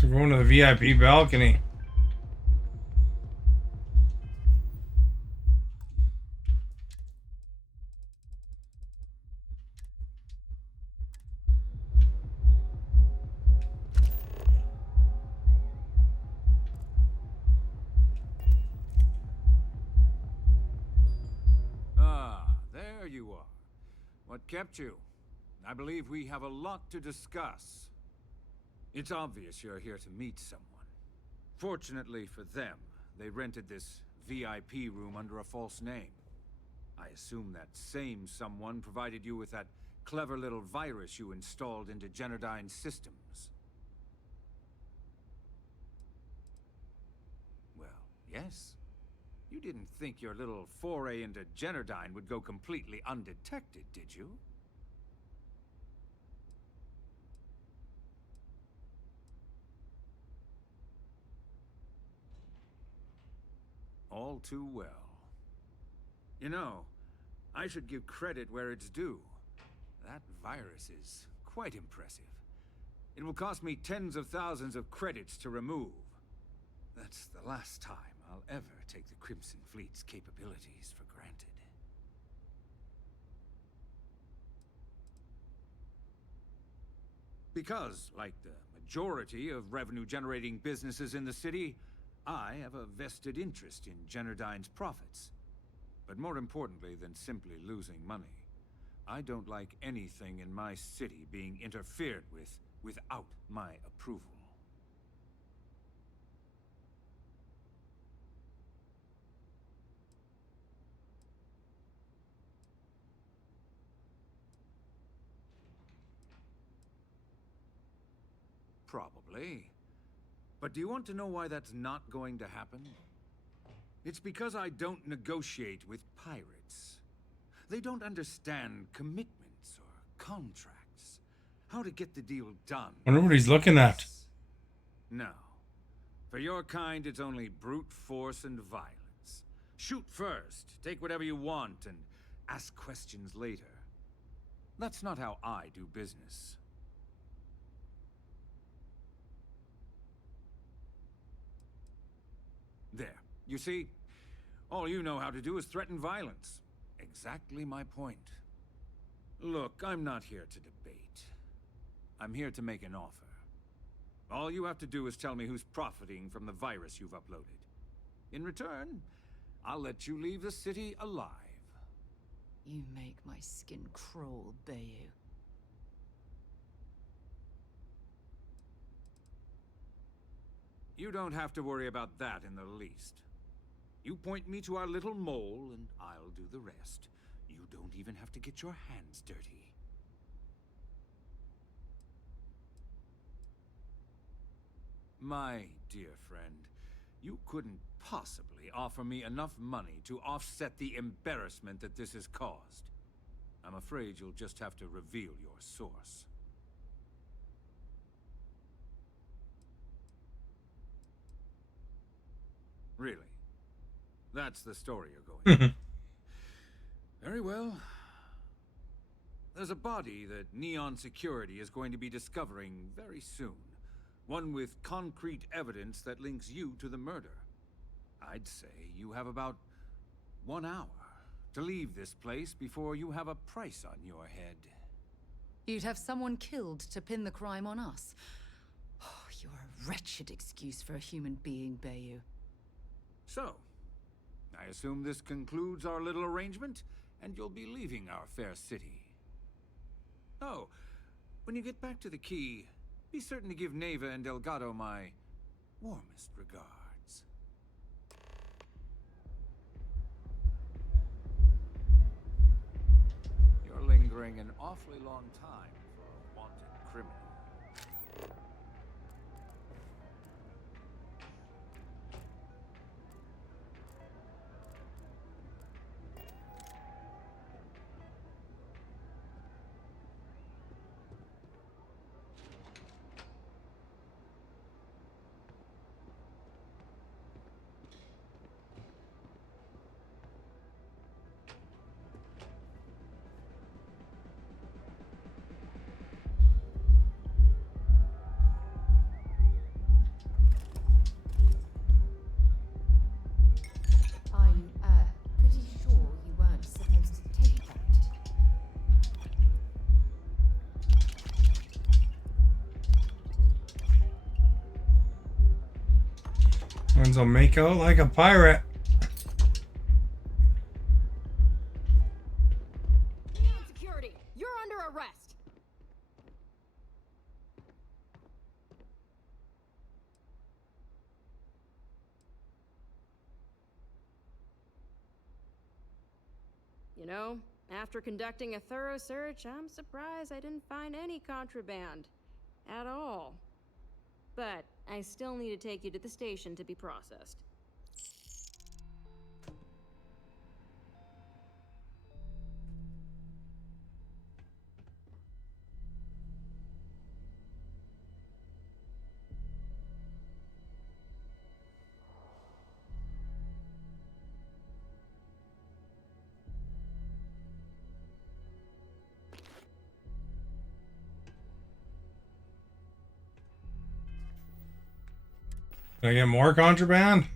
So we're going to the VIP balcony. Ah, there you are. What kept you? I believe we have a lot to discuss. It's obvious you're here to meet someone. Fortunately for them, they rented this VIP room under a false name. I assume that same someone provided you with that clever little virus you installed into Generdyne's systems. Well, yes. You didn't think your little foray into Generdyne would go completely undetected, did you? All too well. You know, I should give credit where it's due. That virus is quite impressive. It will cost me tens of thousands of credits to remove. That's the last time I'll ever take the Crimson Fleet's capabilities for granted. Because, like the majority of revenue-generating businesses in the city, I have a vested interest in Generdyne's profits. But more importantly than simply losing money, I don't like anything in my city being interfered with without my approval. Probably. But do you want to know why that's not going to happen? It's because I don't negotiate with pirates. They don't understand commitments or contracts. How to get the deal done. Wonder what he's looking at. No. For your kind, it's only brute force and violence. Shoot first, take whatever you want, and ask questions later. That's not how I do business. There. You see? All you know how to do is threaten violence. Exactly my point. Look, I'm not here to debate. I'm here to make an offer. All you have to do is tell me who's profiting from the virus you've uploaded. In return, I'll let you leave the city alive. You make my skin crawl, Bayou. You don't have to worry about that in the least. You point me to our little mole, and I'll do the rest. You don't even have to get your hands dirty. My dear friend, you couldn't possibly offer me enough money to offset the embarrassment that this has caused. I'm afraid you'll just have to reveal your source. Really? That's the story you're going with. Very well. There's a body that Neon Security is going to be discovering very soon. One with concrete evidence that links you to the murder. I'd say you have about 1 hour to leave this place before you have a price on your head. You'd have someone killed to pin the crime on us. Oh, you're a wretched excuse for a human being, Bayou. So, I assume this concludes our little arrangement, and you'll be leaving our fair city. Oh, when you get back to the key, be certain to give Neva and Delgado my warmest regards. You're lingering an awfully long time for a wanted criminal. Ones will make out like a pirate. Security, you're under arrest. You know, after conducting a thorough search, I'm surprised I didn't find any contraband. At all. But I still need to take you to the station to be processed. Can I get more contraband?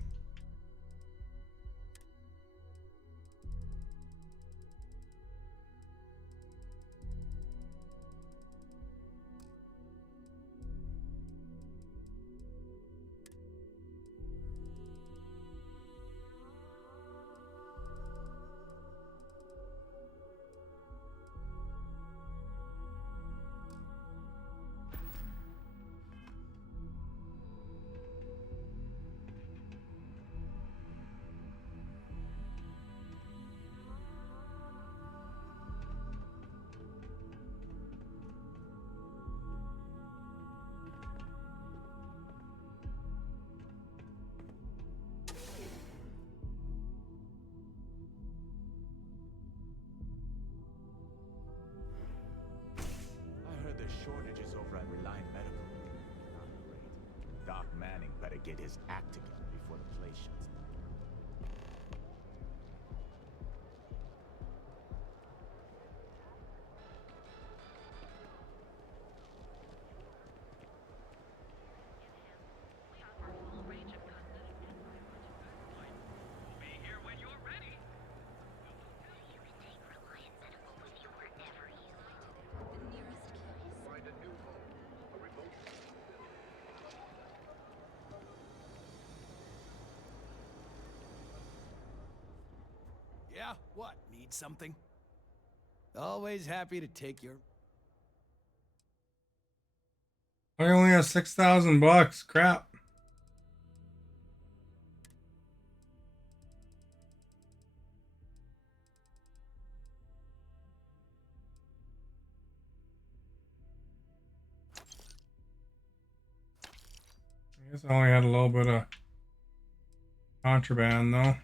I heard there's shortages over at Reliant Medical. Not great. Doc Manning better get his act together before the place shuts down. Yeah? What? Need something? Always happy to take your... I only have $6,000. Crap. I guess I only had a little bit of contraband though.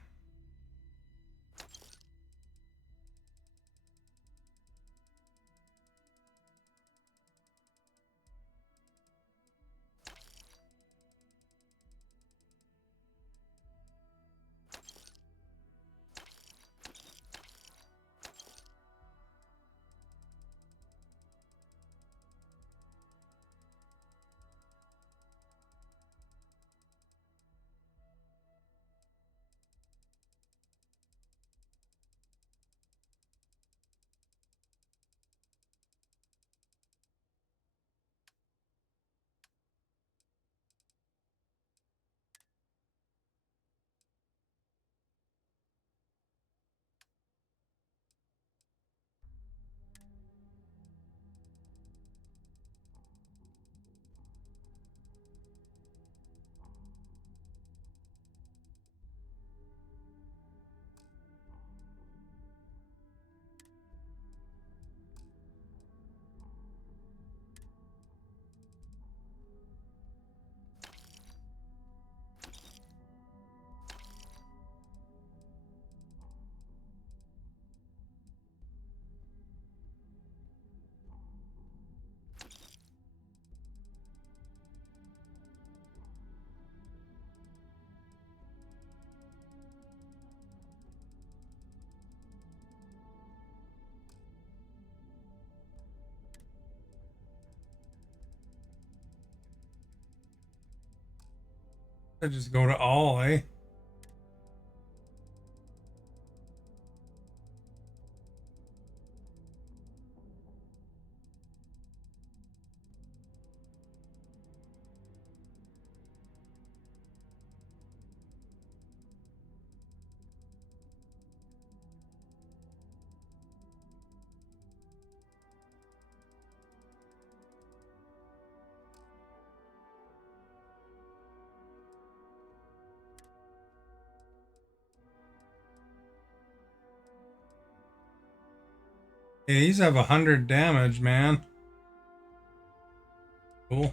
I just go to all, eh? Yeah, these have 100 damage, man. Cool.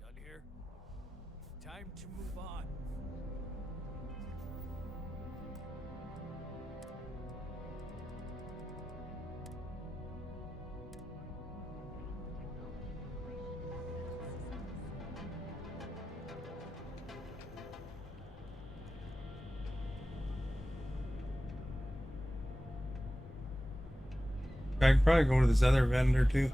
Done here? Time to move on. I could probably go to this other vendor too.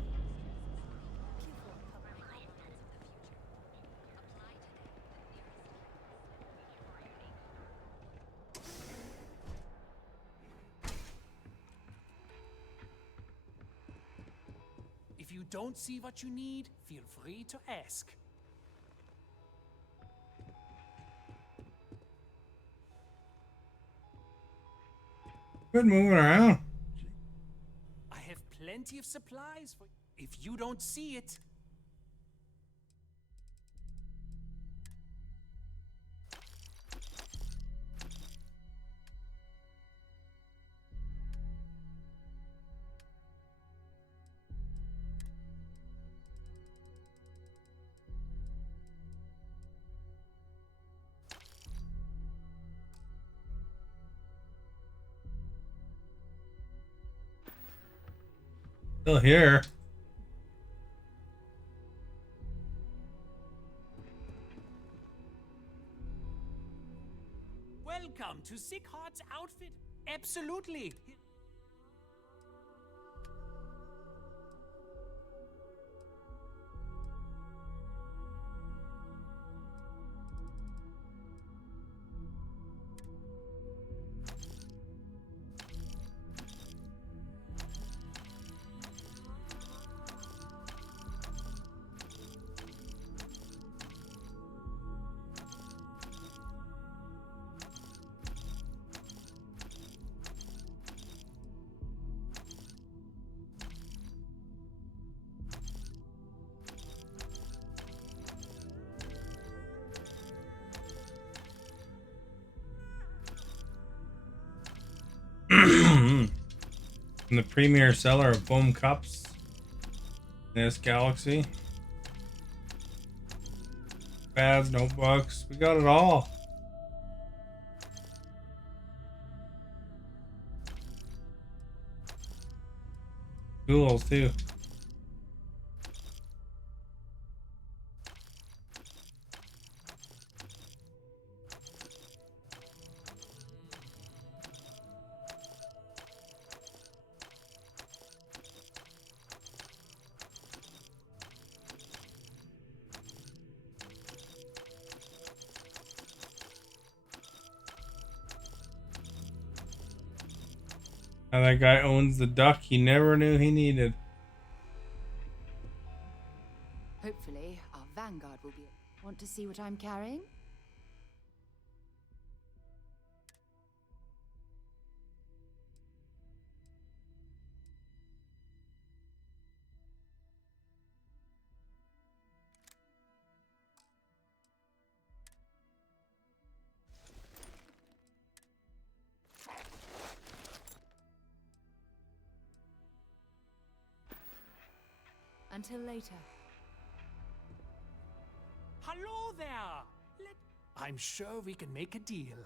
If you don't see what you need, feel free to ask. Quit moving around. I have plenty of supplies for if you don't see it. Still here. Welcome to Sickheart's outfit. Absolutely. From the premier seller of foam cups in this galaxy. Pads, notebooks, we got it all. Tools too. Now that guy owns the duck he never knew he needed. Hopefully, our vanguard will be. Want to see what I'm carrying? Until later. Hello there! I'm sure we can make a deal.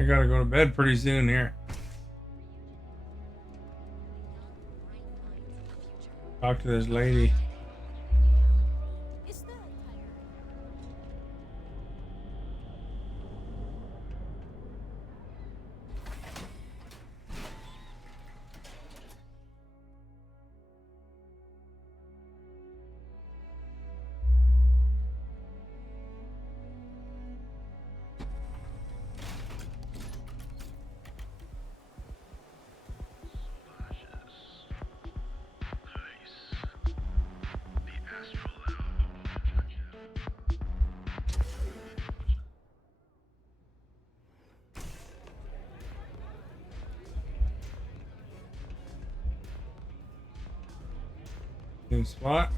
I gotta go to bed pretty soon here. Talk to this lady. New spot.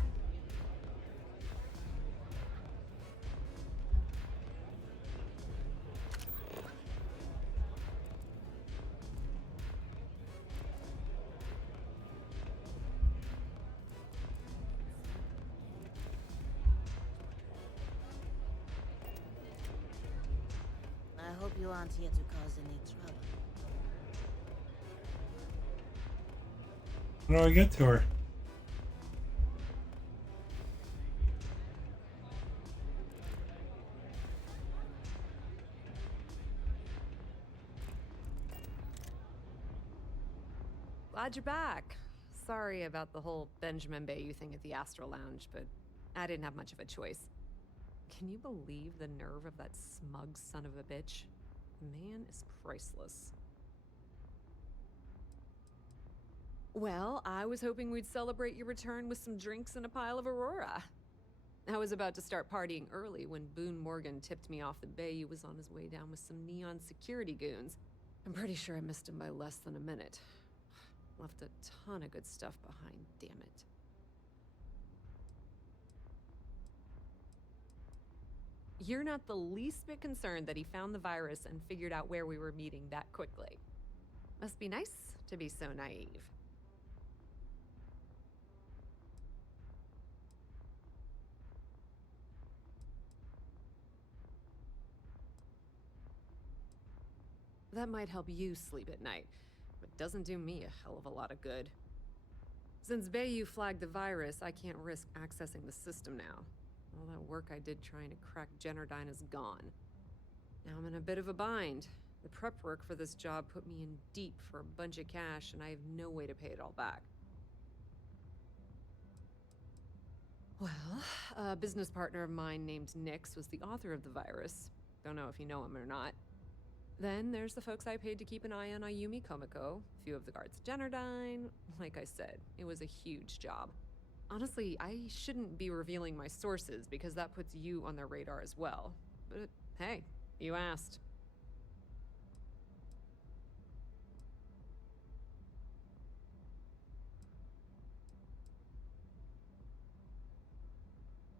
I hope you aren't here to cause any trouble. How do I get to her? Glad you're back. Sorry about the whole Benjamin Bayou thing at the Astral Lounge, but I didn't have much of a choice. Can you believe the nerve of that smug son of a bitch? The man is priceless. Well, I was hoping we'd celebrate your return with some drinks and a pile of Aurora. I was about to start partying early when Boone Morgan tipped me off that Bayou was on his way down with some neon security goons. I'm pretty sure I missed him by less than a minute. Left a ton of good stuff behind, damn it. You're not the least bit concerned that he found the virus and figured out where we were meeting that quickly. Must be nice to be so naive. That might help you sleep at night, but doesn't do me a hell of a lot of good. Since Bayou flagged the virus, I can't risk accessing the system now. All that work I did trying to crack Generdyne is gone. Now I'm in a bit of a bind. The prep work for this job put me in deep for a bunch of cash, and I have no way to pay it all back. Well, a business partner of mine named Nix was the author of the virus. Don't know if you know him or not. Then there's the folks I paid to keep an eye on Ayumi Komiko, a few of the guards at Generdyne. Like I said, it was a huge job. Honestly, I shouldn't be revealing my sources because that puts you on their radar as well. But hey, you asked.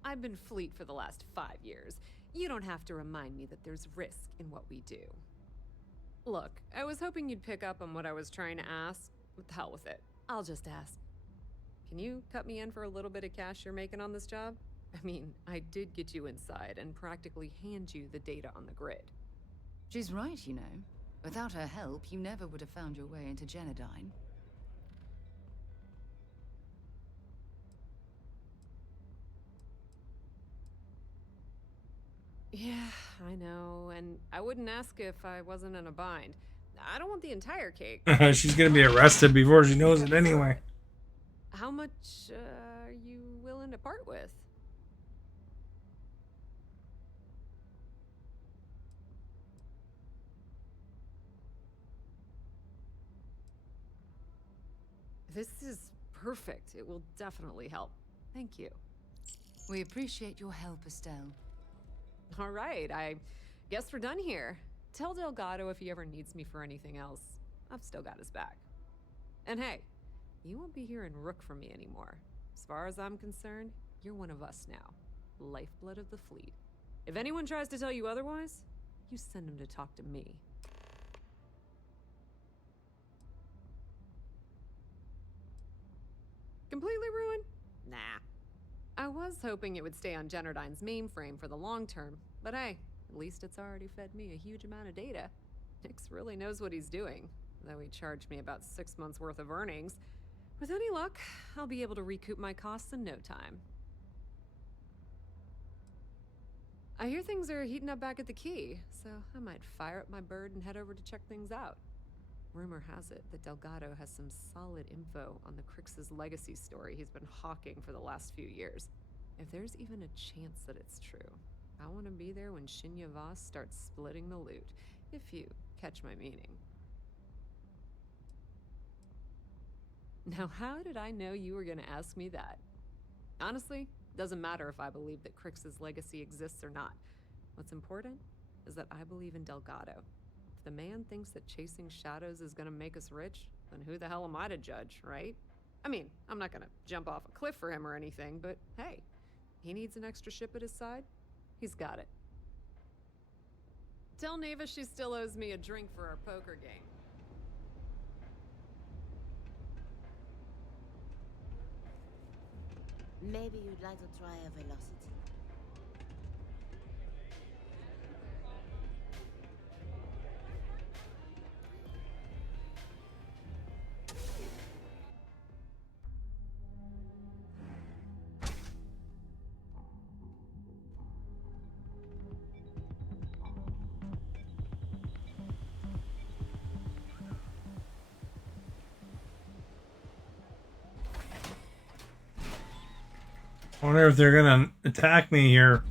I've been Fleet for the last 5 years. You don't have to remind me that there's risk in what we do. Look, I was hoping you'd pick up on what I was trying to ask. What the hell with it? I'll just ask. Can you cut me in for a little bit of cash you're making on this job? I mean, I did get you inside and practically hand you the data on the grid. She's right, you know. Without her help, you never would have found your way into Genodyne. Yeah, I know, and I wouldn't ask if I wasn't in a bind. I don't want the entire cake. She's gonna be arrested before she knows it anyway. How much are you willing to part with? This is perfect. It will definitely help. Thank you. We appreciate your help, Estelle. All right, I guess we're done here. Tell Delgado if he ever needs me for anything else. I've still got his back. And hey, you won't be hearing Rook from me anymore. As far as I'm concerned, you're one of us now. Lifeblood of the fleet. If anyone tries to tell you otherwise, you send them to talk to me. Completely ruined? Nah. I was hoping it would stay on Genodyne's mainframe for the long term, but hey, at least it's already fed me a huge amount of data. Nix really knows what he's doing, though he charged me about 6 months worth of earnings. With any luck, I'll be able to recoup my costs in no time. I hear things are heating up back at the Key, so I might fire up my bird and head over to check things out. Rumor has it that Delgado has some solid info on the Crix's legacy story he's been hawking for the last few years. If there's even a chance that it's true, I want to be there when Shinya Voss starts splitting the loot, if you catch my meaning. Now, how did I know you were going to ask me that? Honestly, doesn't matter if I believe that Crix's legacy exists or not. What's important is that I believe in Delgado. If the man thinks that chasing shadows is gonna make us rich, then who the hell am I to judge, right? I mean, I'm not gonna jump off a cliff for him or anything, but hey, he needs an extra ship at his side. He's got it. Tell Neva she still owes me a drink for our poker game. Maybe you'd like to try a velocity. I wonder if they're gonna attack me here.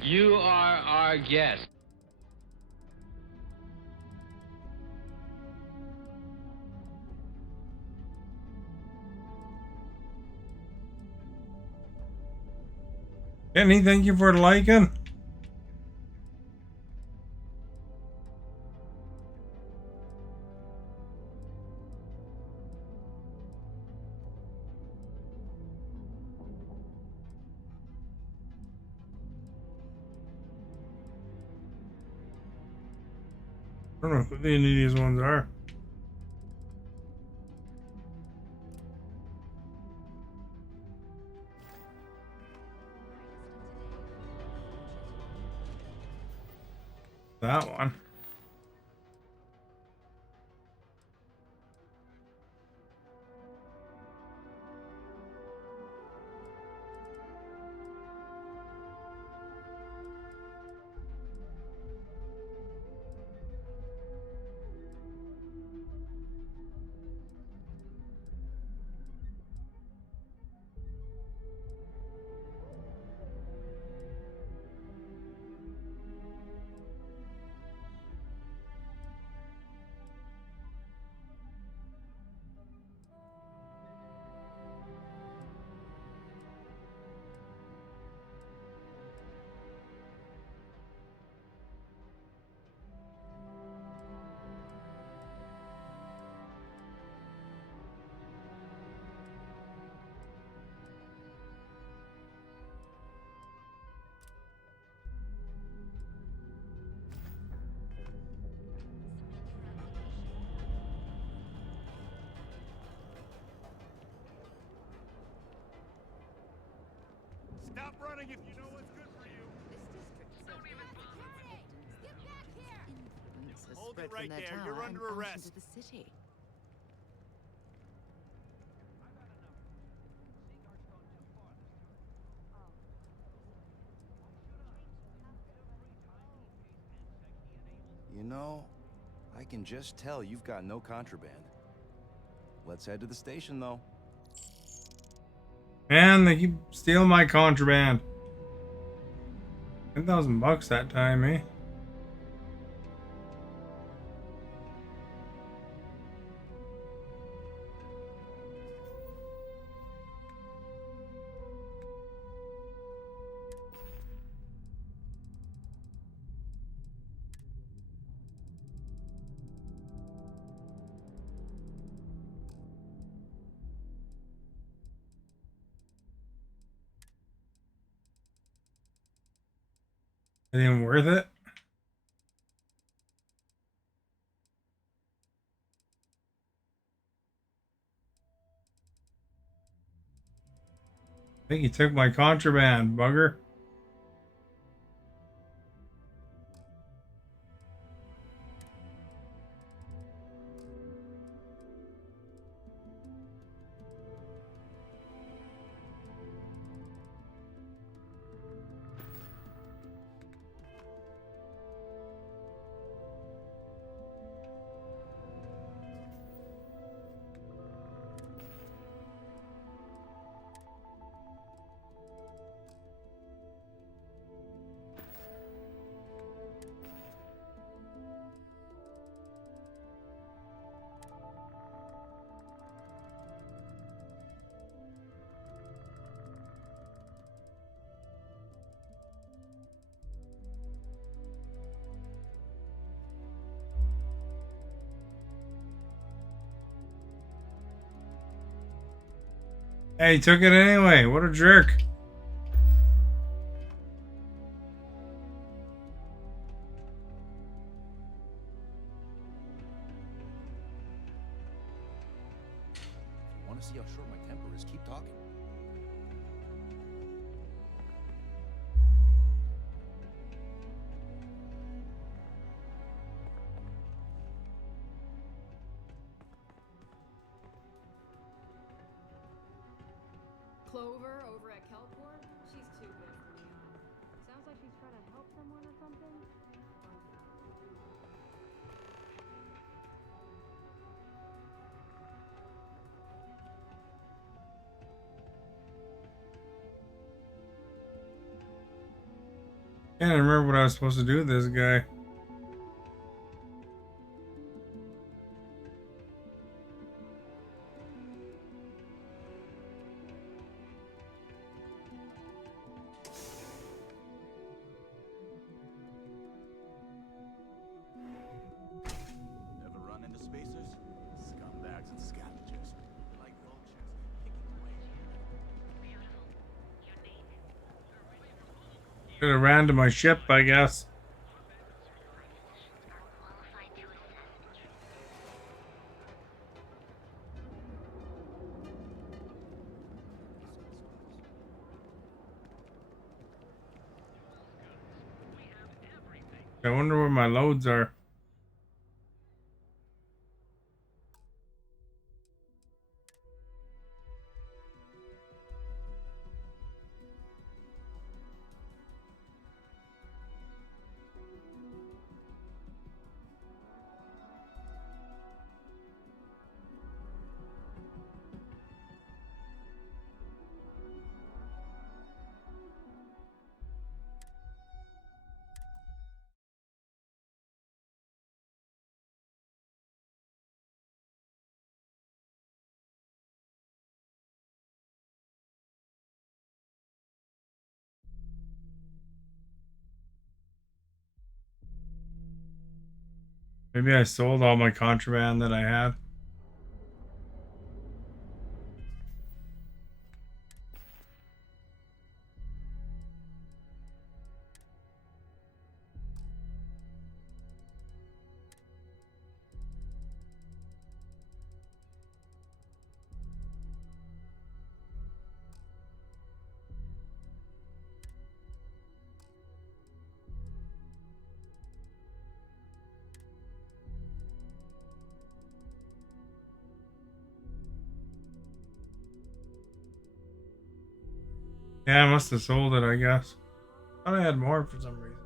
You are our guest. Kenny, thank you for liking. I don't know who any of these ones are. That one. Stop running if you know what's good for you. This district certainly indicates Get back here! influence has Hold spread it right from their there. tower You're and under out arrest. into the city. You know, I can just tell you've got no contraband. Let's head to the station, though. Man, they keep stealing my contraband. $10,000 that time, eh? It ain't worth it. I think he took my contraband, bugger. Hey, he took it anyway. What a jerk. You want to see how short my temper is? Keep talking. Clover over at Kelport? She's too good for me. Sounds like she's trying to help someone or something. Can't remember what I was supposed to do with this guy. Ever run into spacers? Scumbags and scavengers. They're like vultures, picking away. Could have ran to my ship, I guess. I wonder where my loads are. Maybe I sold all my contraband that I had. Yeah, I must have sold it, I guess. Thought I had more for some reason.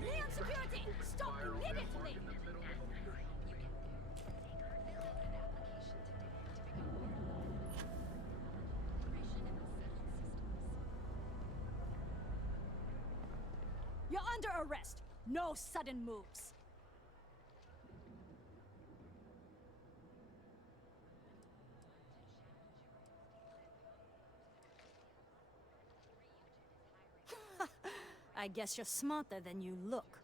Leon security! Stop immediately! You're under arrest. No sudden moves. I guess you're smarter than you look.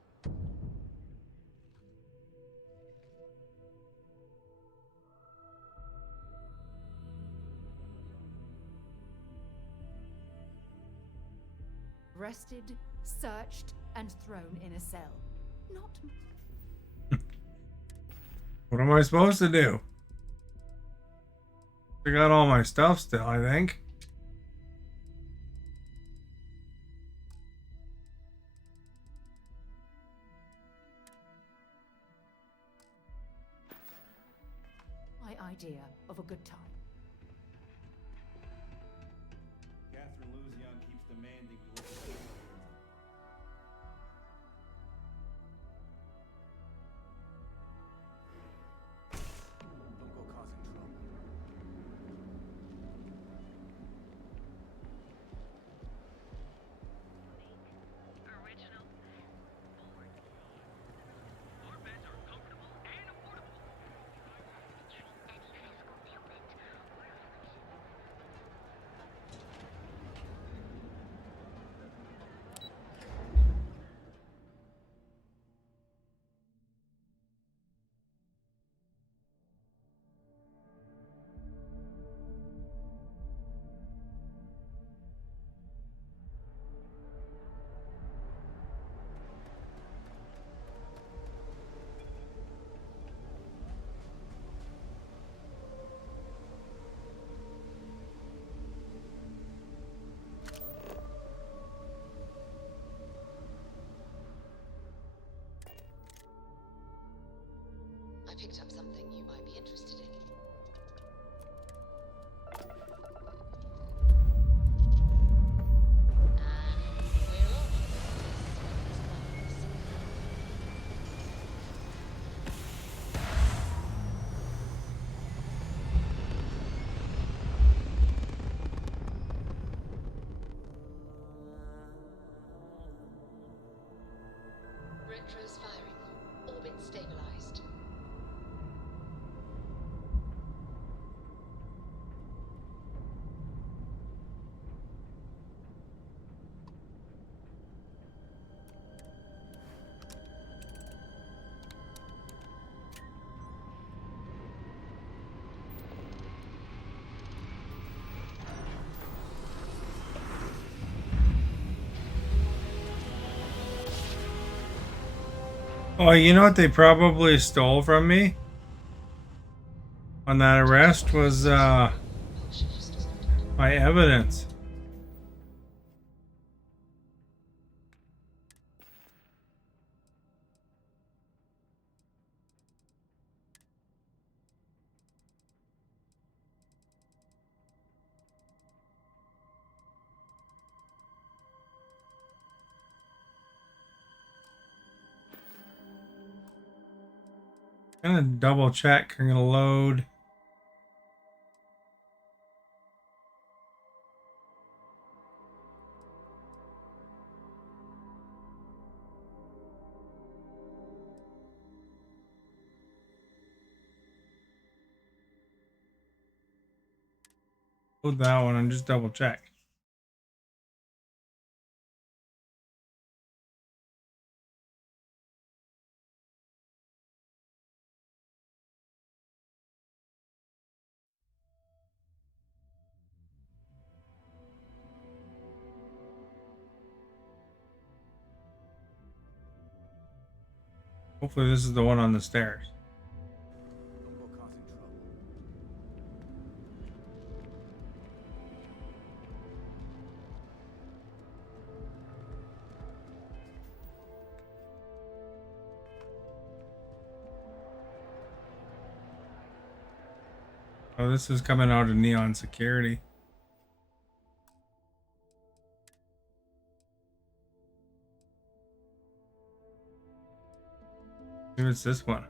Arrested, searched, and thrown in a cell. Not. What am I supposed to do? I got all my stuff still, I think. My idea of a good time. Catherine Luzion keeps demanding we look at it. Don't go causing trouble. I picked up something you might be interested in. Retros firing. Orbit stabilized. Oh, you know what they probably stole from me on that arrest was my evidence. I'm gonna double check. I'm gonna load. Load that one and just double check. Hopefully this is the one on the stairs. Oh, this is coming out of Neon Security. Maybe it's this one.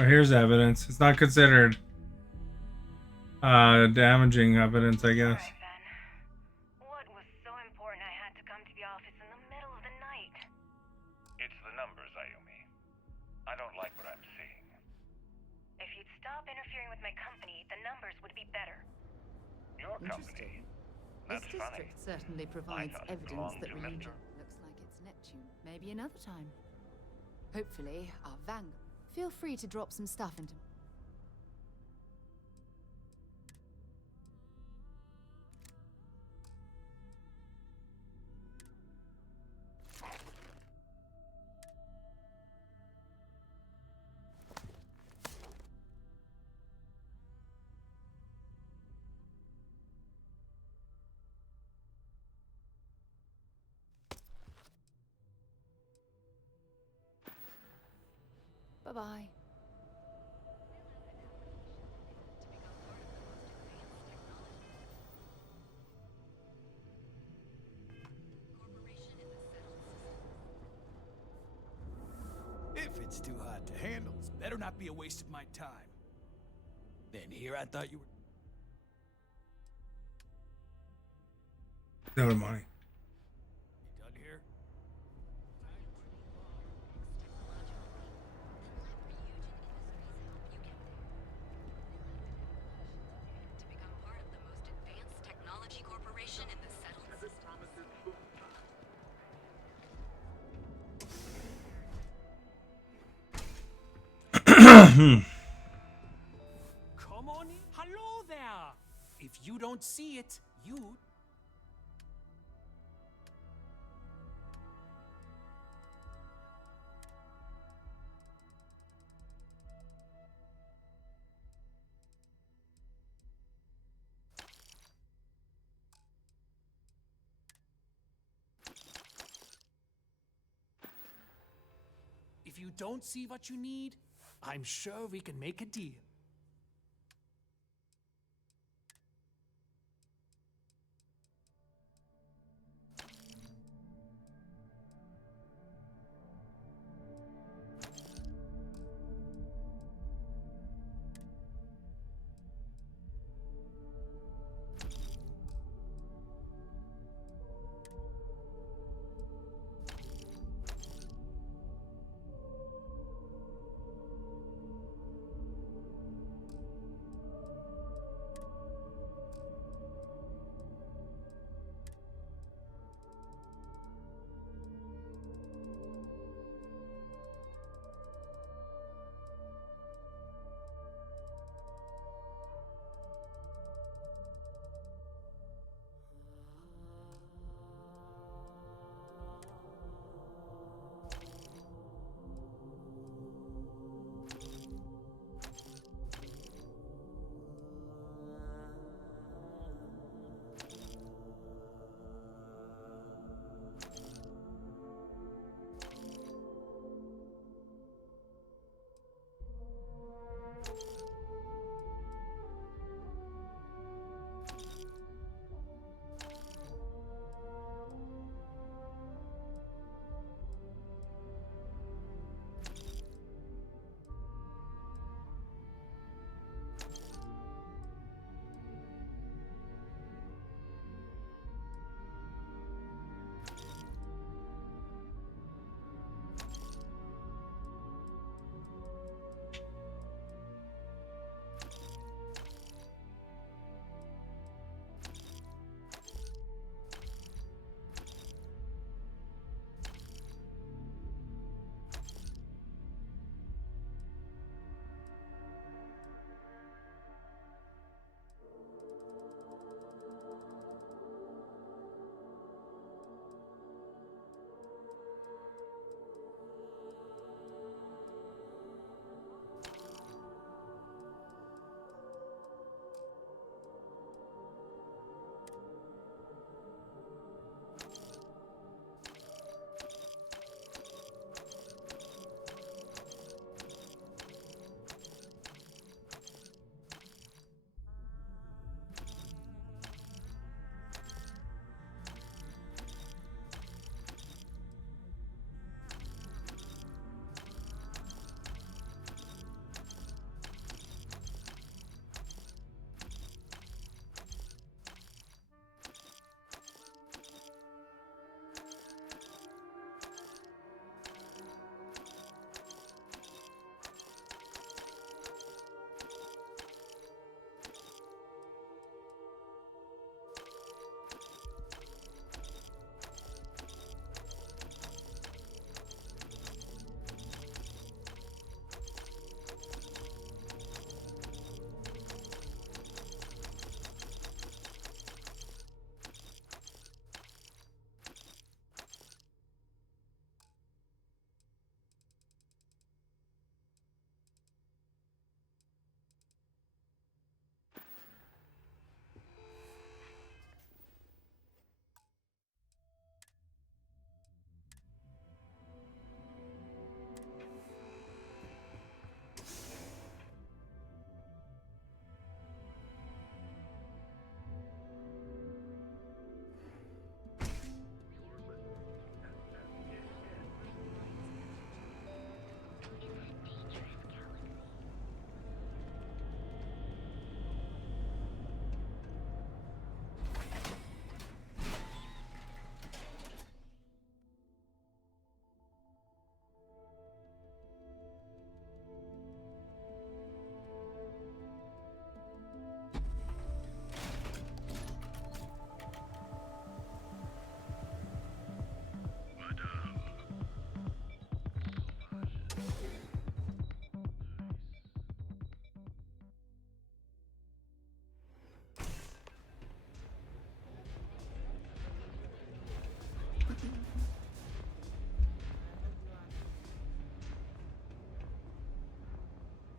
Oh, here's evidence. It's not considered damaging evidence, I guess. What was so important I had to come to the office in the middle of the night? It's the numbers, Ayumi. I don't like what I'm seeing. If you'd stop interfering with my company, the numbers would be better. Your Interesting. company? This That's funny. district certainly provides thought it evidence belonged that to religion Mr. looks like it's Neptune. Maybe another time. Hopefully, our Vanguard. Feel free to drop some stuff into. Bye-bye. If it's too hot to handle, it's better not be a waste of my time. Then here I thought you were No money. done here. Technology corporation in the settled system. Come on in. Hello there. If you don't see it, you. If you don't see what you need, I'm sure we can make a deal.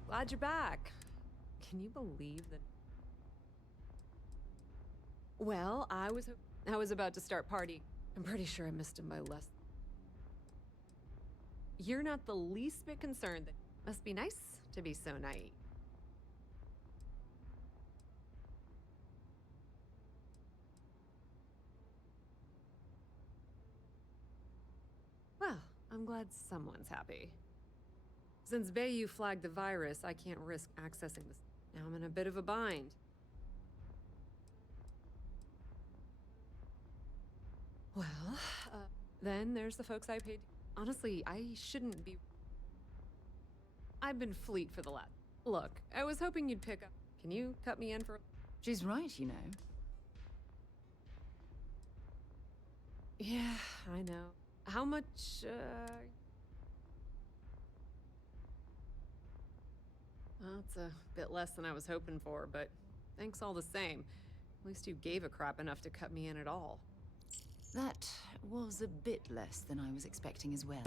Glad you're back. Can you believe that? Well, I was about to start partying. I'm pretty sure I missed him by less. You're not the least bit concerned that must be nice to be so naive. Well, I'm glad someone's happy. Since Bayou flagged the virus, I can't risk accessing this. Now I'm in a bit of a bind. Well, then there's the folks I paid. Honestly, I shouldn't be. I've been fleet for the last. Look, I was hoping you'd pick up. Can you cut me in for? She's right, you know. Yeah, I know. How much, Well, it's a bit less than I was hoping for, but thanks all the same. At least you gave a crap enough to cut me in at all. That was a bit less than I was expecting as well.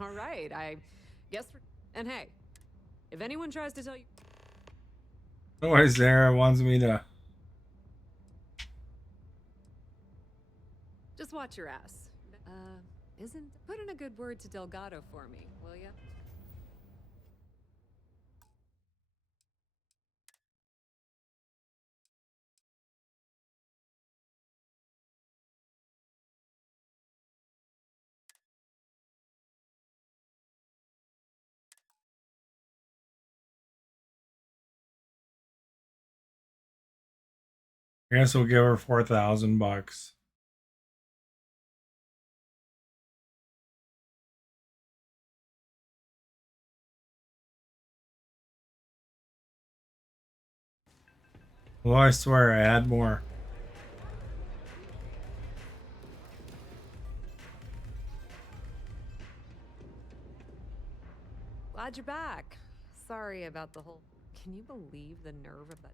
All right, I guess. And hey, if anyone tries to tell you. No way Sarah wants me to. Just watch your ass. Put in a good word to Delgado for me, will ya? I guess we'll give her $4,000. Well, I swear I had more. Glad you're back. Sorry about the whole. Can you believe the nerve of that?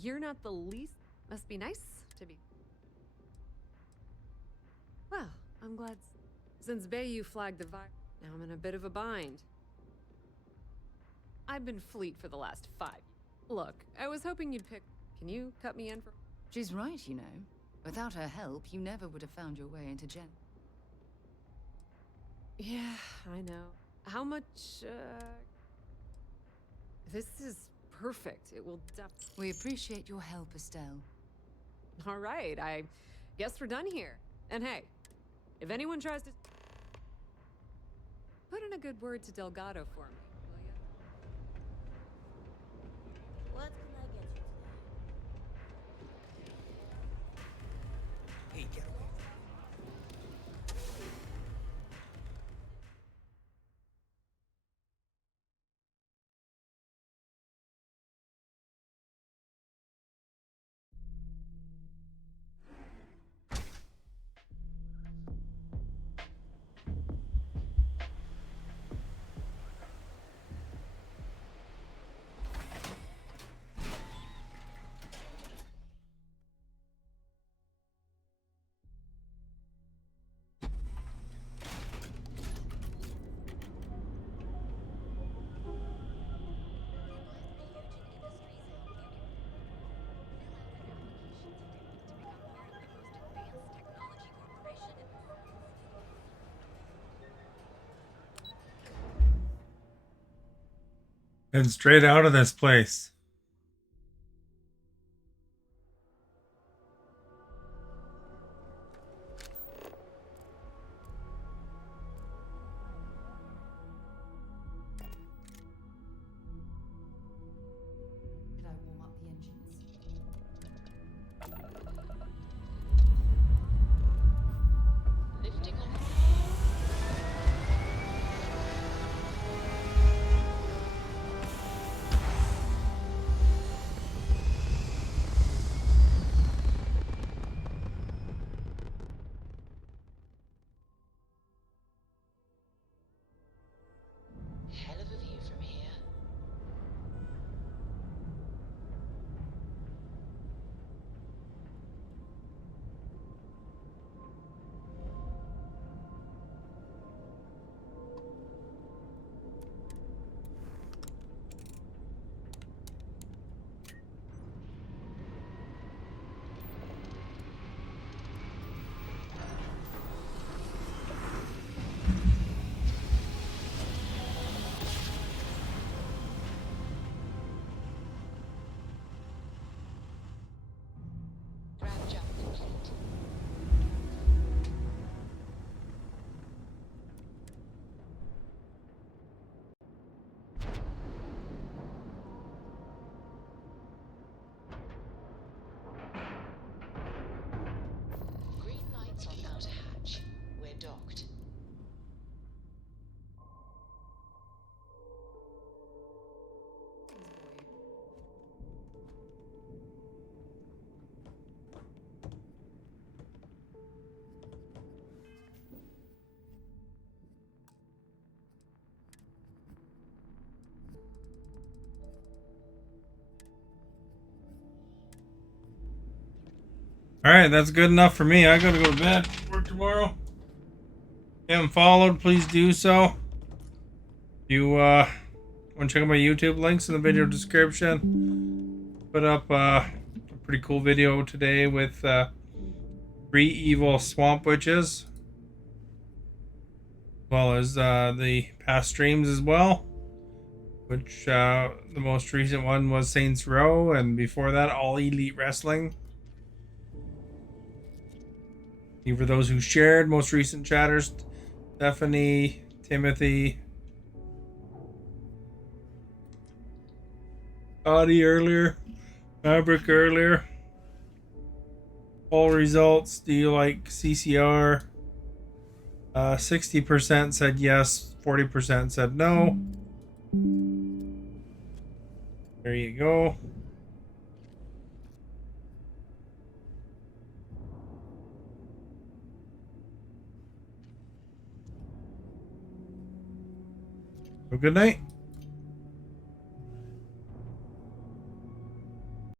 You're not the least. Must be nice to be. Well, I'm glad. Since Bayou flagged the virus, now I'm in a bit of a bind. I've been fleet for the last 5. Look, I was hoping you'd pick. Can you cut me in for? She's right, you know. Without her help, you never would have found your way into Jen. Yeah, I know. How much, This is perfect. It will We appreciate your help, Estelle. All right, I guess we're done here. And hey, if anyone tries to. Put in a good word to Delgado for me, will ya? What can I get you today? Hey, get away. And straight out of this place. Did I warm up the engines? Lifting off. All right, that's good enough for me. I gotta go to bed. Work tomorrow. If you haven't followed, please do so. If you want to check out my YouTube, links in the video description. Put up a pretty cool video today with 3 evil swamp witches, as well as the past streams as well. Which the most recent one was Saints Row, and before that, All Elite Wrestling. For those who shared, most recent chatters, Stephanie, Timothy, Audie earlier, Maverick earlier. Poll results, do you like CCR? 60% said yes, 40% said no. There you go. Well, good night.